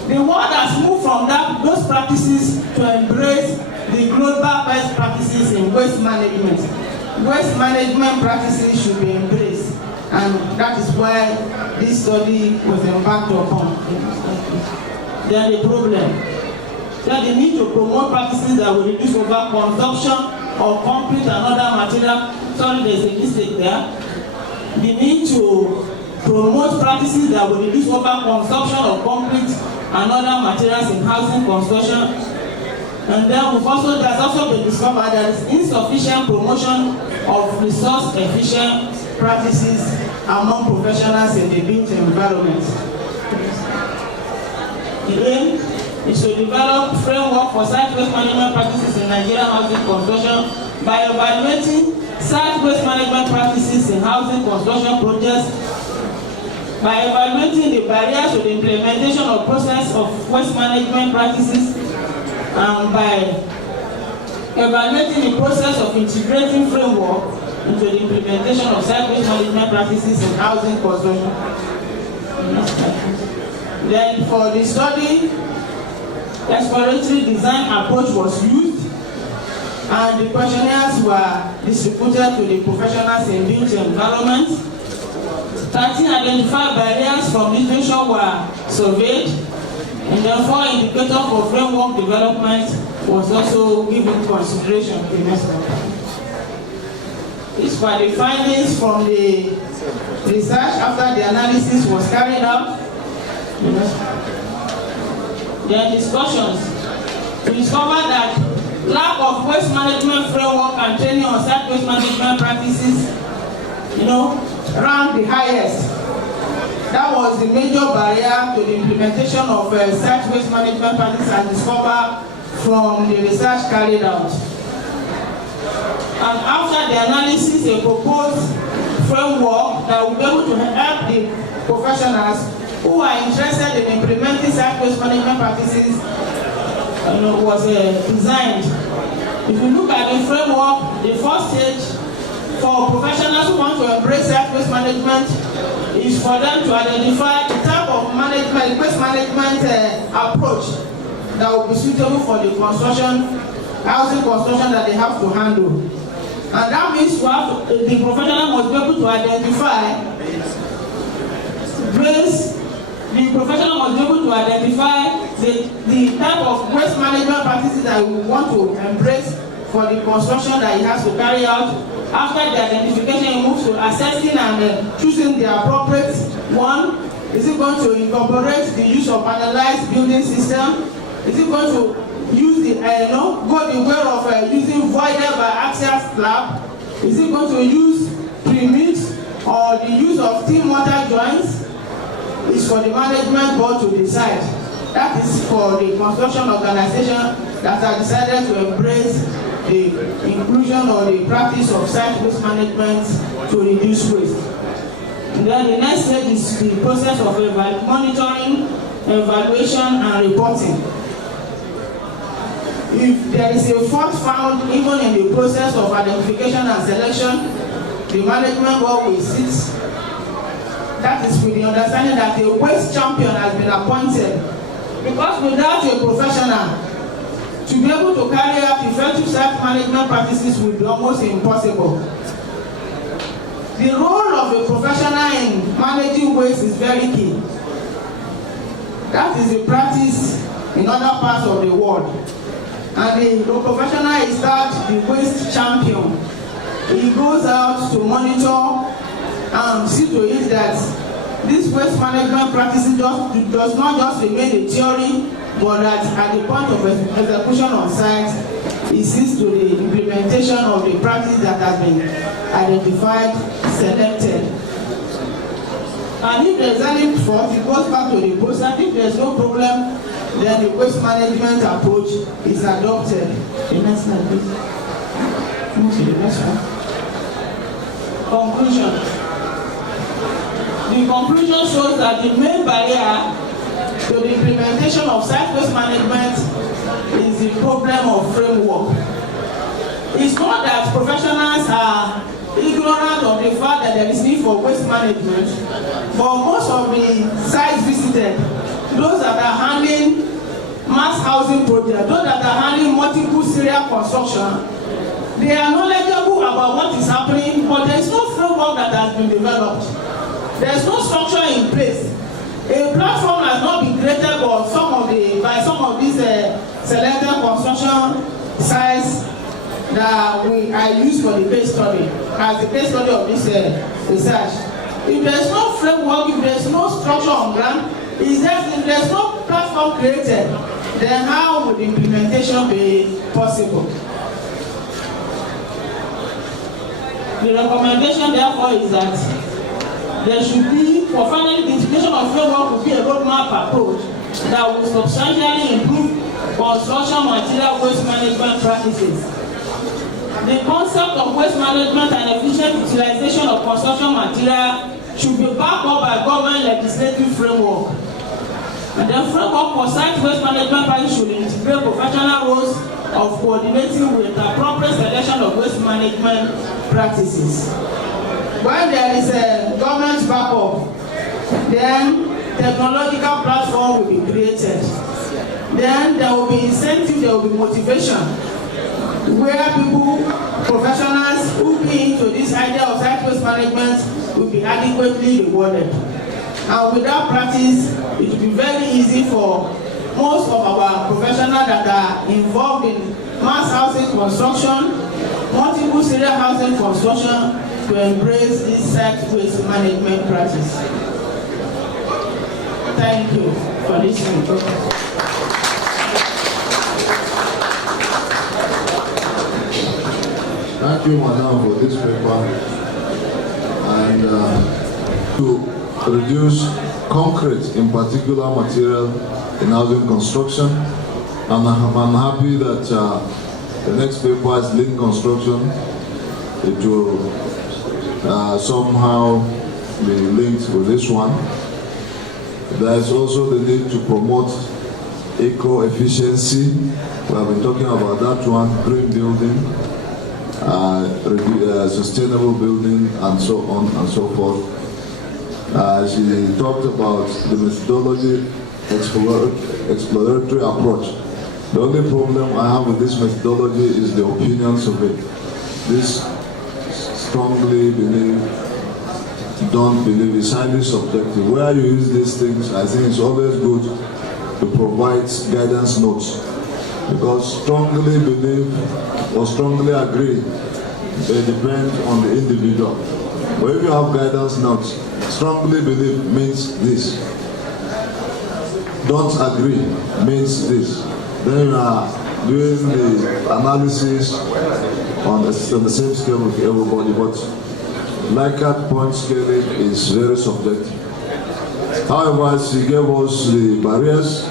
The world has moved from those practices to embrace the global best practices in waste management. Waste management practices should be embraced, and that is why this study was embarked upon. Then the problem. Then the need to promote practices that will reduce overconsumption of concrete and other material. Sorry, there's a mistake there. The need to promote practices that will reduce overconsumption of concrete and other materials in housing construction. And then there's also been discovered there is insufficient promotion of resource-efficient practices among professionals in the built environment. The aim is to develop framework for site waste management practices in Nigerian housing construction by evaluating site waste management practices in housing construction projects, by evaluating the barriers to the implementation of process of waste management practices, and by evaluating the process of integrating framework into the implementation of site waste management practices in housing construction. Then for the study, exploratory design approach was used, and the questionnaires were distributed to the professionals in built environment. 13 identified barriers from literature were surveyed, and then 4 indicators for framework development was also given consideration. These were the findings from the research after the analysis was carried out. There are discussions to discover that lack of waste management framework and training on site waste management practices, ranked the highest. That was the major barrier to the implementation of site waste management practices as discovered from the research carried out. And after the analysis, a proposed framework that will be able to help the professionals who are interested in implementing site waste management practices was designed. If you look at the framework, the first stage for professionals who want to embrace site waste management is for them to identify the type of management, waste management approach that will be suitable for the housing construction that they have to handle. And that means the professional must be able to identify the type of waste management practices that we want to embrace for the construction that he has to carry out. After the identification, he moves to assessing and choosing the appropriate one. Is it going to incorporate the use of panelized building system? Is it going to use the go the way of using voided by axial slab? Is it going to use pre-mix or the use of thin mortar joints? Is for the management board to decide. That is for the construction organization that have decided to embrace the inclusion or the practice of site waste management to reduce waste. And then the next stage is the process of monitoring, evaluation, and reporting. If there is a fault found even in the process of identification and selection, the management board will sit. That is with the understanding that a waste champion has been appointed. Because without a professional, to be able to carry out effective site management practices will be almost impossible. The role of a professional in managing waste is very key. That is a practice in other parts of the world. And the professional is that the waste champion. He goes out to monitor and see to it that this waste management practices does not just remain a theory, but that at the point of execution on site, it sees to the implementation of the practice that has been identified, selected. And if there is any fault, it goes back to the process. If there is no problem, then the waste management approach is adopted. The next slide, please. Move to the next one. Conclusion. The conclusion shows that the main barrier to the implementation of site waste management is the problem of framework. It's not that professionals are ignorant of the fact that there is need for waste management, but most of the sites visited, those that are handling mass housing projects, those that are handling multiple serial construction, they are knowledgeable about what is happening, but there is no framework that has been developed. There is no structure in place. A platform has not been created by some of these selected construction sites that I use for the case study, as the case study of this research. If there is no framework, if there is no structure on ground, if there is no platform created, then how would implementation be possible? The recommendation, therefore, is that there should be, for finally, the integration of framework will be a roadmap approach that will substantially improve construction material waste management practices. The concept of waste management and efficient utilization of construction material should be backed up by government legislative framework. And the framework for site waste management practices should integrate professional roles of coordinating with appropriate selection of waste management practices. When there is a government backup, then technological platform will be created. Then there will be incentive, there will be motivation, where people, professionals who key into this idea of site waste management will be adequately rewarded. And with that practice, it will be very easy for most of our professionals that are involved in mass housing construction, multiple serial housing construction, to embrace this site waste management practice. Thank you for listening. Thank you, Madam, for this paper. And to reduce concrete, in particular material, in housing construction. And I'm happy that the next paper is lean construction. It will somehow be linked with this one. There is also the need to promote eco-efficiency. We have been talking about that one, green building, sustainable building, and so on and so forth. She talked about the methodology, exploratory approach. The only problem I have with this methodology is the opinions of it. This strongly believe, don't believe, is highly subjective. Where you use these things, I think it's always good to provide guidance notes, because strongly believe or strongly agree, they depend on the individual. But if you have guidance notes, strongly believe means this, don't agree means this. Then you are doing the analysis on the same scale with everybody, but Likert point scaling is very subjective. However, she gave us the barriers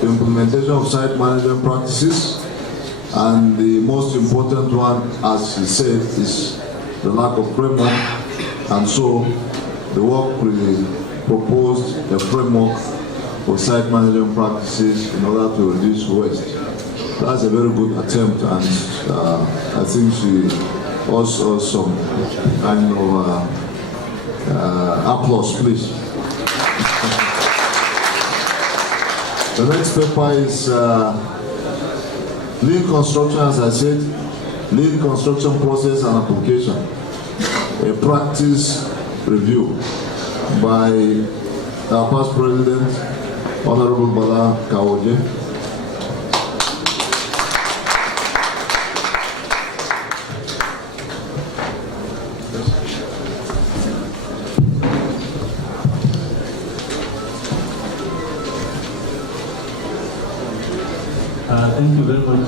to implementation of site management practices, and the most important one, as she said, is the lack of framework. And so the work really proposed a framework for site management practices in order to reduce waste. That's a very good attempt, and I think she also some kind of applause, please. The next paper is lean construction, as I said, lean construction process and application, a practice review by our past president, Honorable Bala Kawoje. Thank you very much,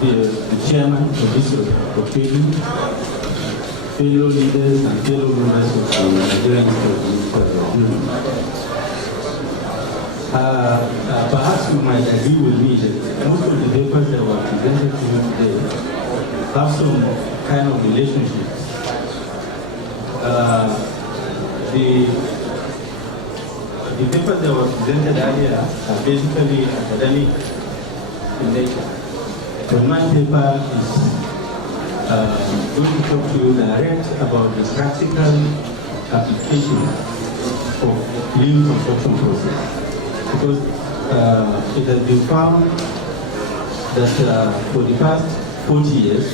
the chairman of this occasion, fellow leaders and fellow members of the Nigerian perhaps you might agree with me that most of the papers that were presented to you today have some kind of relationship. The papers that were presented earlier are basically academic in nature. But my paper is going to talk to you direct about the practical application of lean construction process. Because it has been found that for the past 40 years,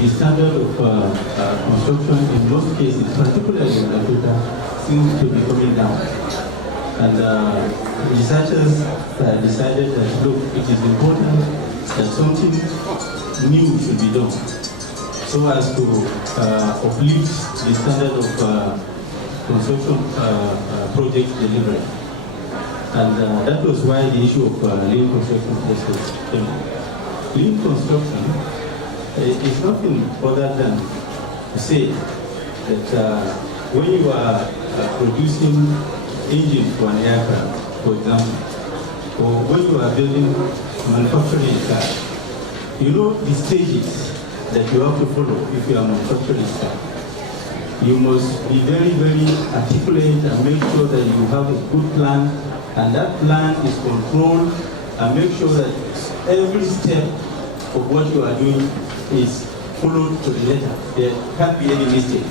the standard of construction in most cases, particularly in Africa, seems to be coming down. And researchers decided that, look, it is important that something new should be done so as to uplift the standard of construction project delivery. And that was why the issue of lean construction process came up. Lean construction is nothing other than to say that when you are producing engine for an aircraft, for example, or when you are manufacturing a car, you know the stages that you have to follow if you are manufacturing a car. You must be very, very articulate and make sure that you have a good plan, and that plan is controlled, and make sure that every step of what you are doing is followed to the letter. There can't be any mistake.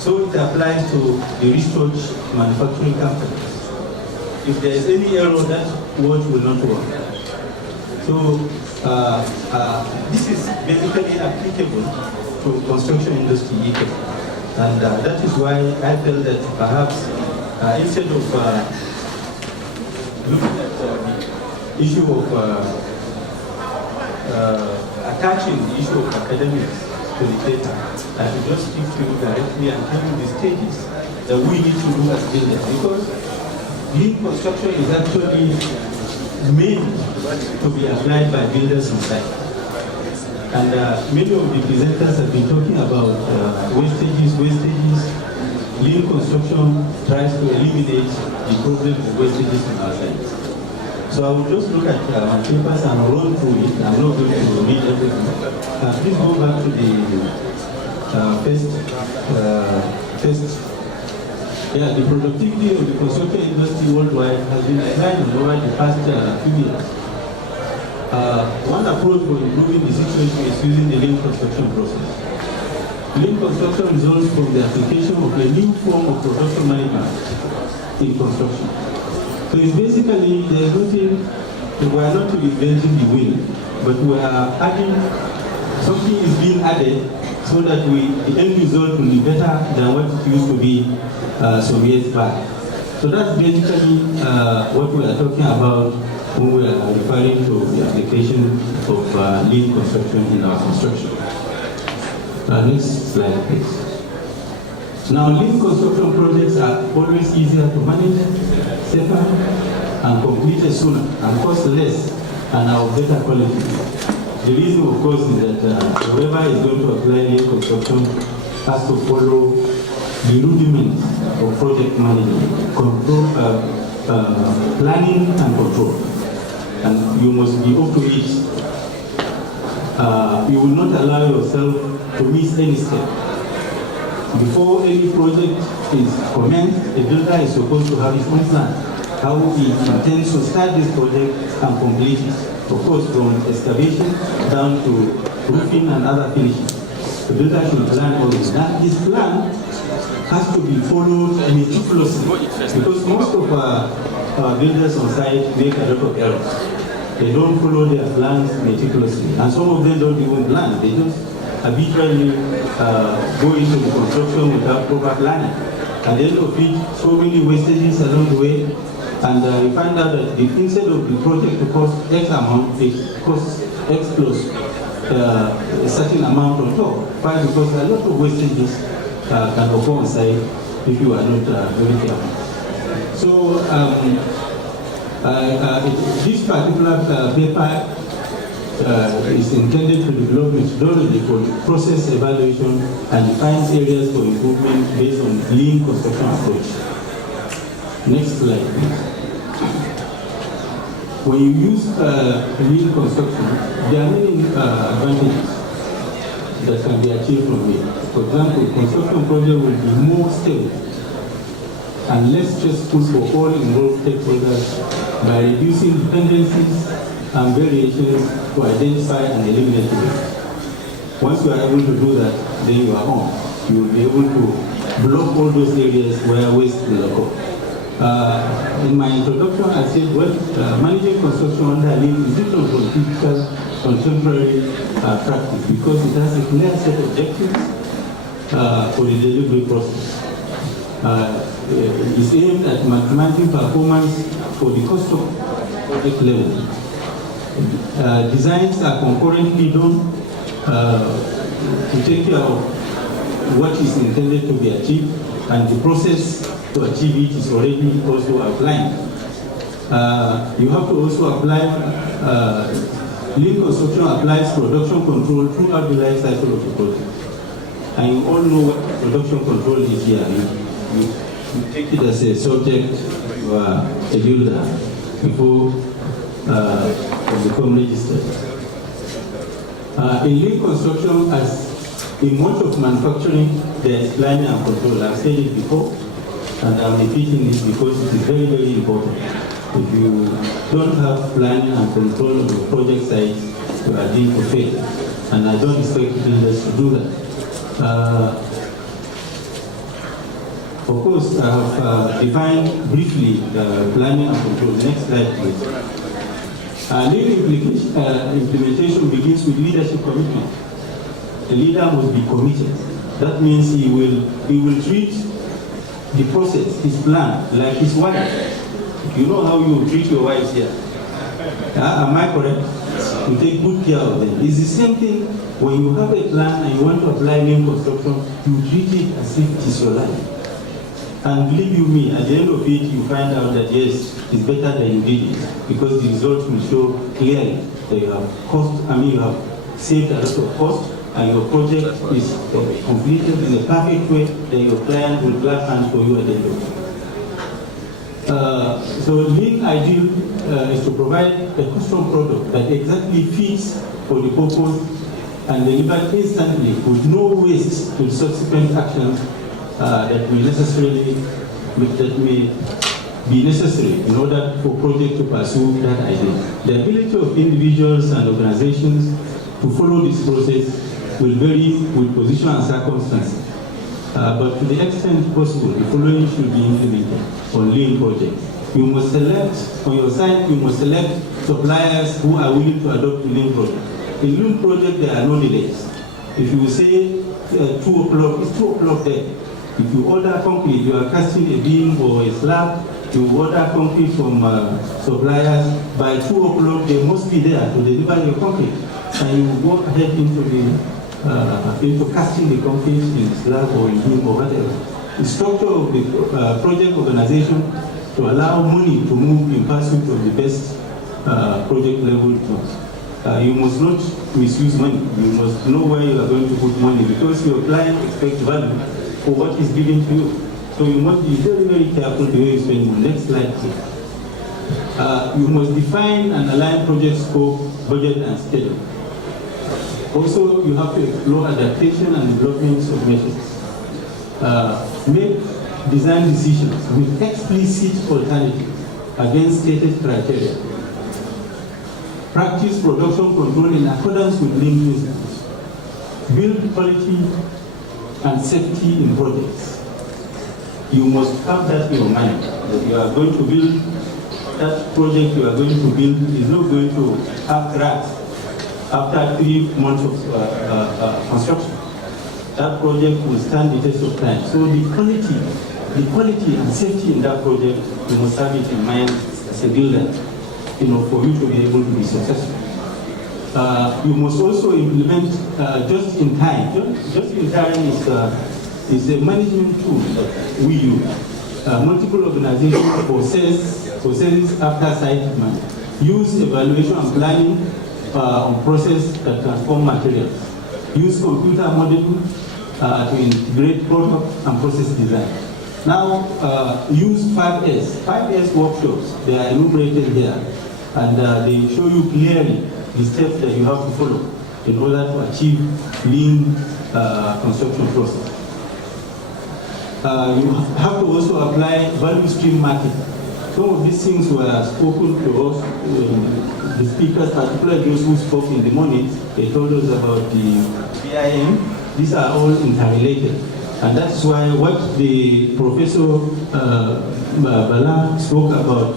So it applies to the research manufacturing companies. If there is any error, that watch will not work. So this is basically applicable to construction industry equally. And that is why I felt that perhaps instead of looking at the issue of attaching the issue of academics to the data, I should just speak to you directly and tell you the stages that we need to do as builders. Because lean construction is actually made to be applied by builders on site. And many of the presenters have been talking about wastages. Lean construction tries to eliminate the problem of wastages on our site. So I will just look at my papers and run through it. I'm not going to read everything. Please go back to the the productivity of the construction industry worldwide has been declining over the past few years. One approach for improving the situation is using the lean construction process. Lean construction results from the application of a new form of production management in construction. So it's basically, there's nothing, we are not reinventing the wheel, but we are adding, something is being added so that the end result will be better than what it used to be some years back. So that's basically what we are talking about when we are referring to the application of lean construction in our construction. Next slide, please. Now, lean construction projects are always easier to manage, safer, and completed sooner, and cost less, and are of better quality. The reason, of course, is that whoever is going to apply lean construction has to follow the rudiments of project management, control, planning and control. And you must be up to it. You will not allow yourself to miss any step. Before any project is commenced, a builder is supposed to have his own plan, how he intends to start this project and complete it. Of course, from excavation down to roofing and other finishing. The builder should plan all this. Now, this plan has to be followed meticulously, because most of our builders on site make a lot of errors. They don't follow their plans meticulously, and some of them don't even plan. They just habitually go into the construction without proper planning. At the end of it, so many wastages along the way, and you find out that instead of the project to cost X amount, it costs X plus a certain amount on top. Why? Because a lot of wastages can occur on site if you are not very careful. So this particular paper is intended to develop methodology for process evaluation and define areas for improvement based on lean construction approach. Next slide, please. When you use lean construction, there are many advantages that can be achieved from it. For example, construction project will be more stable and less stressful for all involved stakeholders by reducing dependencies and variations to identify and eliminate risk. Once you are able to do that, then you are on. You will be able to block all those areas where waste will occur. In my introduction, I said, well, managing construction under Lean is different from typical contemporary practice because it has a clear set of objectives for the delivery process. It's aimed at maximizing performance for the cost of project level. Designs are concurrently done to take care of what is intended to be achieved, and the process to achieve it is already also outlined. You have to also apply, Lean construction applies production control throughout the life cycle of the project. And you all know what production control is here. You take it as a subject, you are a builder before you become registered. In Lean construction, as in much of manufacturing, there is planning and control. I've said it before, and I'm repeating it because it is very, very important. If you don't have planning and control of your project site, you are doomed to fail. And I don't expect builders to do that. Of course, I have defined briefly planning and control. Next slide, please. Lean implementation begins with leadership commitment. The leader must be committed. That means he will treat the process, his plan, like his wife. You know how you treat your wives here. Am I correct? You take good care of them. It's the same thing when you have a plan and you want to apply Lean construction, you treat it as if it is your life. And believe you me, at the end of it, you find out that yes, it's better than you did it, because the results will show clearly that you have saved a lot of cost, and your project is completed in a perfect way, then your client will clap hands for you at the end of it. So Lean ideal is to provide a custom product that exactly fits for the purpose and delivered instantly with no waste to subsequent actions that may be necessary in order for project to pursue that idea. The ability of individuals and organizations to follow this process will vary with position and circumstances. But to the extent possible, the following should be implemented on Lean projects. You must select, on your site, you must select suppliers who are willing to adopt the Lean project. In Lean project, there are no delays. If you say 2 o'clock, it's 2 o'clock there. If you order concrete, you are casting a beam or a slab, you order concrete from suppliers, by 2 o'clock they must be there to deliver your concrete. And you walk ahead into casting the concrete in slab or in beam or whatever. The structure of the project organization to allow money to move in pursuit of the best project level tools. You must not misuse money. You must know where you are going to put money, because your client expects value for what is given to you. So you must be very, very careful the way you spend money. Next slide, please. You must define and align project scope, budget, and schedule. Also, you have to explore adaptation and development of methods. Make design decisions with explicit alternatives against stated criteria. Practice production control in accordance with Lean principles. Build quality and safety in projects. You must have that in your mind, that you are going to build, that project you are going to build is not going to have cracks after 3 months of construction. That project will stand the test of time. So the quality and safety in that project, you must have it in mind as a builder, for you to be able to be successful. You must also implement just in time. Just in time is a management tool that we use. Multiple organizations processes after site demand. Use evaluation and planning on process that transform materials. Use computer modeling to integrate product and process design. Now, use 5S. 5S workshops, they are enumerated here, and they show you clearly the steps that you have to follow in order to achieve Lean construction process. You have to also apply value stream marketing. some of these things were spoken to us, the speakers, particularly those who spoke in the morning, they told us about the BIM. These are all interrelated. And that's why what the Professor Bala spoke about,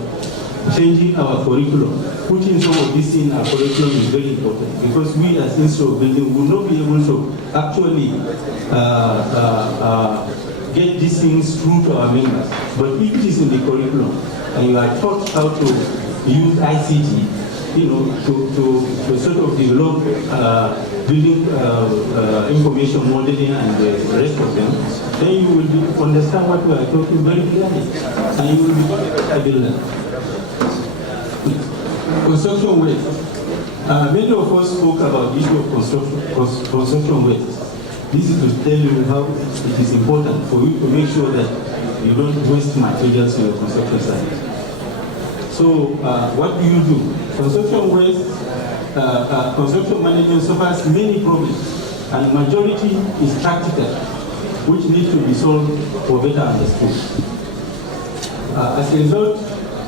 changing our curriculum, putting some of this in our curriculum is very important, because we as Institute of Building will not be able to actually get these things through to our members. But if it is in the curriculum and you are taught how to use ICT, you know, to sort of develop building information modeling and the rest of them, then you will understand what we are talking very clearly, and you will become a better builder. Construction waste. Many of us spoke about the issue of construction waste. This is to tell you how it is important for you to make sure that you don't waste materials in your construction site. So what do you do? Construction waste, construction management suffers many problems, and majority is practical, which need to be solved for better understood. As a result,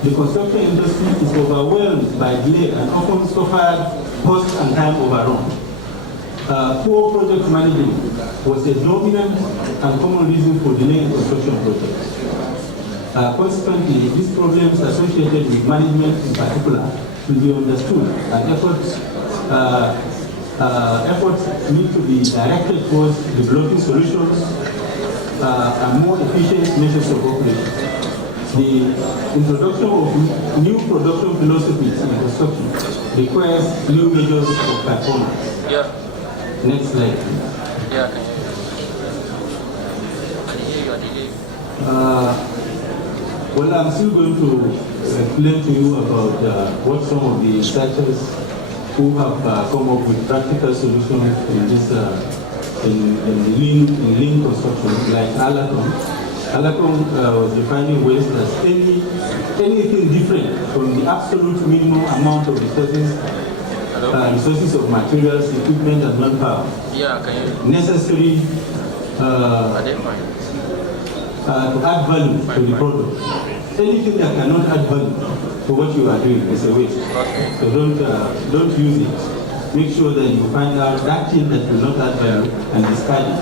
the construction industry is overwhelmed by delay and often suffered cost and time overrun. Poor project management was a dominant and common reason for delaying construction projects. Consequently, these problems associated with management in particular will be understood, and efforts need to be directed towards developing solutions and more efficient measures of operation. The introduction of new production philosophies in construction requires new measures of performance. Yeah. Next slide. Yeah. Well, I'm still going to explain to you about what some of the researchers who have come up with practical solutions in this in lean construction, like Alacon. Alacon was defining waste as anything different from the absolute minimum amount of resources of materials, equipment, and manpower necessary to add value to the product. Anything that cannot add value to what you are doing is a waste. So don't use it. Make sure that you find out that thing that will not add value and discard it.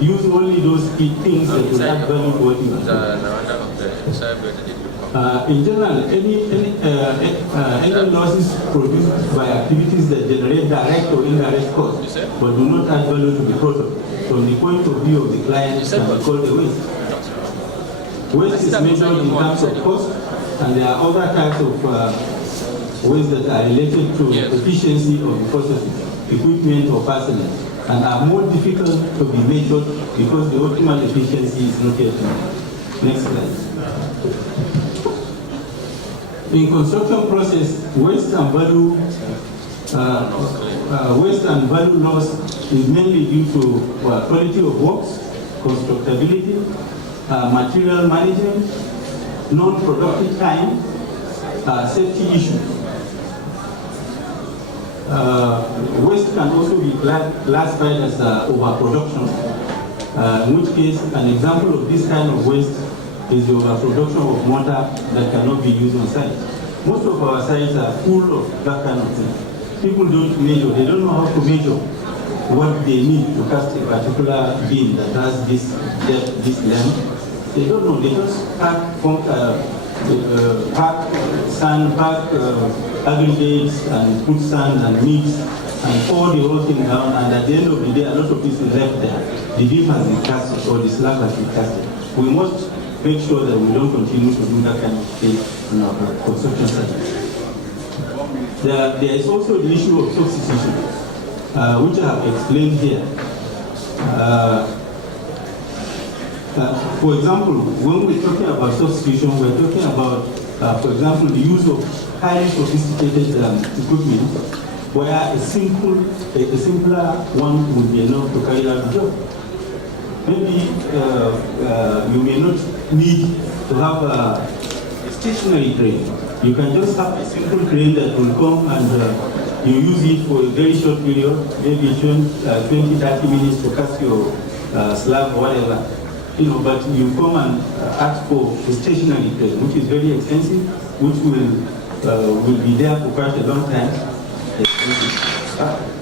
Use only those things that will add value to what you are doing. In general, any losses produced by activities that generate direct or indirect costs but do not add value to the product, from the point of view of the client, can be called a waste. Waste is measured in terms of cost, and there are other types of waste that are related to efficiency of the processes, equipment or personnel, and are more difficult to be measured because the optimal efficiency is not yet known. Next slide. In construction process, waste and value loss is mainly due to quality of works, constructability, material management, non-productive time, safety issues. Waste can also be classified as overproduction, in which case an example of this kind of waste is the overproduction of mortar that cannot be used on site. Most of our sites are full of that kind of thing. People don't measure, they don't know how to measure what they need to cast a particular beam that has this depth, this length. They don't know, they just pack sand, pack aggregates and put sand and mix and pour the whole thing down, and at the end of the day, a lot of this is left there. The beam has been casted or the slab has been casted. We must make sure that we don't continue to do that kind of thing in our construction site. There is also the issue of substitution, which I have explained here. For example, when we're talking about substitution, we're talking about, for example, the use of highly sophisticated equipment, where a simpler one would be enough to carry out the job. Maybe you may not need to have a stationary crane. You can just have a simple crane that will come and you use it for a very short period, maybe 20-30 minutes to cast your slab or whatever. but you come and ask for a stationary place, which is very expensive, which will be there for quite a long time.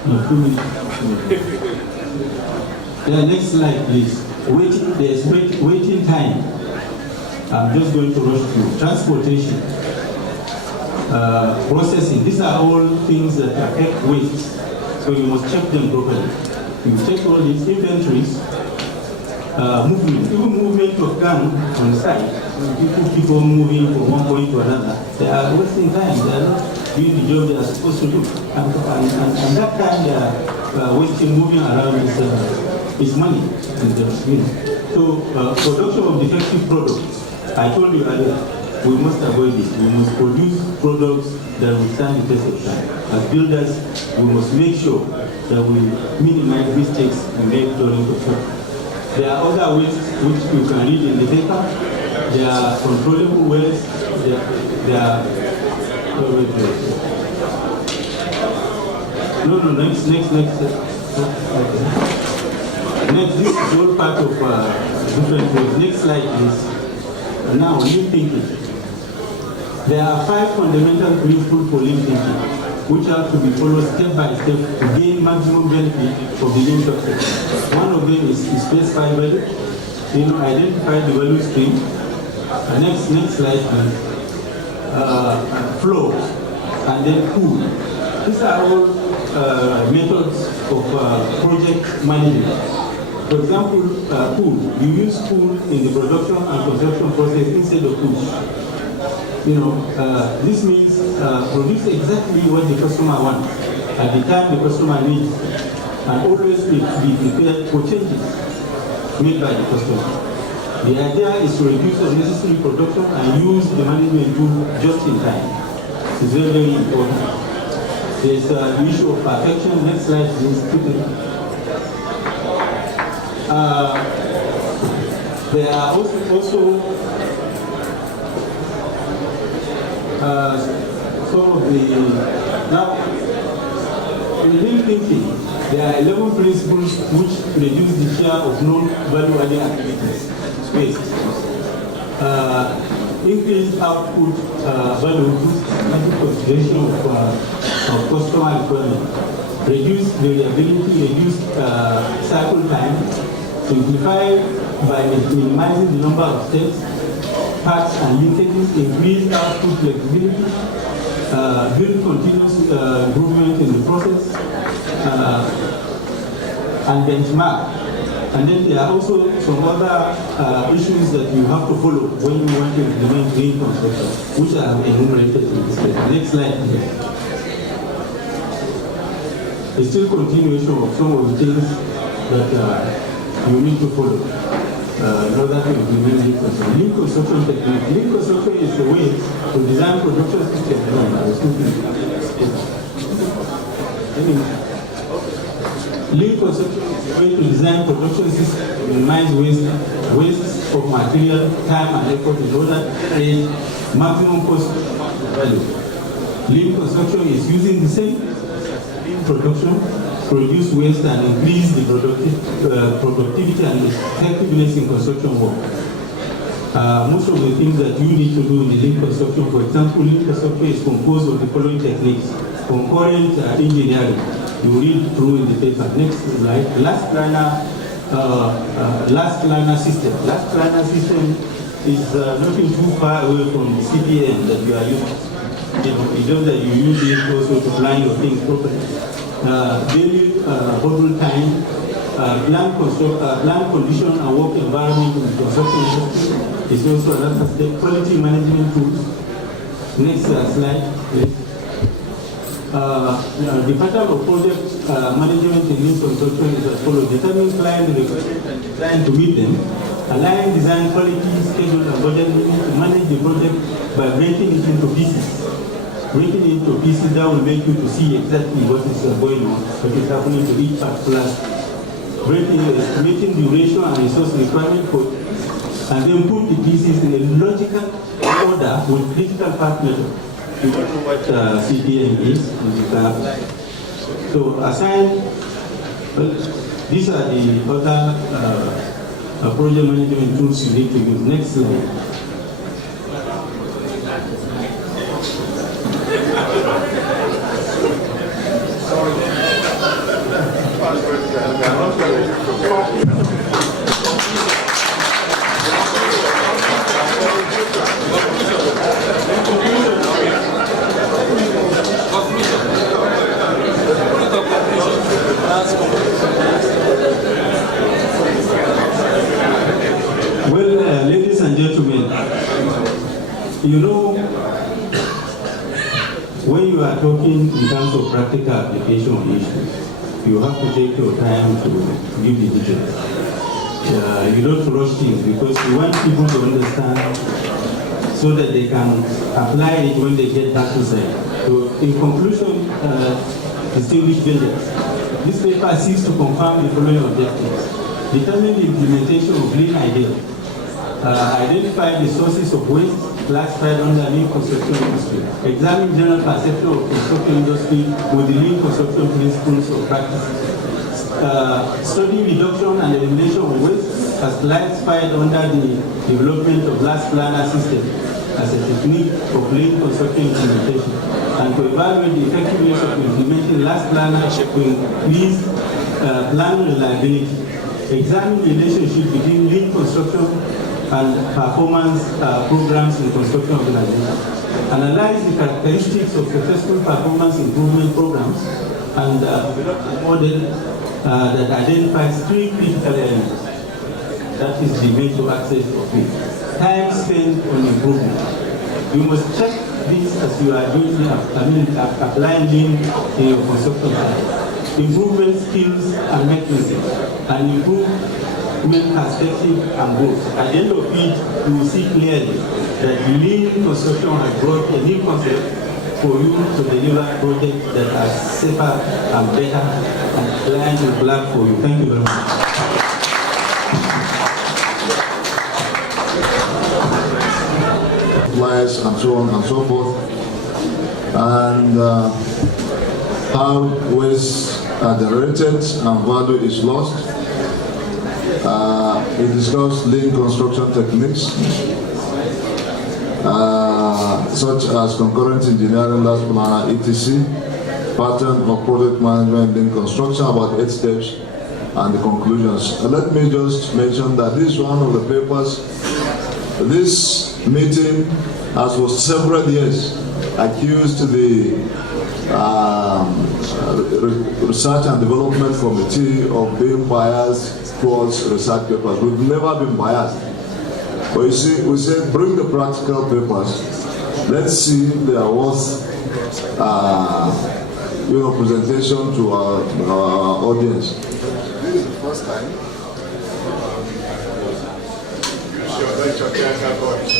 No, 2 minutes. Yeah, next slide, please. There's waiting time. I'm just going to rush through. Transportation, processing. These are all things that affect waste. So you must check them properly. You check all these inventories, movement, even movement of gun on site. People keep on moving from one point to another. They are wasting time. They are not doing the job they are supposed to do. And that time they are wasting, moving around is money. So production of defective products. I told you earlier, we must avoid it. We must produce products that will stand the test of time. As builders, we must make sure that we minimize mistakes and make during construction. There are other ways which you can read in the paper. There are controllable ways. There are next. Next, this is all part of different ways. Next slide, please. Now, lean thinking. There are 5 fundamental principles for lean thinking, which have to be followed step by step to gain maximum benefit of the lean success. One of them is specify value. Identify the value stream. Next slide, please. Flow, and then pool. These are all methods of project management. For example, pool. You use pool in the production and construction process instead of push. This means produce exactly what the customer wants at the time the customer needs, and always be prepared for changes made by the customer. The idea is to reduce unnecessary production and use the management tool just in time. It's very, very important. There's the issue of perfection. Next slide, please. There are also some of the, now in lean thinking, there are 11 principles which reduce the share of non-value-adding activities, waste. Increase output value, consideration of customer requirement, reduce variability, reduce cycle time, simplify by minimizing the number of steps, parts and linkages, increase output flexibility, build continuous improvement in the process, and benchmark. And then there are also some other issues that you have to follow when you want to implement green construction, which I have enumerated in this slide. Next slide, please. It's still continuation of some of the things that you need to follow in order to implement lean construction. Lean construction technique. Lean construction is the way to design production systems. Lean construction is the way to design production systems to minimize waste of material, time, and effort in order to create maximum cost value. Lean construction is using the same lean production to reduce waste and increase the productivity and effectiveness in construction work. Most of the things that you need to do in the lean construction, for example, lean construction is composed of the following techniques. Concurrent engineering, you read through in the paper. Next slide. Last liner system. Last liner system is nothing too far away from the CPM that you are using. It's just that you use it also to plan your things properly. Daily bubble time, land condition and work environment in the construction industry is also another step. Quality management tools. Next slide, please. The pattern of project management in lean construction is as follows: determine client requirements and design to meet them, align design quality, schedule, and budget limits to manage the project by breaking it into pieces. Breaking it into pieces that will make you to see exactly what is going on, what is happening to each particular. Estimating duration and resource requirement for, and then put the pieces in a logical order with critical path method. You don't know what CPM is in the graph. So assign, these are the other project management tools you need to use. Next slide. Well, ladies and gentlemen, you know, when you are talking in terms of practical application of issues, you have to take your time to give the details. You don't rush things because you want people to understand so that they can apply it when they get back to site. So, in conclusion, distinguished vendors, this paper seeks to confirm the following objectives: determine the implementation of lean ideas, identify the sources of waste classified under lean construction industry, examine general perception of construction industry with the lean construction principles of practice, study reduction and elimination of waste as classified under the development of last planner system as a technique of lean construction implementation, and to evaluate the effectiveness of implementing last planner to increase plan reliability. Examine the relationship between lean construction and performance programs in construction organizations. Analyze the characteristics of successful performance improvement programs and develop a model that identifies 3 critical elements. That is the major access of it. Time spent on improvement. You must check this as you are doing, applying lean in your construction site. Improvement skills and mechanisms, and improvement perspective and goals. At the end of it, you will see clearly that lean construction has brought a new concept for you to deliver projects that are safer and better, and clients will clap for you. Thank you very much. And so on and so forth, and how waste are generated and value is lost. We discussed lean construction techniques such as concurrent engineering, last planner, etc., pattern of project management, lean construction, about 8 steps, and the conclusions. Let me just mention that this is one of the papers. This meeting, as for several years, accused the Research and Development Committee of being biased towards research papers. We've never been biased. But you see, we said bring the practical papers. Let's see if they are worth presentation to our audience. This is the first time.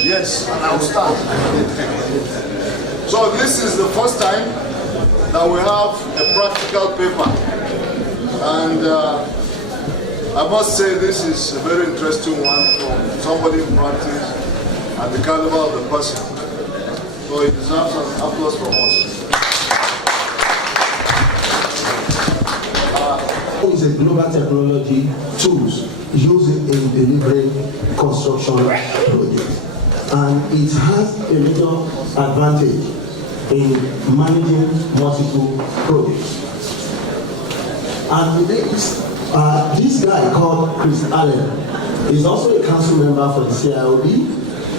Yes, and I'll start. So this is the first time that we have a practical paper, and I must say this is a very interesting one from somebody in practice and the caliber of the person. So it deserves an applause from us. It's a global technology tools used in delivering construction projects, and it has a little advantage in managing multiple projects. And this guy called Chris Allen is also a council member for the CIOB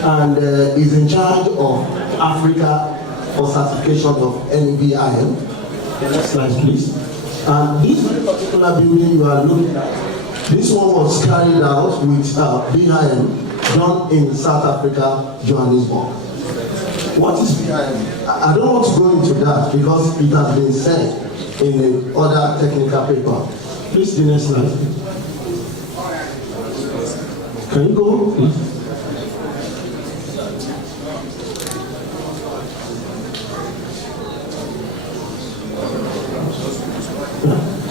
and is in charge of Africa for certification of NIOB. The next slide, please. And this very particular building you are looking at, this one was carried out with BIM done in South Africa, Johannesburg. What is BIM? I don't want to go into that because it has been said in the other technical paper. Please, the next slide. Can you go, please?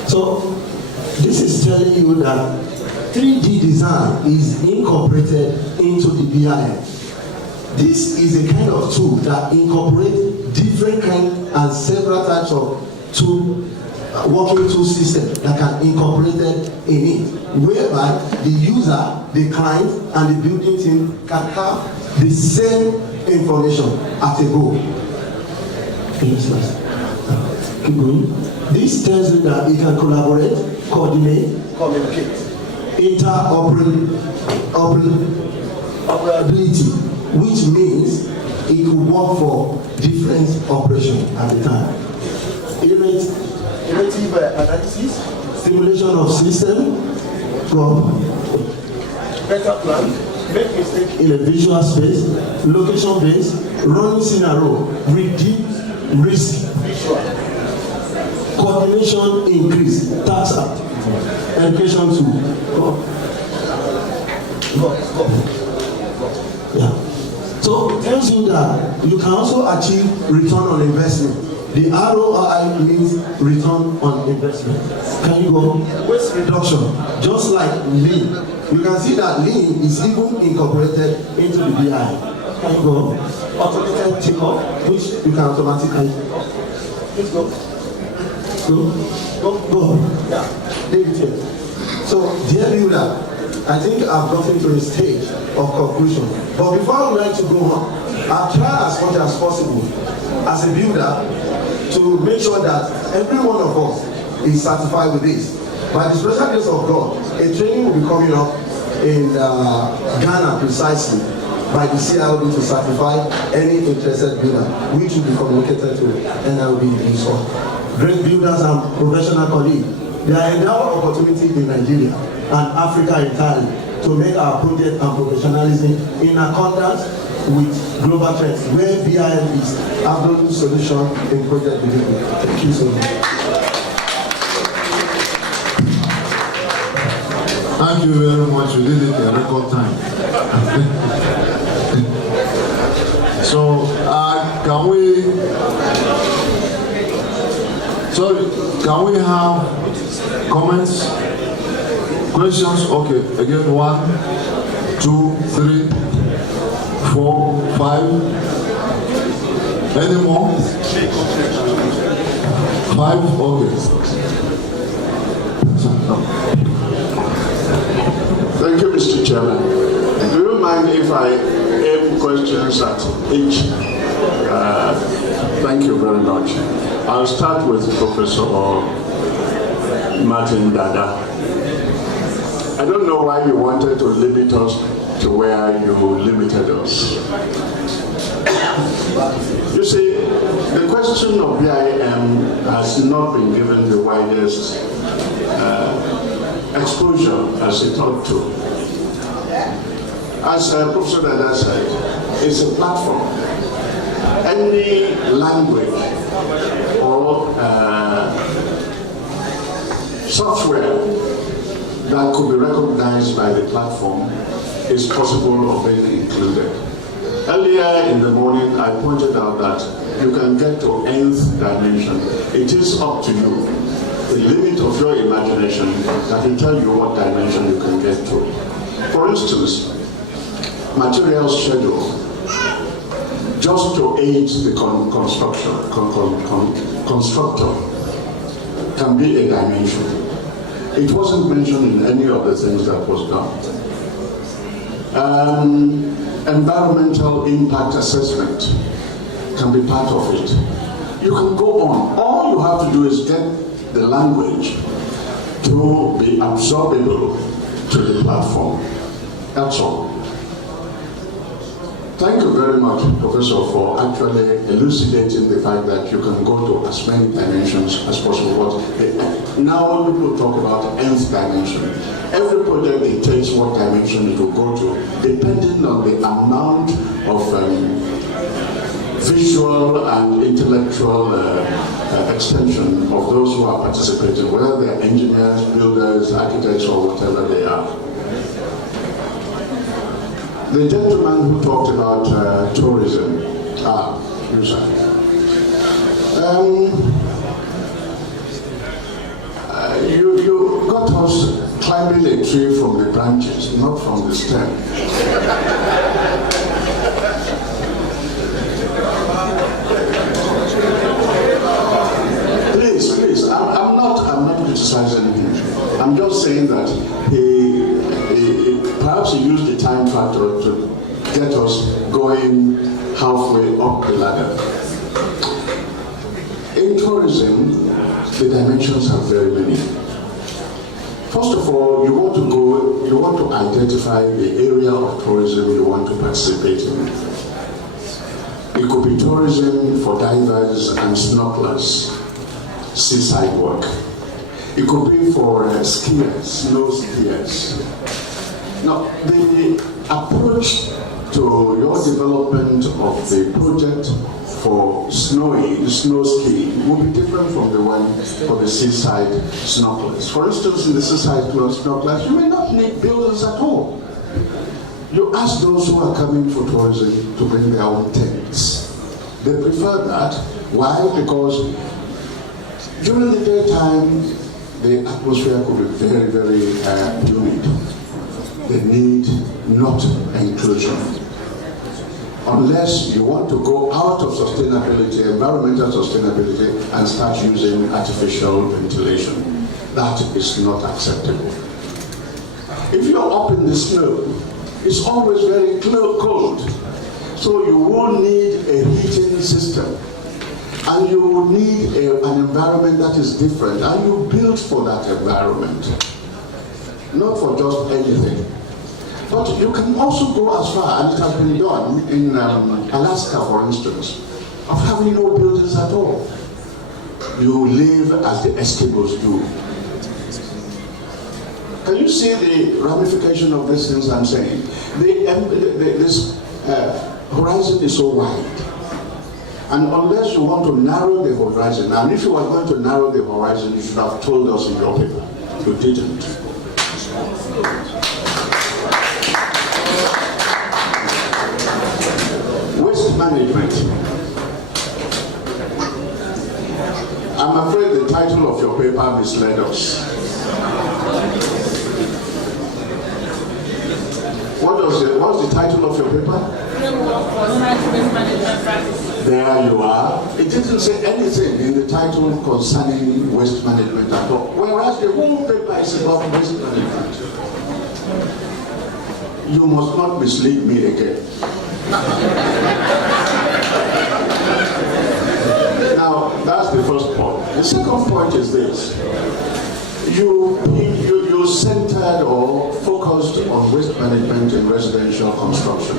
So, this is telling you that 3D design is incorporated into the BIM. This is a kind of tool that incorporates different kinds and several types of tool working tool system that can incorporate it in it, whereby the user, the client, and the building team can have the same information at a go. Keep going. This tells you that it can collaborate, coordinate, communicate, interoperability, which means it will work for different operations at the time. Iterative analysis, simulation of system, better plan, make mistake in a visual space, location based, running scenario, reduce risk visual, coordination increase, tax act, education tool. Yeah. So it tells you that you can also achieve return on investment. The ROI means return on investment. Can you go? Waste reduction, just like lean. You can see that lean is even incorporated into the BI. Can you go? Automated takeoff, which you can automatically. Let's go. Go. Yeah, leave it here. So, dear builder, I think I've gotten to a stage of conclusion. But before I would like to go on, I'll try as much as possible as a builder to make sure that every one of us is certified with this. By the special grace of God, a training will be coming up in Ghana precisely by the CIOB to certify any interested builder, which will be communicated to NIOB in this one. Great builders and professional colleagues, there are endowed opportunities in Nigeria and Africa entirely to make our project and professionalism in accordance with global trends, where BIM is absolute solution in project delivery. Thank you so much. Thank you very much. You did it in record time. So, can we have comments, questions? Okay, again, 1, 2, 3, 4, 5. Any more? 5? Okay. Thank you, Mr. Chairman. Do you mind if I aim questions at each? Thank you very much. I'll start with Professor Martin Dada. I don't know why you wanted to limit us to where you limited us. You see, the question of BIM has not been given the widest exposure as it ought to. As Professor Dada said, it's a platform. Any language or software that could be recognized by the platform is possible of being included. Earlier in the morning, I pointed out that you can get to nth dimension. It is up to you, the limit of your imagination, that will tell you what dimension you can get to. For instance, material schedule, just to aid the constructor, can be a dimension. It wasn't mentioned in any of the things that was done. Environmental impact assessment can be part of it. You can go on. All you have to do is get the language to be absorbable to the platform. That's all. Thank you very much, Professor, for actually elucidating the fact that you can go to as many dimensions as possible. Now people talk about nth dimension. Every project dictates what dimension it will go to, depending on the amount of visual and intellectual extension of those who are participating, whether they're engineers, builders, architects, or whatever they are. The gentleman who talked about tourism, you got us climbing a tree from the branches, not from the stem. Please, I'm not going halfway up the ladder. In tourism, the dimensions are very many. First of all, you want to identify the area of tourism you want to participate in. It could be tourism for divers and snorkelers, seaside work. It could be for skiers, snow skiers. Now, the approach to your development of the project for snow skiing will be different from the one for the seaside snorkelers. For instance, in the seaside snorkelers, you may not need buildings at all. You ask those who are coming for tourism to bring their own tents. They prefer that. Why? Because during the daytime, the atmosphere could be very, very humid. They need not inclusion. Unless you want to go out of sustainability, environmental sustainability, and start using artificial ventilation. That is not acceptable. If you're up in the snow, it's always very cold. So you will need a heating system. And you will need an environment that is different. And you build for that environment. Not for just anything. But you can also go as far, and it has been done in Alaska, for instance, of having no buildings at all. You live as the Eskimos do. Can you see the ramification of these things I'm saying? This horizon is so wide. And unless you want to narrow the horizon, and if you are going to narrow the horizon, you should have told us in your paper. You didn't. Waste management. I'm afraid the title of your paper misled us. What's the title of your paper? There you are. It didn't say anything in the title concerning waste management at all. Whereas the whole paper is about waste management. You must not mislead me again. Now, that's the first point. The second point is this. You centered or focused on waste management in residential construction.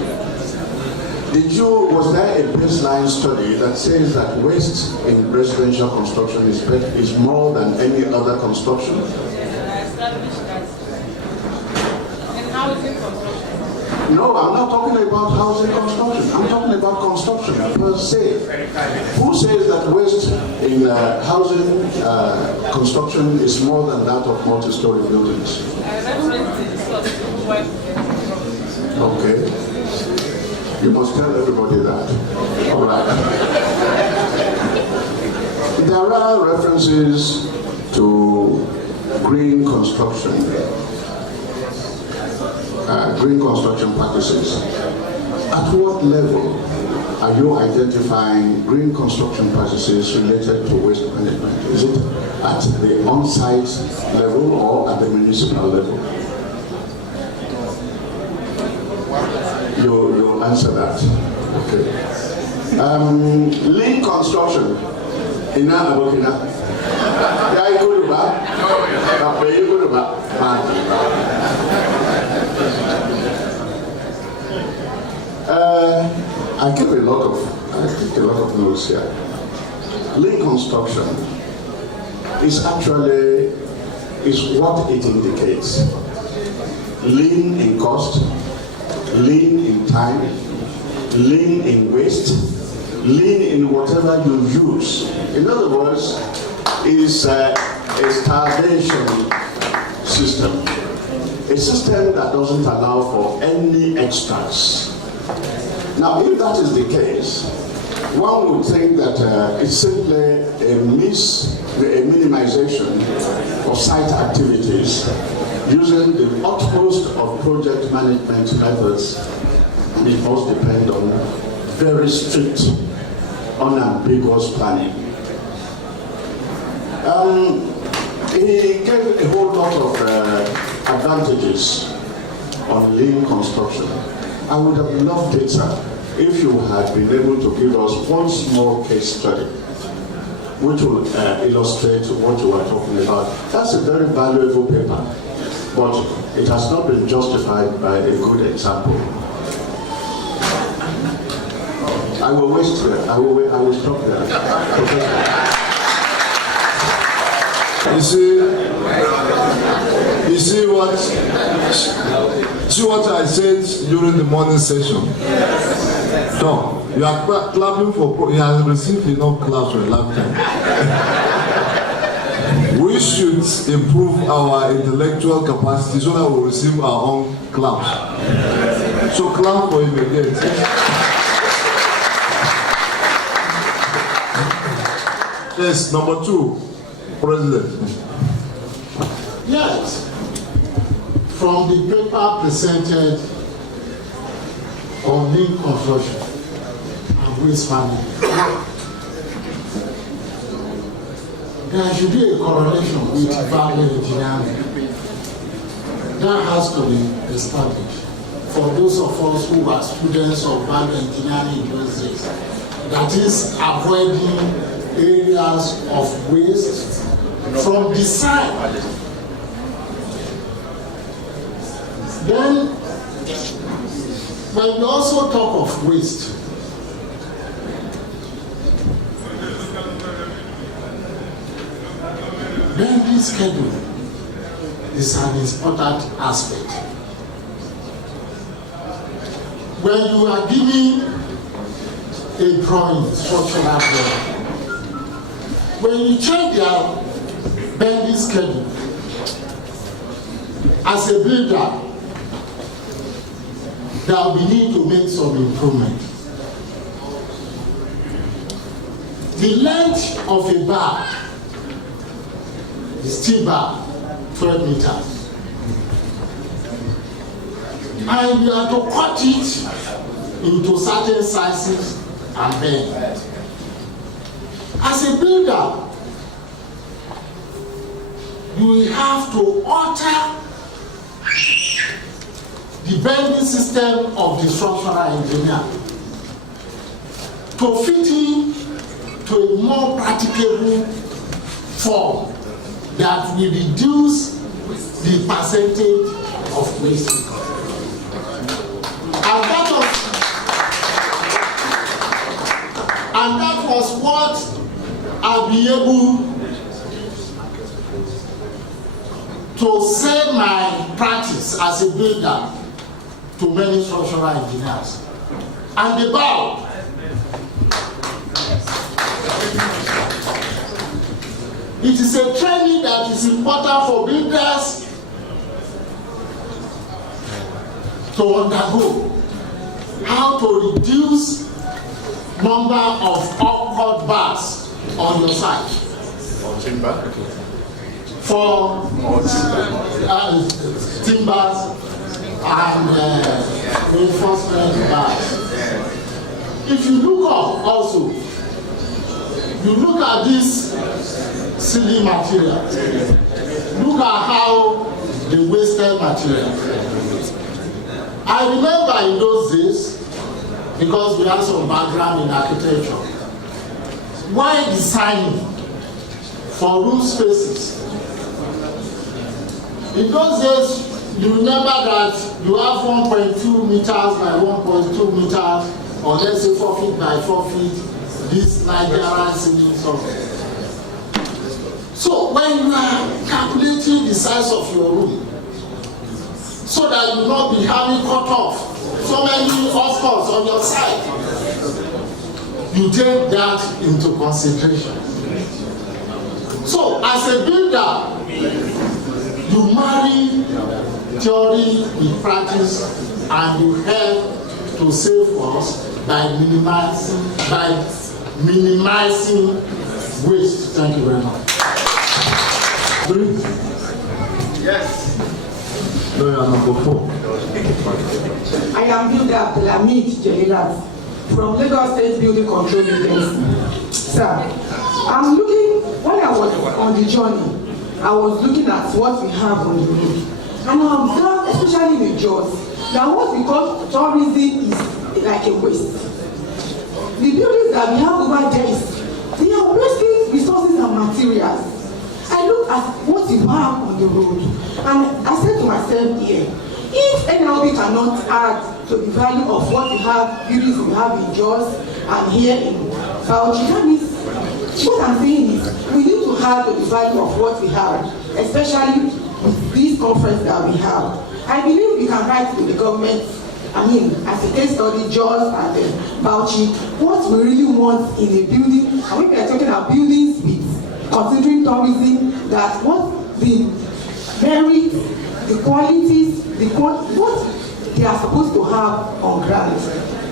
Was there a baseline study that says that waste in residential construction is more than any other construction? No, I'm not talking about housing construction. I'm talking about construction per se. Who says that waste in housing construction is more than that of multi-story buildings? Okay. You must tell everybody that. All right. There are references to green construction practices. At what level are you identifying green construction practices related to waste management? Is it at the on-site level or at the municipal level? You'll answer that. Okay. Lean construction. Ina abokina. Ya yi gudu ba? Ba yi gudu ba? I keep a lot of notes here. Lean construction is what it indicates. Lean in cost, lean in time, lean in waste, lean in whatever you use. In other words, it is a starvation system. A system that doesn't allow for any extras. Now, if that is the case, one would think that it's simply a minimization of site activities using the utmost of project management efforts. It must depend on very strict, unambiguous planning. He gave a whole lot of advantages on lean construction. I would have loved it, sir, if you had been able to give us one small case study which will illustrate what you are talking about. That's a very valuable paper, but it has not been justified by a good example. I will waste there. I will stop there. You see what I said during the morning session? No, you are clapping for, you have received enough claps for a lifetime. We should improve our intellectual capacity so that we receive our own claps. So clap for him again. Yes, number 2, President. Yes, from the paper presented on link construction and waste management, there should be a correlation with value engineering. That has to be established. For those of us who are students of value engineering in those days, that is avoiding areas of waste from design. Then, when we also talk of waste, then this schedule is an important aspect. When you are giving a drawing, structural drawing, when you check their bending schedule, as a builder, there will be need to make some improvement. The length of a bar is steel bar, 12 meters. And you have to cut it into certain sizes and bend. As a builder, you will have to alter the bending system of the structural engineer to fit in to a more practicable form that will reduce the percentage of waste. And that was what I'll be able to sell my practice as a builder to many structural engineers. And the bow. It is a training that is important for builders to undergo. How to reduce number of awkward bars on your site. For timbers and reinforcement bars. If you look up also, you look at this ceiling material, look at how the wasted material. I remember in those days, because we have some background in architecture, while designing for room spaces, in those days, you remember that you have 1.2 meters by 1.2 meters, or let's say 4 feet by 4 feet, this Nigerian ceiling something. So when you are calculating the size of your room, so that you will not be having cut off so many offcuts on your side, you take that into consideration. So as a builder, you marry theory with practice, and you help to save costs by minimizing waste. Thank you very much. Yes. No, you are number 4. I am Builder Abdulhamid Jelilat from Lagos State Building Control Agency. Sir, I'm looking, when I was on the journey, I was looking at what we have on the road. And I observed, especially with jaws, Now what we call tourism is like a waste. The buildings that we have over there they are wasting resources and materials. I look at what you have on the road and I said to myself here, if NIOB cannot add to the value of what we have, buildings we have in Jos and here in Bauchi, that means what I'm saying is we need to have the value of what we have, especially with this conference that we have. I believe we can write to the government, I mean, as a case study, Jos and Bauchi, what we really want in a building, and when we are talking about buildings with considering tourism, that what the merits, the qualities, what they are supposed to have on ground,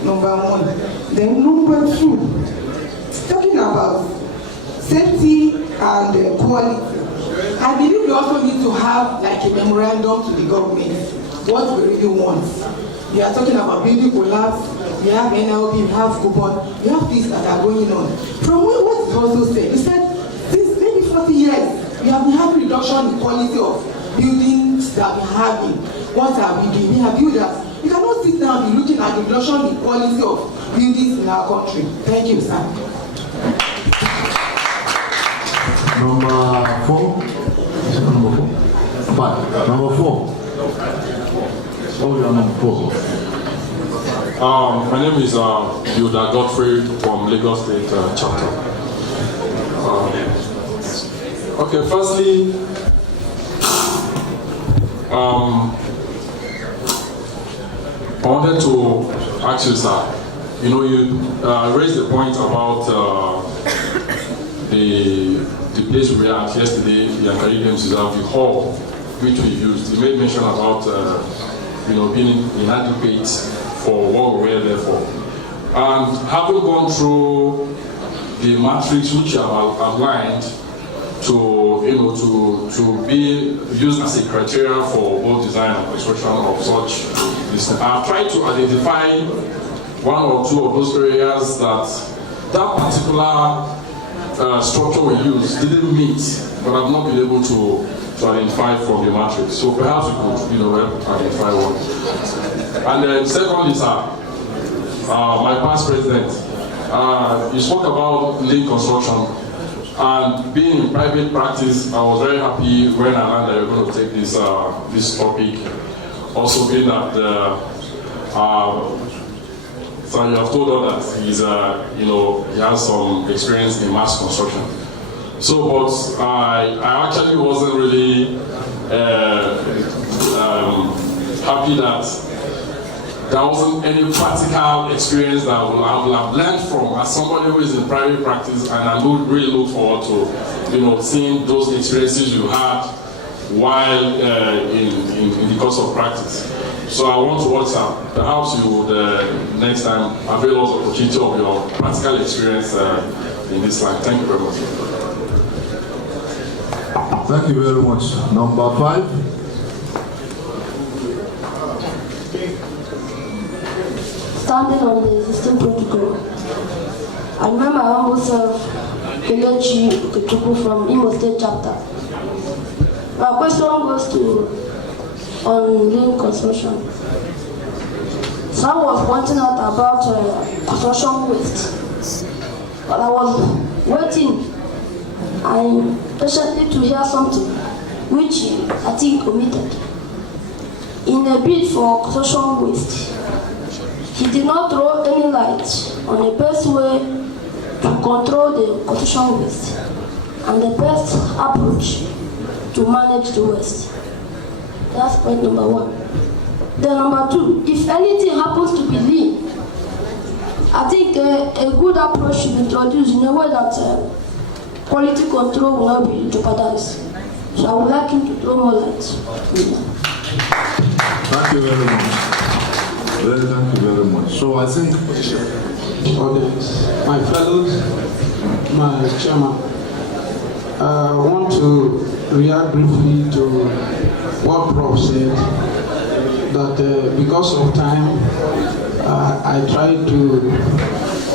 number one. Then number two, talking about safety and quality. I believe we also need to have like a memorandum to the government, what we really want. We are talking about building collapse, we have NIOB, we have coupon, we have things that are going on. From what is also said, he said, since maybe 40 years, we have been having reduction in quality of buildings that we are having. What are we doing? We have builders. You cannot sit down and be looking at the reduction in quality of buildings in our country. Thank you, sir. Number 4. Number 4. 5. Number 4. Oh, you are number 4. My name is Yuda Godfrey from Lagos State chapter. Okay, firstly, I wanted to ask you, sir, you know, you raised the point about the place we were at yesterday, the Yankari Games Reserve, the hall which we used. You made mention about you know, being inadequate for what we were there for. And having gone through the matrix which you have outlined to, you know, to be used as a criteria for both design and construction of such business, I've tried to identify one or two of those areas that particular structure we used didn't meet, but I've not been able to identify from the matrix. So perhaps we could, you know, identify one. And then secondly, sir, my past president, you spoke about lean construction. And being in private practice, I was very happy when I learned that you were going to take this topic. Also being that so you have told us that he's you know, he has some experience in mass construction. So, but I actually wasn't really happy that there wasn't any practical experience that I would have learned from as somebody who is in private practice, and I would really look forward to, you know, seeing those experiences you had while in the course of practice. So I want to watch that. Perhaps you would next time avail us the opportunity of your practical experience in this line. Thank you very much. Thank you very much. Number 5. Standing on the existing protocol. I remember I almost Kelechi Okechukwu from Imo State chapter. My question goes to on lean construction. So I was pointing out about construction waste, but I was waiting and patiently to hear something which I think omitted. In a bid for construction waste, he did not throw any light on the best way to control the construction waste and the best approach to manage the waste. That's point number 1. Then number 2, if anything happens to be lean, I think a good approach should be introduced in a way that quality control will not be jeopardized. So I would like him to throw more light. Thank you very much. Thank you very much. So I think, my fellows, my chairman, I want to react briefly to what Prof said, that because of time, I tried to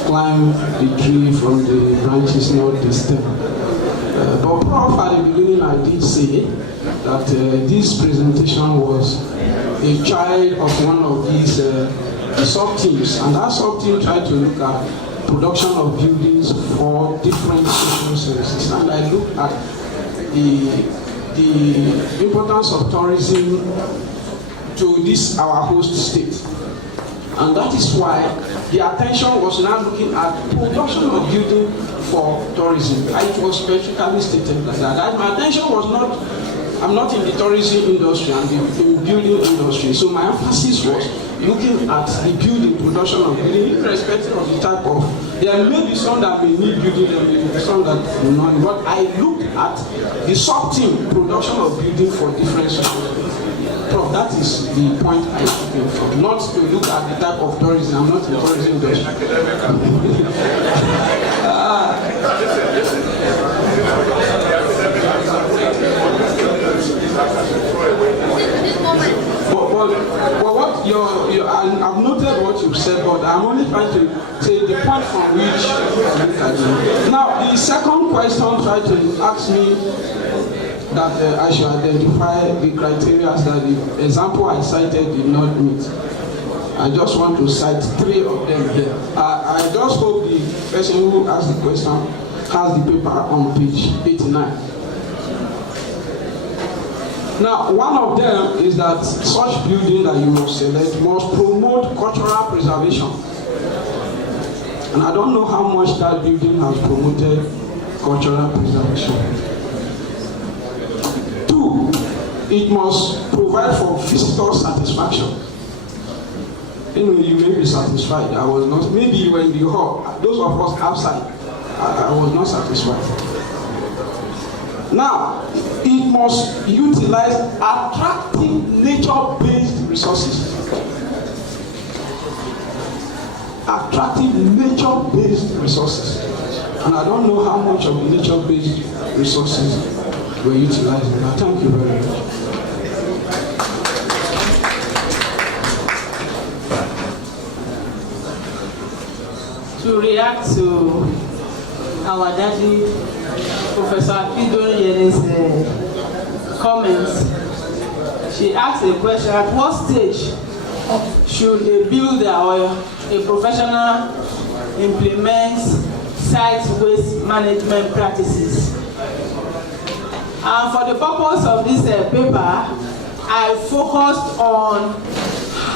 climb the tree from the branches, not the stem. But Prof, at the beginning, I did say that this presentation was a child of one of these sub-teams, and that sub-team tried to look at production of buildings for different social services. And I looked at the importance of tourism to this our host state. And that is why the attention was now looking at production of building for tourism. It was specifically stated like that. My attention was not, I'm not in the tourism industry, I'm in the building industry. So my emphasis was looking at the building, production of building, irrespective of the type of, there may be some that may need building, there may be some that do not. But I looked at the sub-team production of building for different societies. Prof, that is the point I came from. Not to look at the type of tourism. I'm not in the tourism industry. But what I've noted what you've said, but I'm only trying to say the point from which I look at you. Now, the second question tried to ask me that I should identify the criteria that the example I cited did not meet. I just want to cite 3 of them here. I just hope the person who asked the question has the paper on page 89. Now, one of them is that such building that you must select must promote cultural preservation. And I don't know how much that building has promoted cultural preservation. 2, it must provide for visitor satisfaction. Anyway, you may be satisfied. I was not. Maybe you were in the hall. Those of us outside, I was not satisfied. Now, it must utilize attractive nature-based resources. Attractive nature-based resources. And I don't know how much of the nature-based resources were utilized. But thank you very much. To react to our daddy, Professor Akido Yene's comments, she asked a question: at what stage should a builder or a professional implement site waste management practices? And for the purpose of this paper, I focused on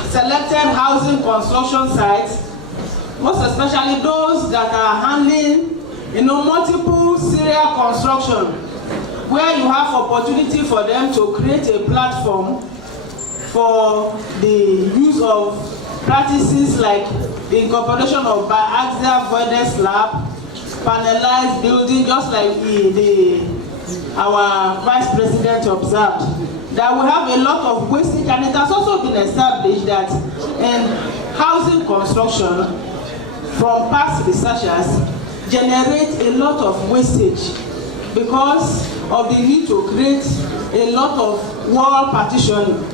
selected housing construction sites, most especially those that are handling multiple serial construction, where you have opportunity for them to create a platform for the use of practices like the incorporation of biaxial voided slab, panelized building, just like our Vice President observed, that we have a lot of wastage, and it has also been established that in housing construction, from past researchers, generate a lot of wastage because of the need to create a lot of wall partitioning.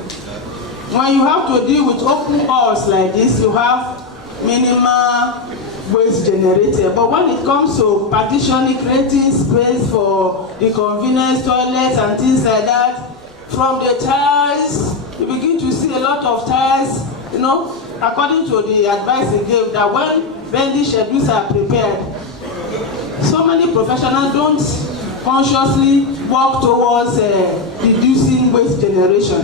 When you have to deal with open walls like this, you have minimal waste generated. But when it comes to partitioning, creating space for the convenience toilets and things like that, from the tiles, you begin to see a lot of tiles, according to the advice he gave, that when vending schedules are prepared, so many professionals don't consciously work towards reducing waste generation.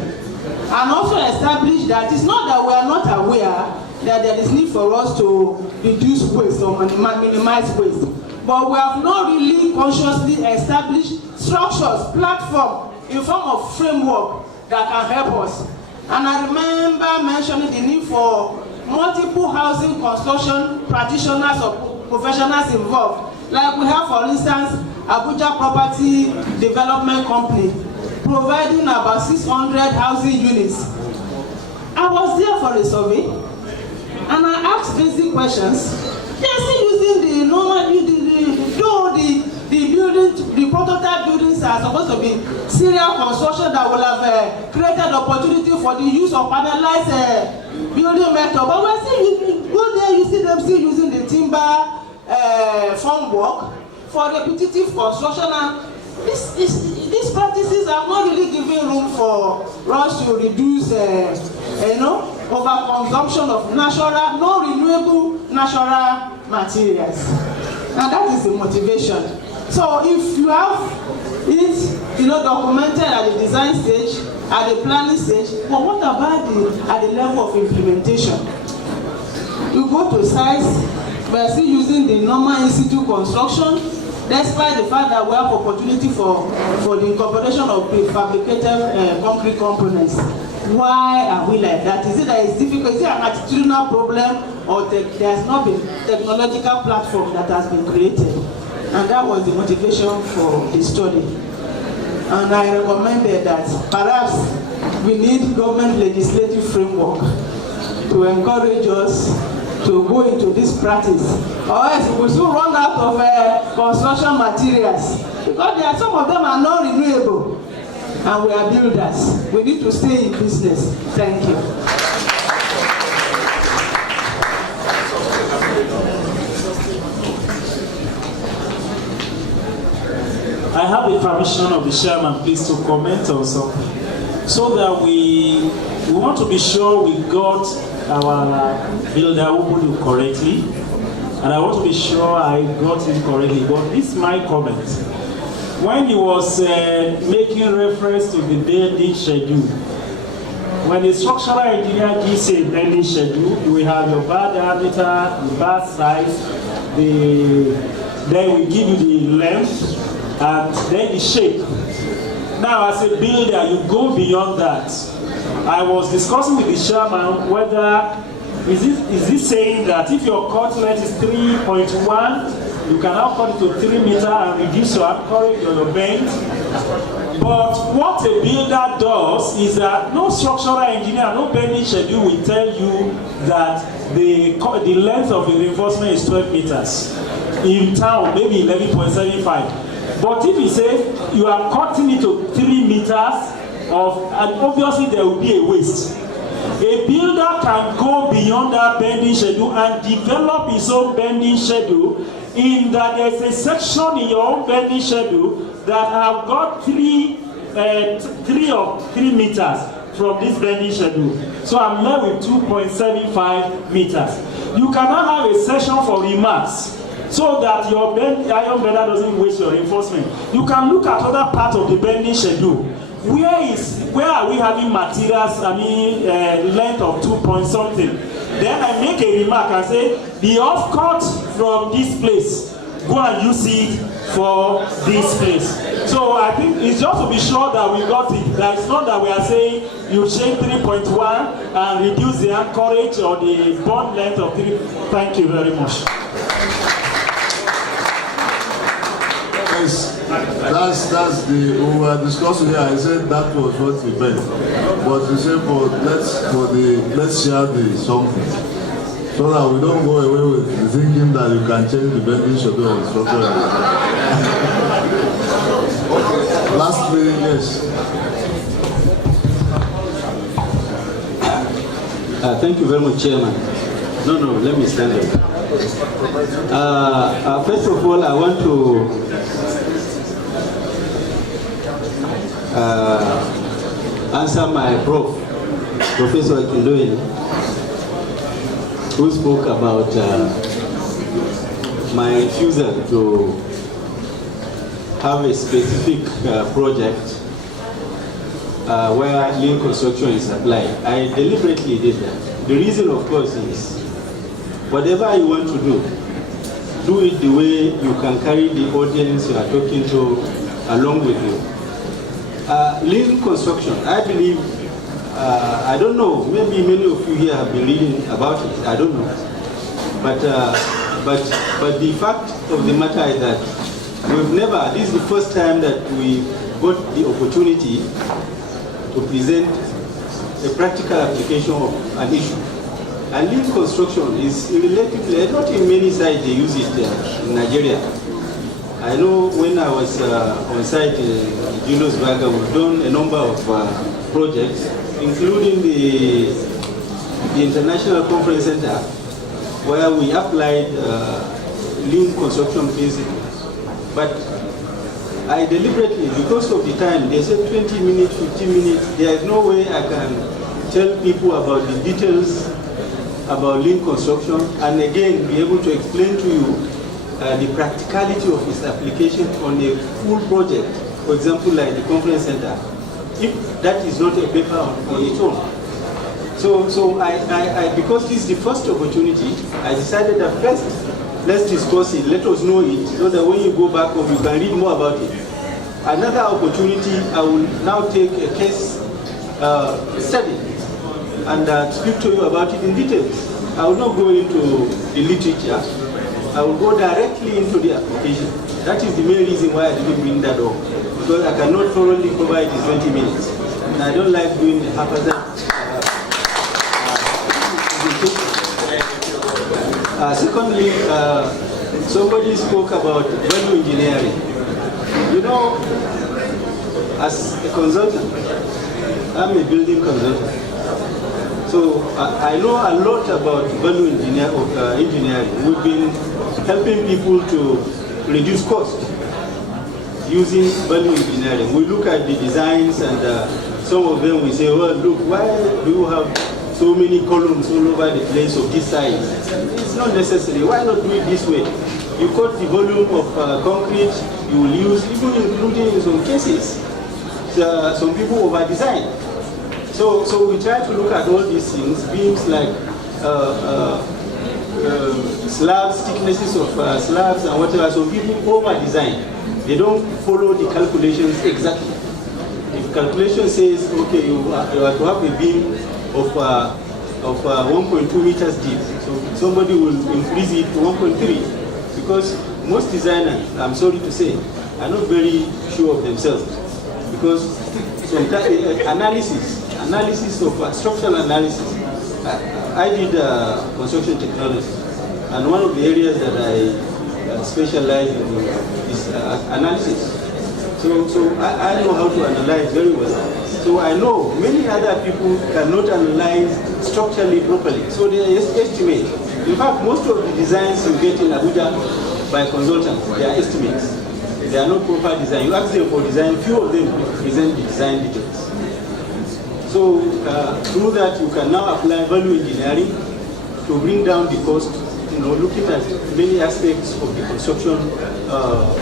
And also establish that it's not that we are not aware that there is need for us to reduce waste or minimize waste, but we have not really consciously established structures, platform in form of framework that can help us. And I remember mentioning the need for multiple housing construction practitioners or professionals involved. Like we have, for instance, Abuja Property Development Company providing about 600 housing units. I was there for a survey and I asked basic questions. They're still using the normal, the building, the prototype buildings are supposed to be serial construction that will have created opportunity for the use of panelized building method. But we're still using, go there, you see them still using the timber formwork for repetitive construction, and these practices are not really giving room for us to reduce overconsumption of non-renewable natural materials. And that is the motivation. So if you have it, documented at the design stage, at the planning stage, but what about at the level of implementation? You go to sites, we are still using the normal in-situ construction, despite the fact that we have opportunity for the incorporation of prefabricated concrete components. Why are we like that? Is it that it's difficult? Is it an attitudinal problem, or there has not been technological platform that has been created? And that was the motivation for the study. And I recommended that perhaps we need government legislative framework to encourage us to go into this practice, or else we will soon run out of construction materials, because some of them are not renewable, and we are builders. We need to stay in business. Thank you. I have the permission of the chairman, please, to comment on something, so that we want to be sure we got our builder Ubuntu correctly, and I want to be sure I got it correctly. But this is my comment. When he was making reference to the building schedule, when the structural engineer gives a building schedule, you will have your bar diameter, the bar size, then we give you the length, and then the shape. Now, as a builder, you go beyond that. I was discussing with the chairman whether is this saying that if your cut length is 3.1, you can now cut it to 3 meters and reduce your anchorage or your bend. But what a builder does is that no structural engineer, no bending schedule will tell you that the length of the reinforcement is 12 meters. In town, maybe 11.75. But if you say you are cutting it to 3 meters, and obviously there will be a waste. A builder can go beyond that bending schedule and develop his own bending schedule, in that there's a section in your own bending schedule that have got 3 meters from this bending schedule. So I'm left with 2.75 meters. You cannot have a section for remarks, so that your iron bender doesn't waste your reinforcement. You can look at other parts of the bending schedule. Where are we having materials, length of 2 point something? Then I make a remark and say, the off-cut from this place, go and use it for this place. So I think it's just to be sure that we got it. That it's not that we are saying you change 3.1 and reduce the anchorage or the bond length of 3. Thank you very much. That's the we were discussing here. I said that was what we meant, but you said let's share the something, so that we don't go away with thinking that you can change the bending schedule of the structure. Lastly, yes. Thank you very much, Chairman. No, let me stand up. First of all, I want to answer my Professor Akindoye, who spoke about my refusal to have a specific project where lean construction is applied. I deliberately did that. The reason, of course, is whatever you want to do it the way you can carry the audience you are talking to along with you. Lean construction, I believe, I don't know, maybe many of you here have been reading about it, I don't know. But the fact of the matter is that this is the first time that we got the opportunity to present a practical application of an issue. And lean construction is relatively, not in many sites they use it in Nigeria. I know when I was on site in Julius Berger, we've done a number of projects, including the International Conference Center, where we applied lean construction principles. But I deliberately, because of the time, they said 20 minutes, 15 minutes, there is no way I can tell people about the details about lean construction, and again be able to explain to you the practicality of its application on a full project, for example, like the conference center, if that is not a paper on its own. So I because this is the first opportunity, I decided that first, let's discuss it, let us know it, so that when you go back home, you can read more about it. Another opportunity, I will now take a case study and speak to you about it in details. I will not go into the literature. I will go directly into the application. That is the main reason why I didn't bring that up, because I cannot thoroughly cover it in 20 minutes. And I don't like doing the haphazard secondly, somebody spoke about value engineering. You know, as a consultant, I'm a building consultant. So I know a lot about value engineering. We've been helping people to reduce cost using value engineering. We look at the designs and some of them we say, well, look, why do you have so many columns all over the place of this size? It's not necessary. Why not do it this way? You cut the volume of concrete you will use, even including in some cases, some people over-design. So we try to look at all these things, beams like slabs, thicknesses of slabs and whatever. Some people over-design. They don't follow the calculations exactly. If calculation says, okay, you have to have a beam of 1.2 meters deep, so somebody will increase it to 1.3, because most designers, I'm sorry to say, are not very sure of themselves, because sometimes analysis of structural analysis. I did construction technology, and one of the areas that I specialize in is analysis. So I know how to analyze very well. So I know many other people cannot analyze structurally properly. So they estimate. In fact, most of the designs you get in Abuja by consultants, they are estimates. They are not proper design. You ask them for design, few of them present the design details. So through that, you can now apply value engineering to bring down the cost, looking at many aspects of the construction, of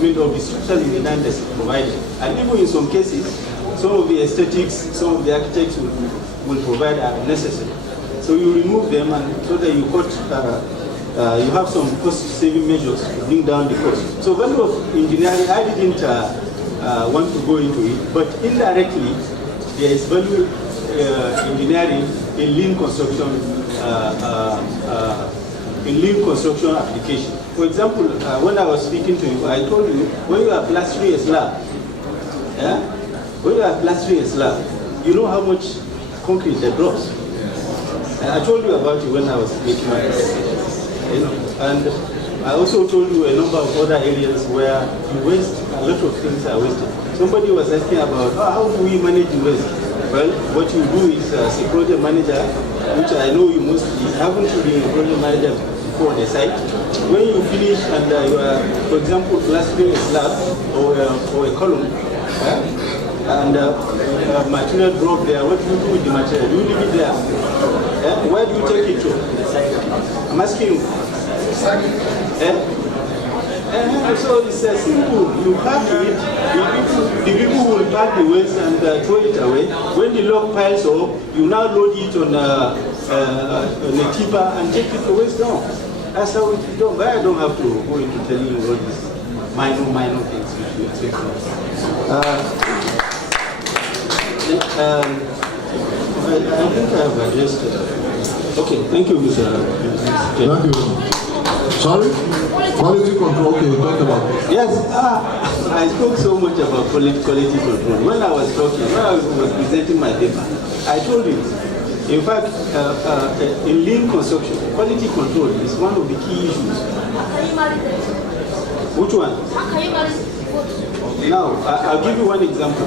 the structural design that's provided. And even in some cases, some of the aesthetics, some of the architects will provide are necessary. So you remove them, and so that you cut, you have some cost-saving measures to bring down the cost. So value of engineering, I didn't want to go into it, but indirectly, there is value engineering in lean construction, application. For example, when I was speaking to you, I told you when you are plastering a slab, when you are plastering a slab, you know how much concrete that drops. I told you about it when I was making my and I also told you a number of other areas where you waste, a lot of things are wasted. Somebody was asking about how do we manage the waste? Well, what you do is as a project manager, which I know you mostly haven't been a project manager before on the site. When you finish and you are, for example, plastering a slab or a column, and material drop there, what do you do with the material? Do you leave it there? Where do you take it to? I'm asking you. So it's simple. You pack it, the people will pack the waste and throw it away. When the log piles up, you now load it on a tipper and take it to waste down. That's how it is done. But I don't have to go into telling you all these minor things which you expect. I think I have addressed okay, thank you, Mr. Thank you. Sorry? Quality control, okay, you talked about it. Yes, I spoke so much about quality control. When I was presenting my paper, I told you, in fact, in lean construction, quality control is one of the key issues. Which one? Now, I'll give you one example.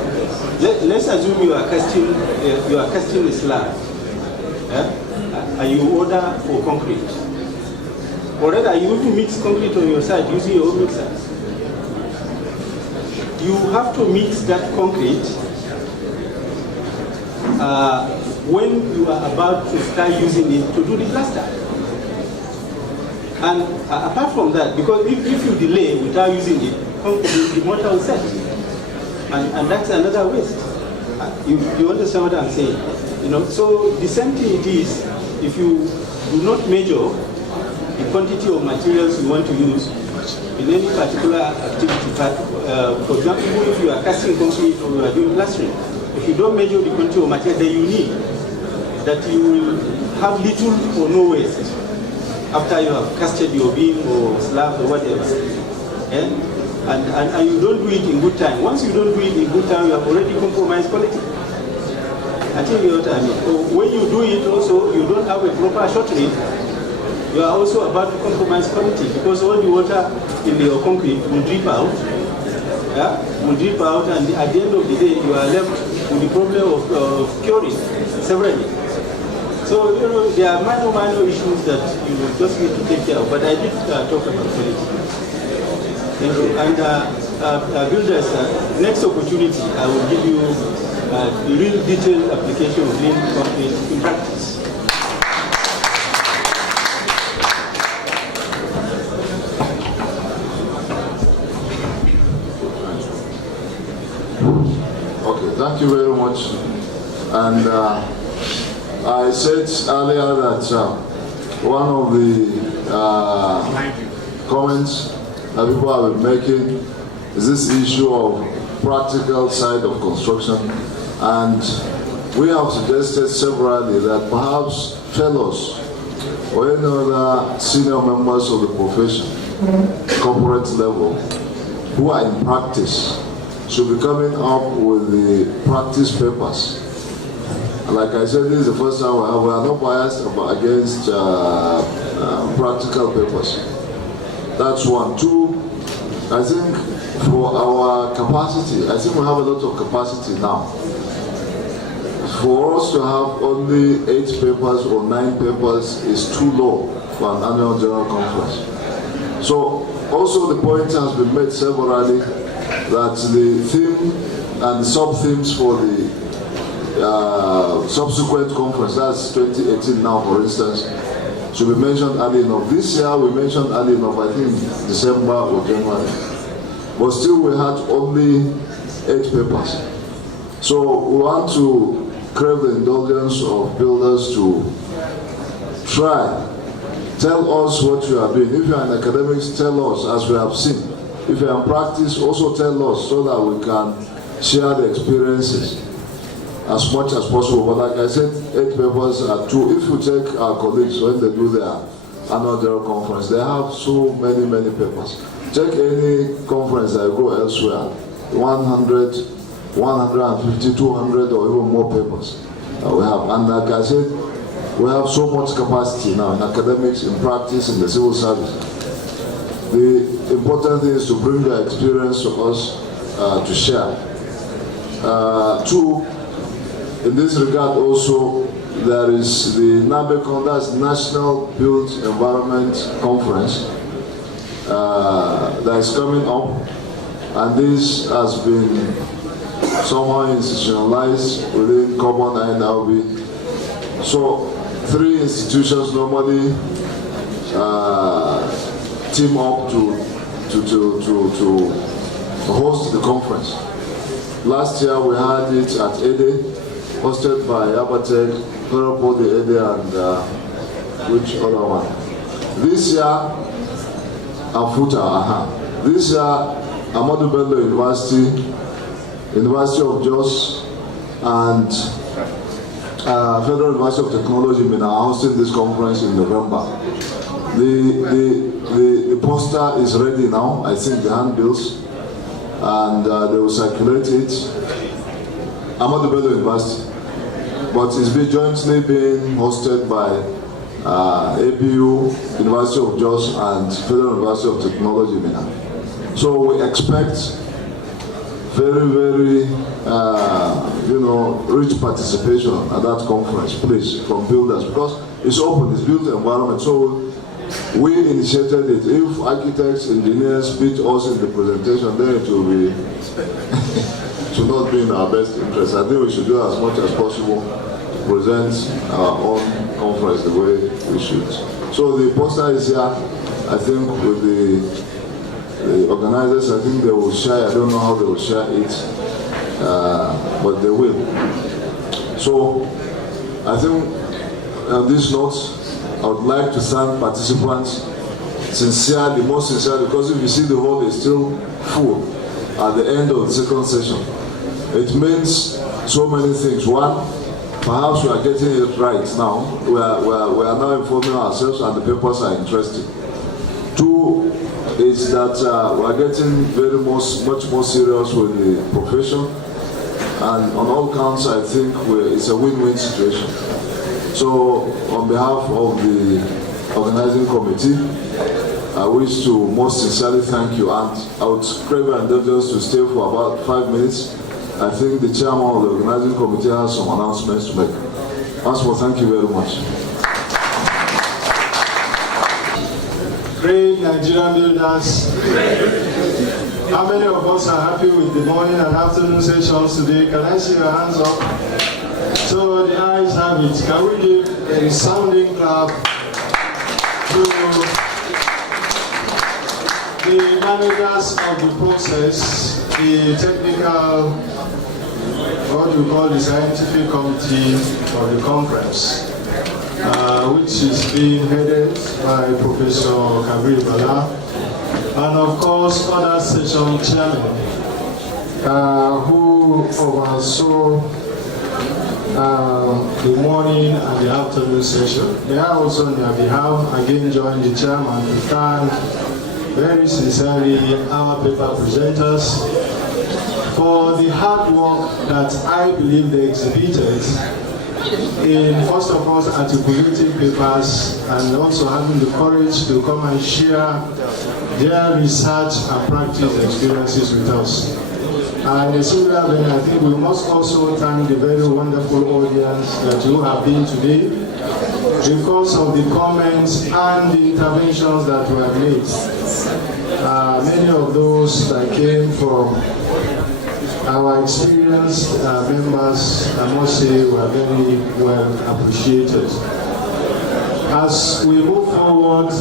Let's assume you are casting a slab, and you order for concrete. Or rather, you will mix concrete on your side using your own mixer. You have to mix that concrete when you are about to start using it to do the plaster. And apart from that, because if you delay without using it, the mortar will set. And that's another waste. You understand what I'm saying? You know, so the same thing it is, if you do not measure the quantity of materials you want to use in any particular activity. For example, if you are casting concrete or you are doing plastering, if you don't measure the quantity of material that you need, that you will have little or no waste after you have casted your beam or slab or whatever. Yeah? And you don't do it in good time. Once you don't do it in good time, you have already compromised quality. I think you know what I mean. So when you do it also, you don't have a proper shot rate, you are also about to compromise quality because all the water in your concrete will drip out. Yeah? Will drip out, and at the end of the day, you are left with the problem of curing severely. So, you know, there are minor issues that you just need to take care of, but I did talk about quality. You know, and builders, next opportunity, I will give you the real detailed application of lean concrete in practice. Okay, thank you very much. And I said earlier that one of the comments that people have been making is this issue of practical side of construction, and we have suggested severally that perhaps fellows or any other senior members of the profession, corporate level, who are in practice should be coming up with the practice papers. And like I said, this is the first time we are not biased against practical papers. That's one. Two, I think for our capacity, I think we have a lot of capacity now. For us to have only 8 papers or 9 papers is too low for an annual general conference. So also the point has been made severally that the theme and the sub-themes for the subsequent conference, that's 2018 now for instance, should be mentioned early enough. This year we mentioned early enough, I think December or January. But still we had only 8 papers. So we want to crave the indulgence of builders to try. Tell us what you are doing. If you are in academics, tell us as we have seen. If you are in practice, also tell us so that we can share the experiences as much as possible. But like I said, 8 papers are 2. If you take our colleagues when they do their annual general conference, they have so many papers. Take any conference that go elsewhere, 100, 150, 200 or even more papers we have. And like I said, we have so much capacity now in academics, in practice, in the civil service. The important thing is to bring the experience to us to share. 2, in this regard also, there is the NABECON, that's National Built Environment Conference, that is coming up, and this has been somehow institutionalized within common NIOB. So 3 institutions normally team up to host the conference. Last year we had it at Ede, hosted by Abatek, Honorable Ede, and which other one? This year, Afuta, This year, Ahmadu Bello University, University of Jos, and Federal University of Technology are hosting this conference in November. The poster is ready now, I think the handbills, and they will circulate it. Ahmadu Bello University, but it's jointly being hosted by APU, University of Jos, and Federal University of Technology, So we expect very, rich participation at that conference, please, from builders, because it's open, it's built environment. So we initiated it. If architects, engineers beat us in the presentation, then it will be, should not be in our best interest. I think we should do as much as possible present our own conference the way we should. So the poster is here. I think with the organizers, I think they will share. I don't know how they will share it, but they will. So I think on this note, I would like to thank participants sincerely, most sincerely, because if you see the hall is still full at the end of the second session. It means so many things. One, perhaps we are getting it right now. We are now informing ourselves and the papers are interesting. Two is that we are getting much more serious with the profession. And on all counts, I think it's a win-win situation. So on behalf of the organizing committee, I wish to most sincerely thank you, and I would crave your indulgence to stay for about 5 minutes. I think the chairman of the organizing committee has some announcements to make. Once more, thank you very much. Great Nigerian builders. How many of us are happy with the morning and afternoon sessions today? Can I see your hands up? So the ayes have it. Can we give a resounding clap to the managers of the process, the technical, what we call the scientific committee of the conference, which is being headed by Professor Kabir Bala, and of course other session chairmen who oversaw the morning and the afternoon session. They are also on their behalf again join the chairman to thank very sincerely our paper presenters for the hard work that I believe they exhibited in, first of all, articulating papers and also having the courage to come and share their research and practice experiences with us. And in a similar vein, I think we must also thank the very wonderful audience that you have been today because of the comments and the interventions that were made. Many of those that came from our experienced members, I must say, were very well appreciated. As we move forward,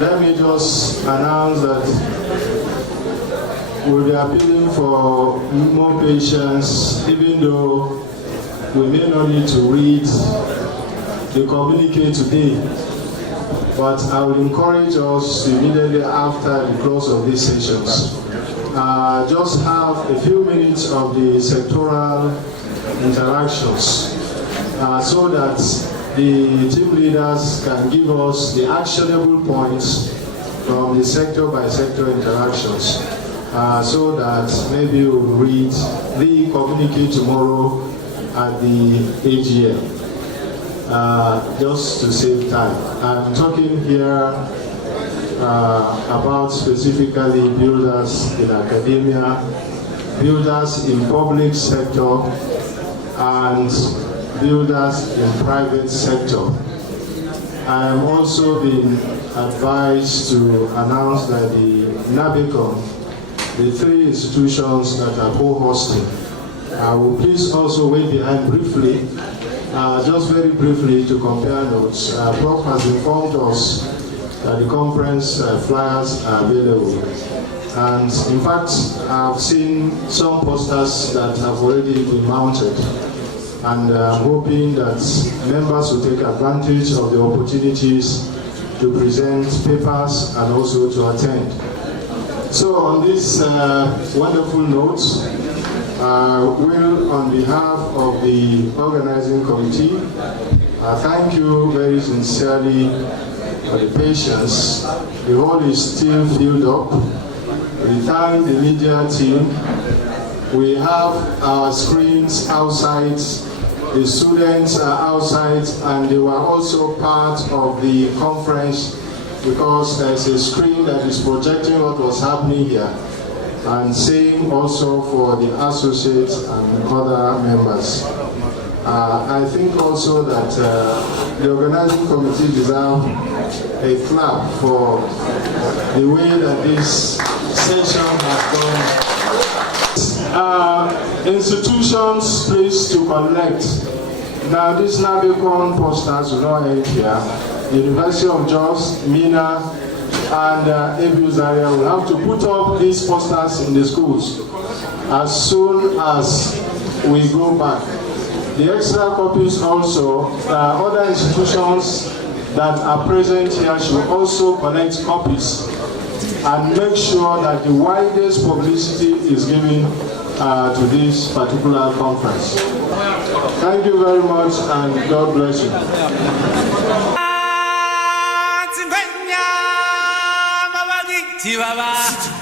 let me just announce that we'll be appealing for more patience, even though we may not need to read the communique today. But I will encourage us to immediately after the close of these sessions, just have a few minutes of the sectoral interactions so that the team leaders can give us the actionable points from the sector by sector interactions so that maybe we'll read the communique tomorrow at the AGM. Just to save time. I'm talking here about specifically builders in academia, builders in public sector, and builders in private sector. I am also being advised to announce that the NABICOM, the three institutions that are co-hosting, will please also wait behind briefly. Just very briefly to compare notes, Prof has informed us that the conference flyers are available. And in fact, I've seen some posters that have already been mounted. And I'm hoping that members will take advantage of the opportunities to present papers and also to attend. So on this wonderful note, will, on behalf of the organizing committee, thank you very sincerely for the patience. The hall is still filled up. We thank the media team. We have our screens outside. The students are outside, and they were also part of the conference because there's a screen that is projecting what was happening here. And same also for the associates and other members. I think also that the organizing committee deserves a clap for the way that this session has gone. Institutions, please, to collect. Now, this Nabicon posters will not end here. The University of Jos, Mina, and ABU Zaria will have to put up these posters in the schools as soon as we go back. The extra copies also, other institutions that are present here should also collect copies and make sure that the widest publicity is given to this particular conference. Thank you very much and God bless you. Baba,